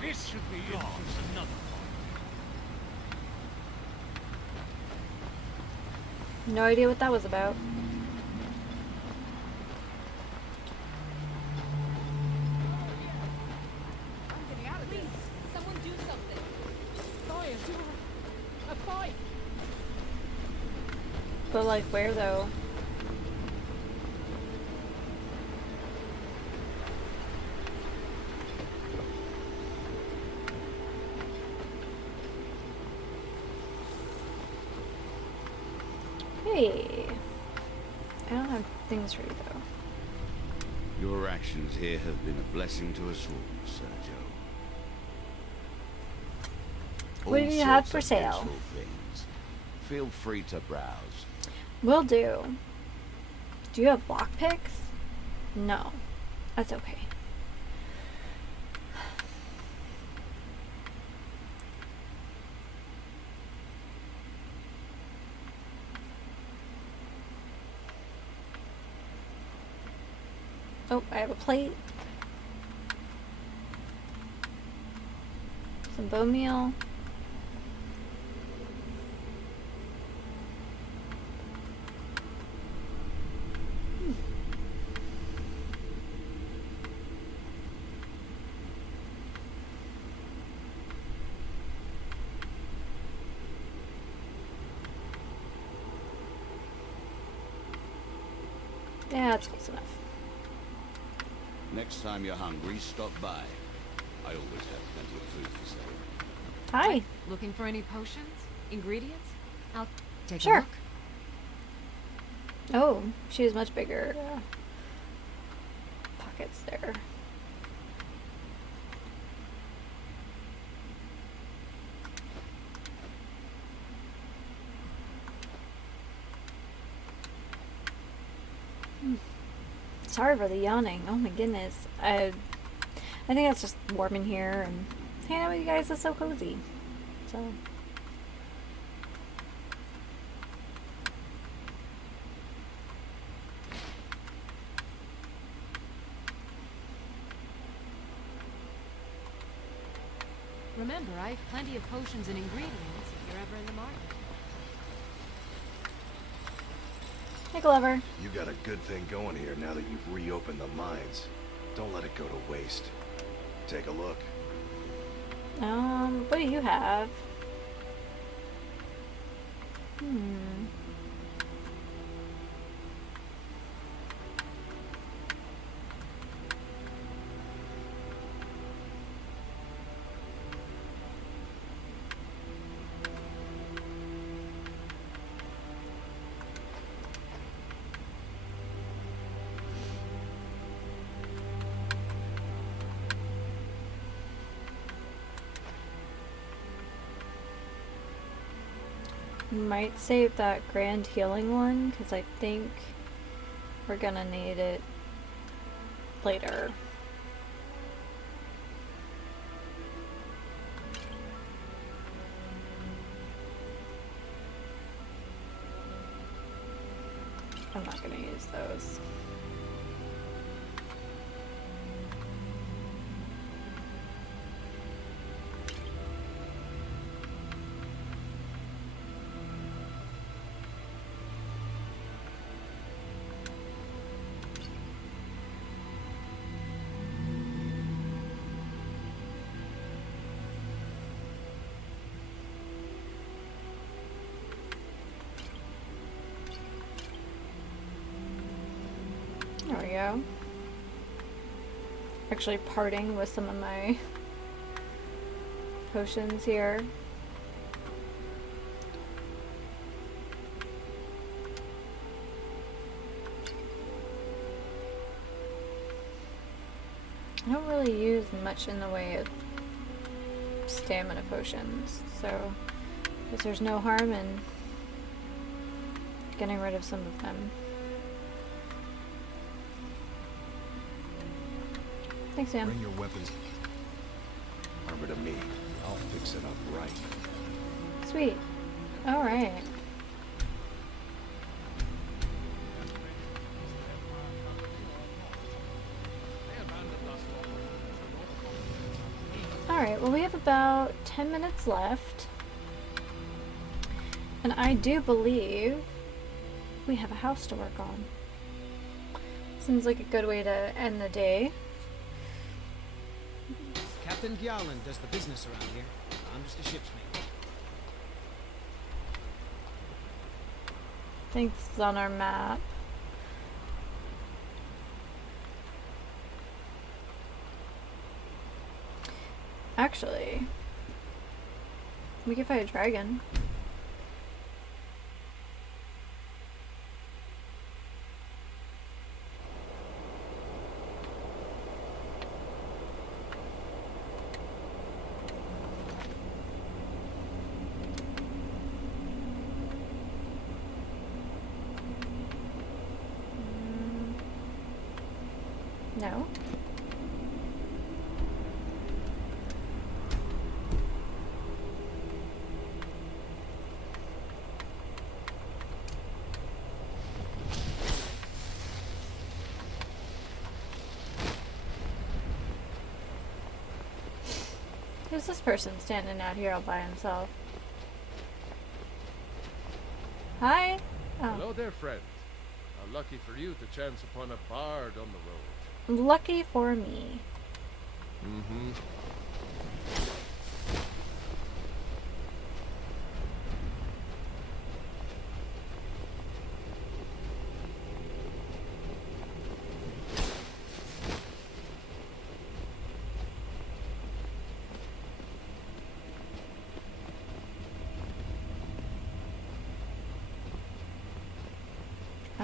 This should be another No idea what that was about. Please, someone do something. Fire, a fire. But, like, where, though? Hey. I don't have things ready, though. Your actions here have been a blessing to us all, Sergio. What do you have for sale? Things. Feel free to browse. Will do. Do you have lockpicks? No. That's okay. Oh, I have a plate. Some bone meal. Yeah, that's close enough. Next time you're hungry, stop by. I always have plenty of food for sale. Hi. Looking for any potions? Ingredients? I'll take a Sure. look. Oh, she has much bigger pockets there. Sorry for the yawning. Oh my goodness. I think it's just warm in here, and hanging out with you guys is so cozy. So. Remember, I have plenty of potions and ingredients if you're ever in the market. Hey, Glover. You got a good thing going here now that you've reopened the mines. Don't let it go to waste. Take a look. What do you have? Might save that grand healing one, because I think we're gonna need it later. I'm not gonna use those. There we go. Actually parting with some of my potions here. I don't really use much in the way of stamina potions, so I guess there's no harm in getting rid of some of them. Thanks, Sam. Bring your weapons. Armor to me. I'll fix it up right. Sweet. Alright. Alright, well we have about 10 minutes left. And I do believe we have a house to work on. Seems like a good way to end the day. Captain Gjallan does the business around here. I'm just a ship's mate. I think this is on our map. Actually, we could fight a dragon. No. Who's this person standing out here all by himself? Hi. Oh. Hello there, friend. How lucky for you to chance upon a bard on the road. Lucky for me. Mm-hmm.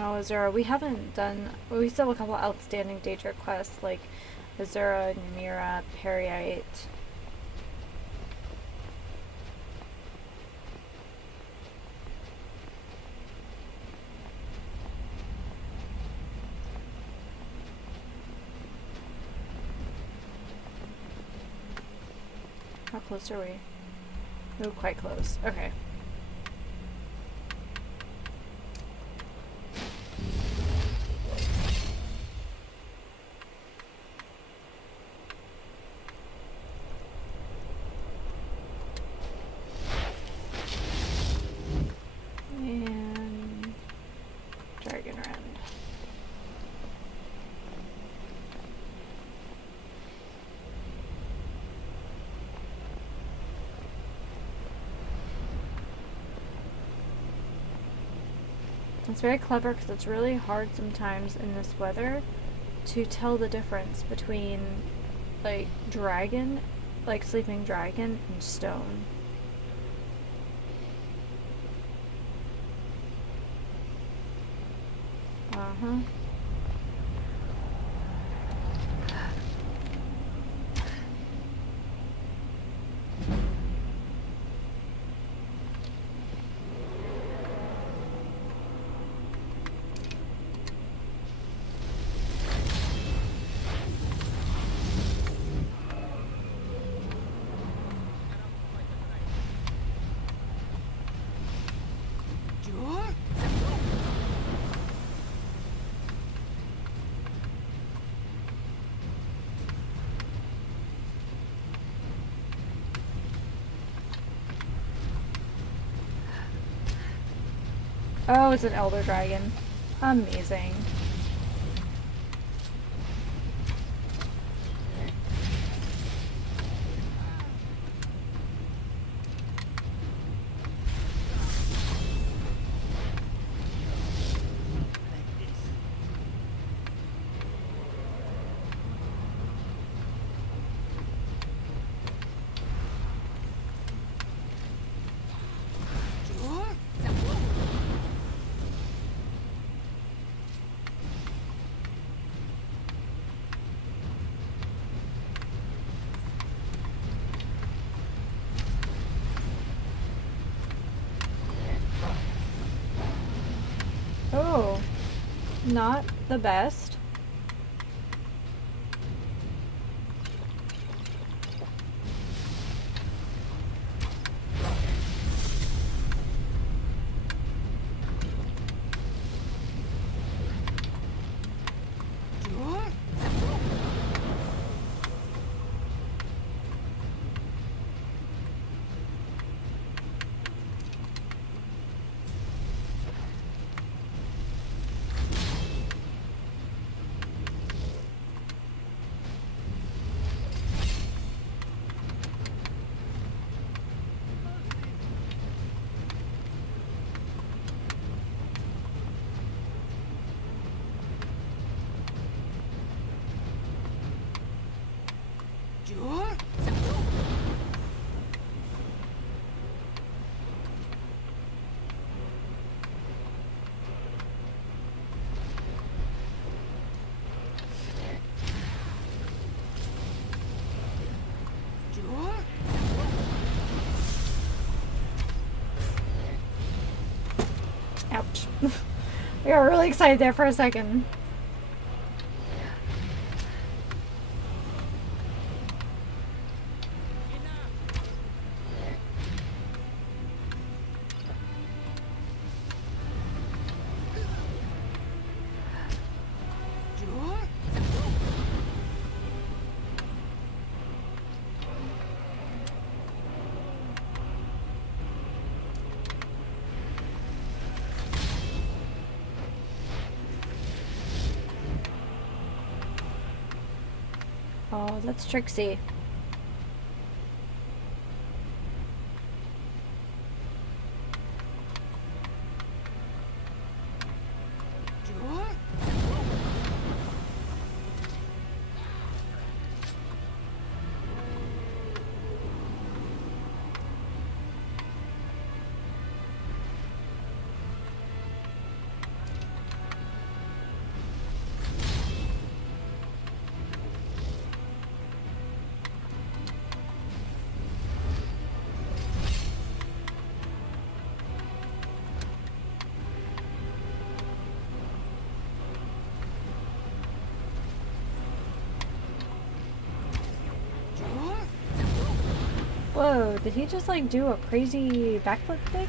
Oh, Azura, we haven't done... We still have a couple outstanding Daedric quests, like Azura, Numira, Periite. How close are we? Oh, quite close. Okay. And Dragon Rend. It's very clever because it's really hard sometimes in this weather to tell the difference between like dragon, like sleeping dragon, and stone. Uh-huh. Oh, it's an elder dragon. Amazing. Oh, not the best. Ouch. We got really excited there for a second. Oh, that's Trixie. Whoa, did he just like do a crazy backflip thing?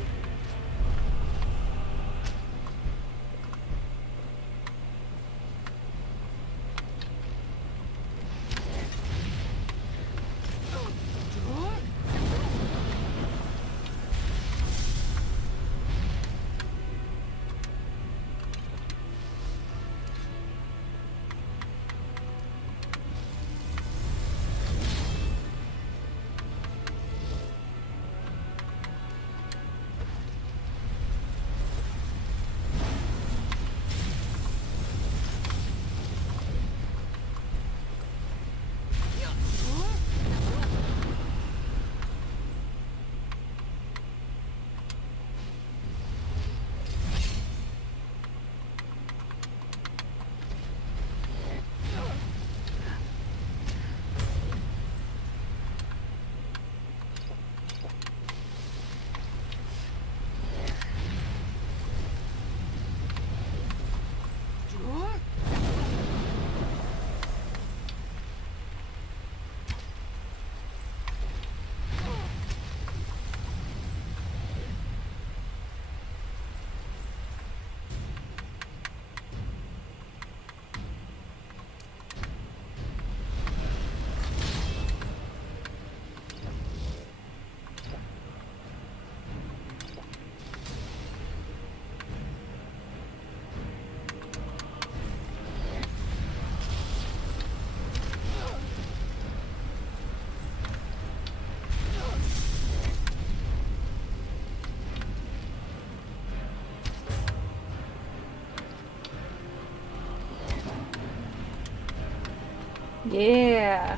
Yeah.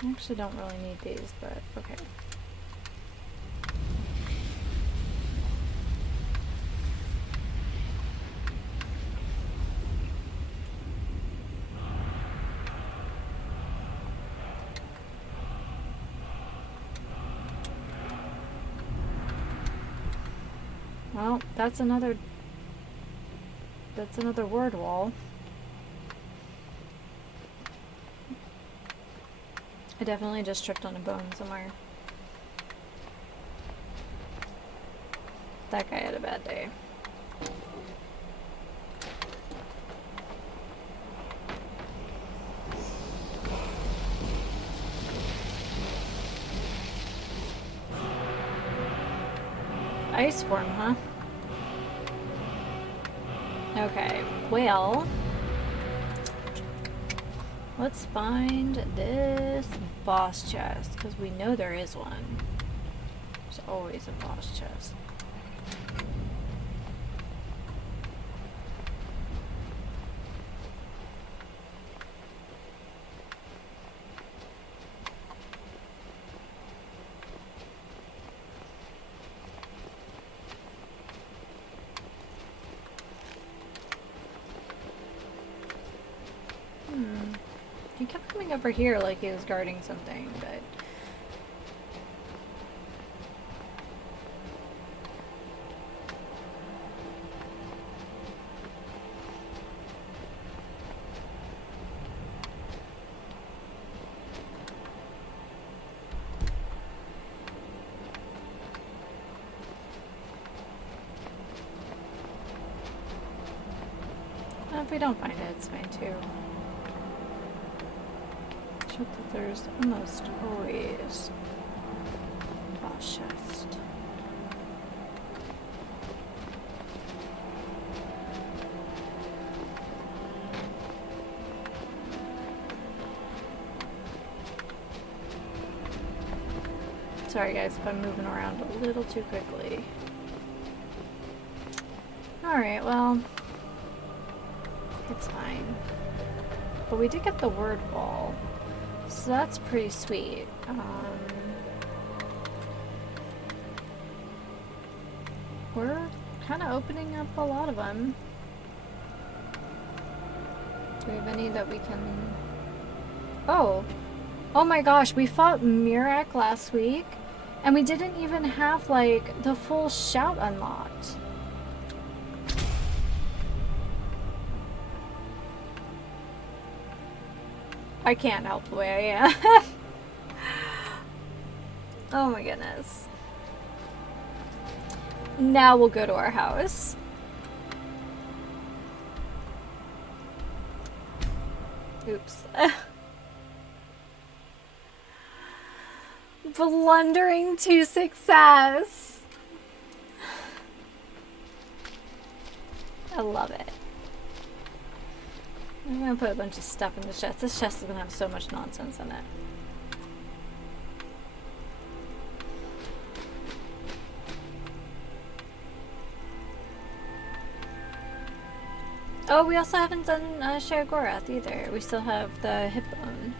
I actually don't really need these, but okay. Well, that's another word wall. I definitely just tripped on a bone somewhere. That guy had a bad day. Ice form, huh? Okay, well, let's find this boss chest, because we know there is one. There's always a boss chest. He kept coming over here like he was guarding something, but... Well, if we don't find it, it's fine too. That there's almost always a boss chest. Sorry guys if I'm moving around a little too quickly. Alright, well, it's fine. But we did get the word wall. So that's pretty sweet. We're kind of opening up a lot of them. Do we have any that we can... Oh! Oh my gosh, we fought Mirak last week, and we didn't even have, like, the full shout unlocked. I can't help the way I am. Oh my goodness. Now we'll go to our house. Oops. Blundering to success. I love it. I'm gonna put a bunch of stuff in the chest. This chest is gonna have so much nonsense in it. Oh, we also haven't done Sheogorath either. We still have the hip bone.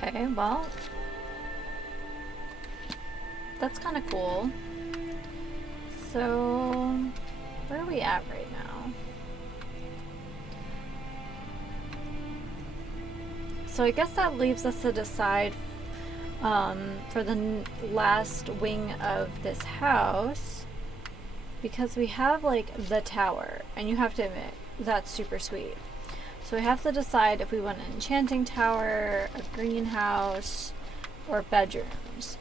Okay, well, that's kind of cool. So, where are we at right now? So I guess that leaves us to decide for the last wing of this house, because we have like the tower, and you have to admit, that's super sweet. So we have to decide if we want an enchanting tower, a greenhouse, or bedrooms.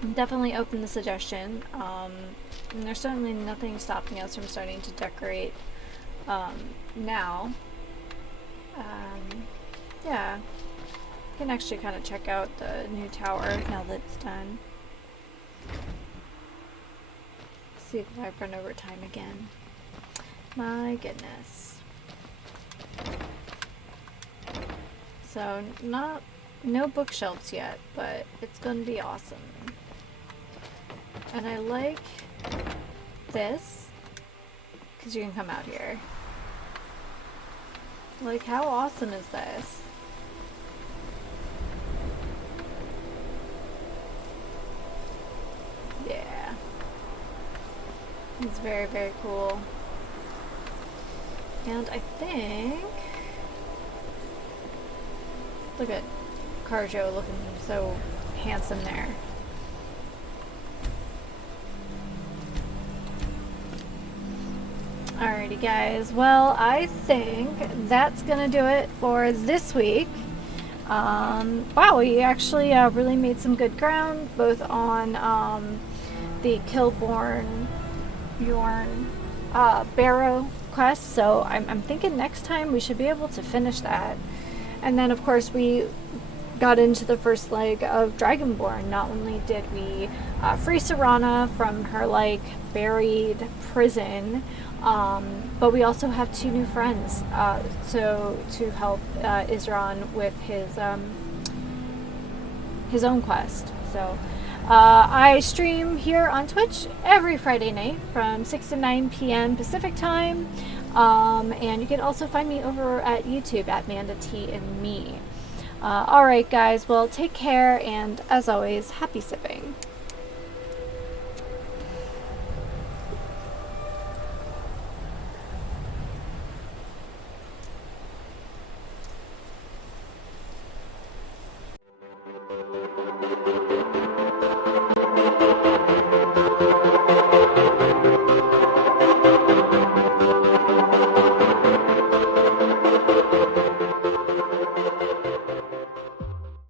I'm definitely open to suggestion. And there's certainly nothing stopping us from starting to decorate now. Yeah, you can actually kind of check out the new tower now that it's done. See if I've run over time again. My goodness. So no bookshelves yet, but it's gonna be awesome. And I like this because you can come out here. Like, how awesome is this? Yeah. It's very, very cool. And I think... Look at Carjo looking so handsome there. Alrighty guys, well I think that's gonna do it for this week. Wow, we actually really made some good ground, both on the Killborn Bjorn Barrow quest, so I'm thinking next time we should be able to finish that. And then of course we got into the first leg of Dragonborn. Not only did we free Serana from her like buried prison, but we also have 2 new friends so to help Isran with his own quest. So I stream here on Twitch every Friday night from 6 to 9 p.m. Pacific time, and you can also find me over at YouTube at Manda T and Me. Alright guys, well take care, and as always, happy sipping.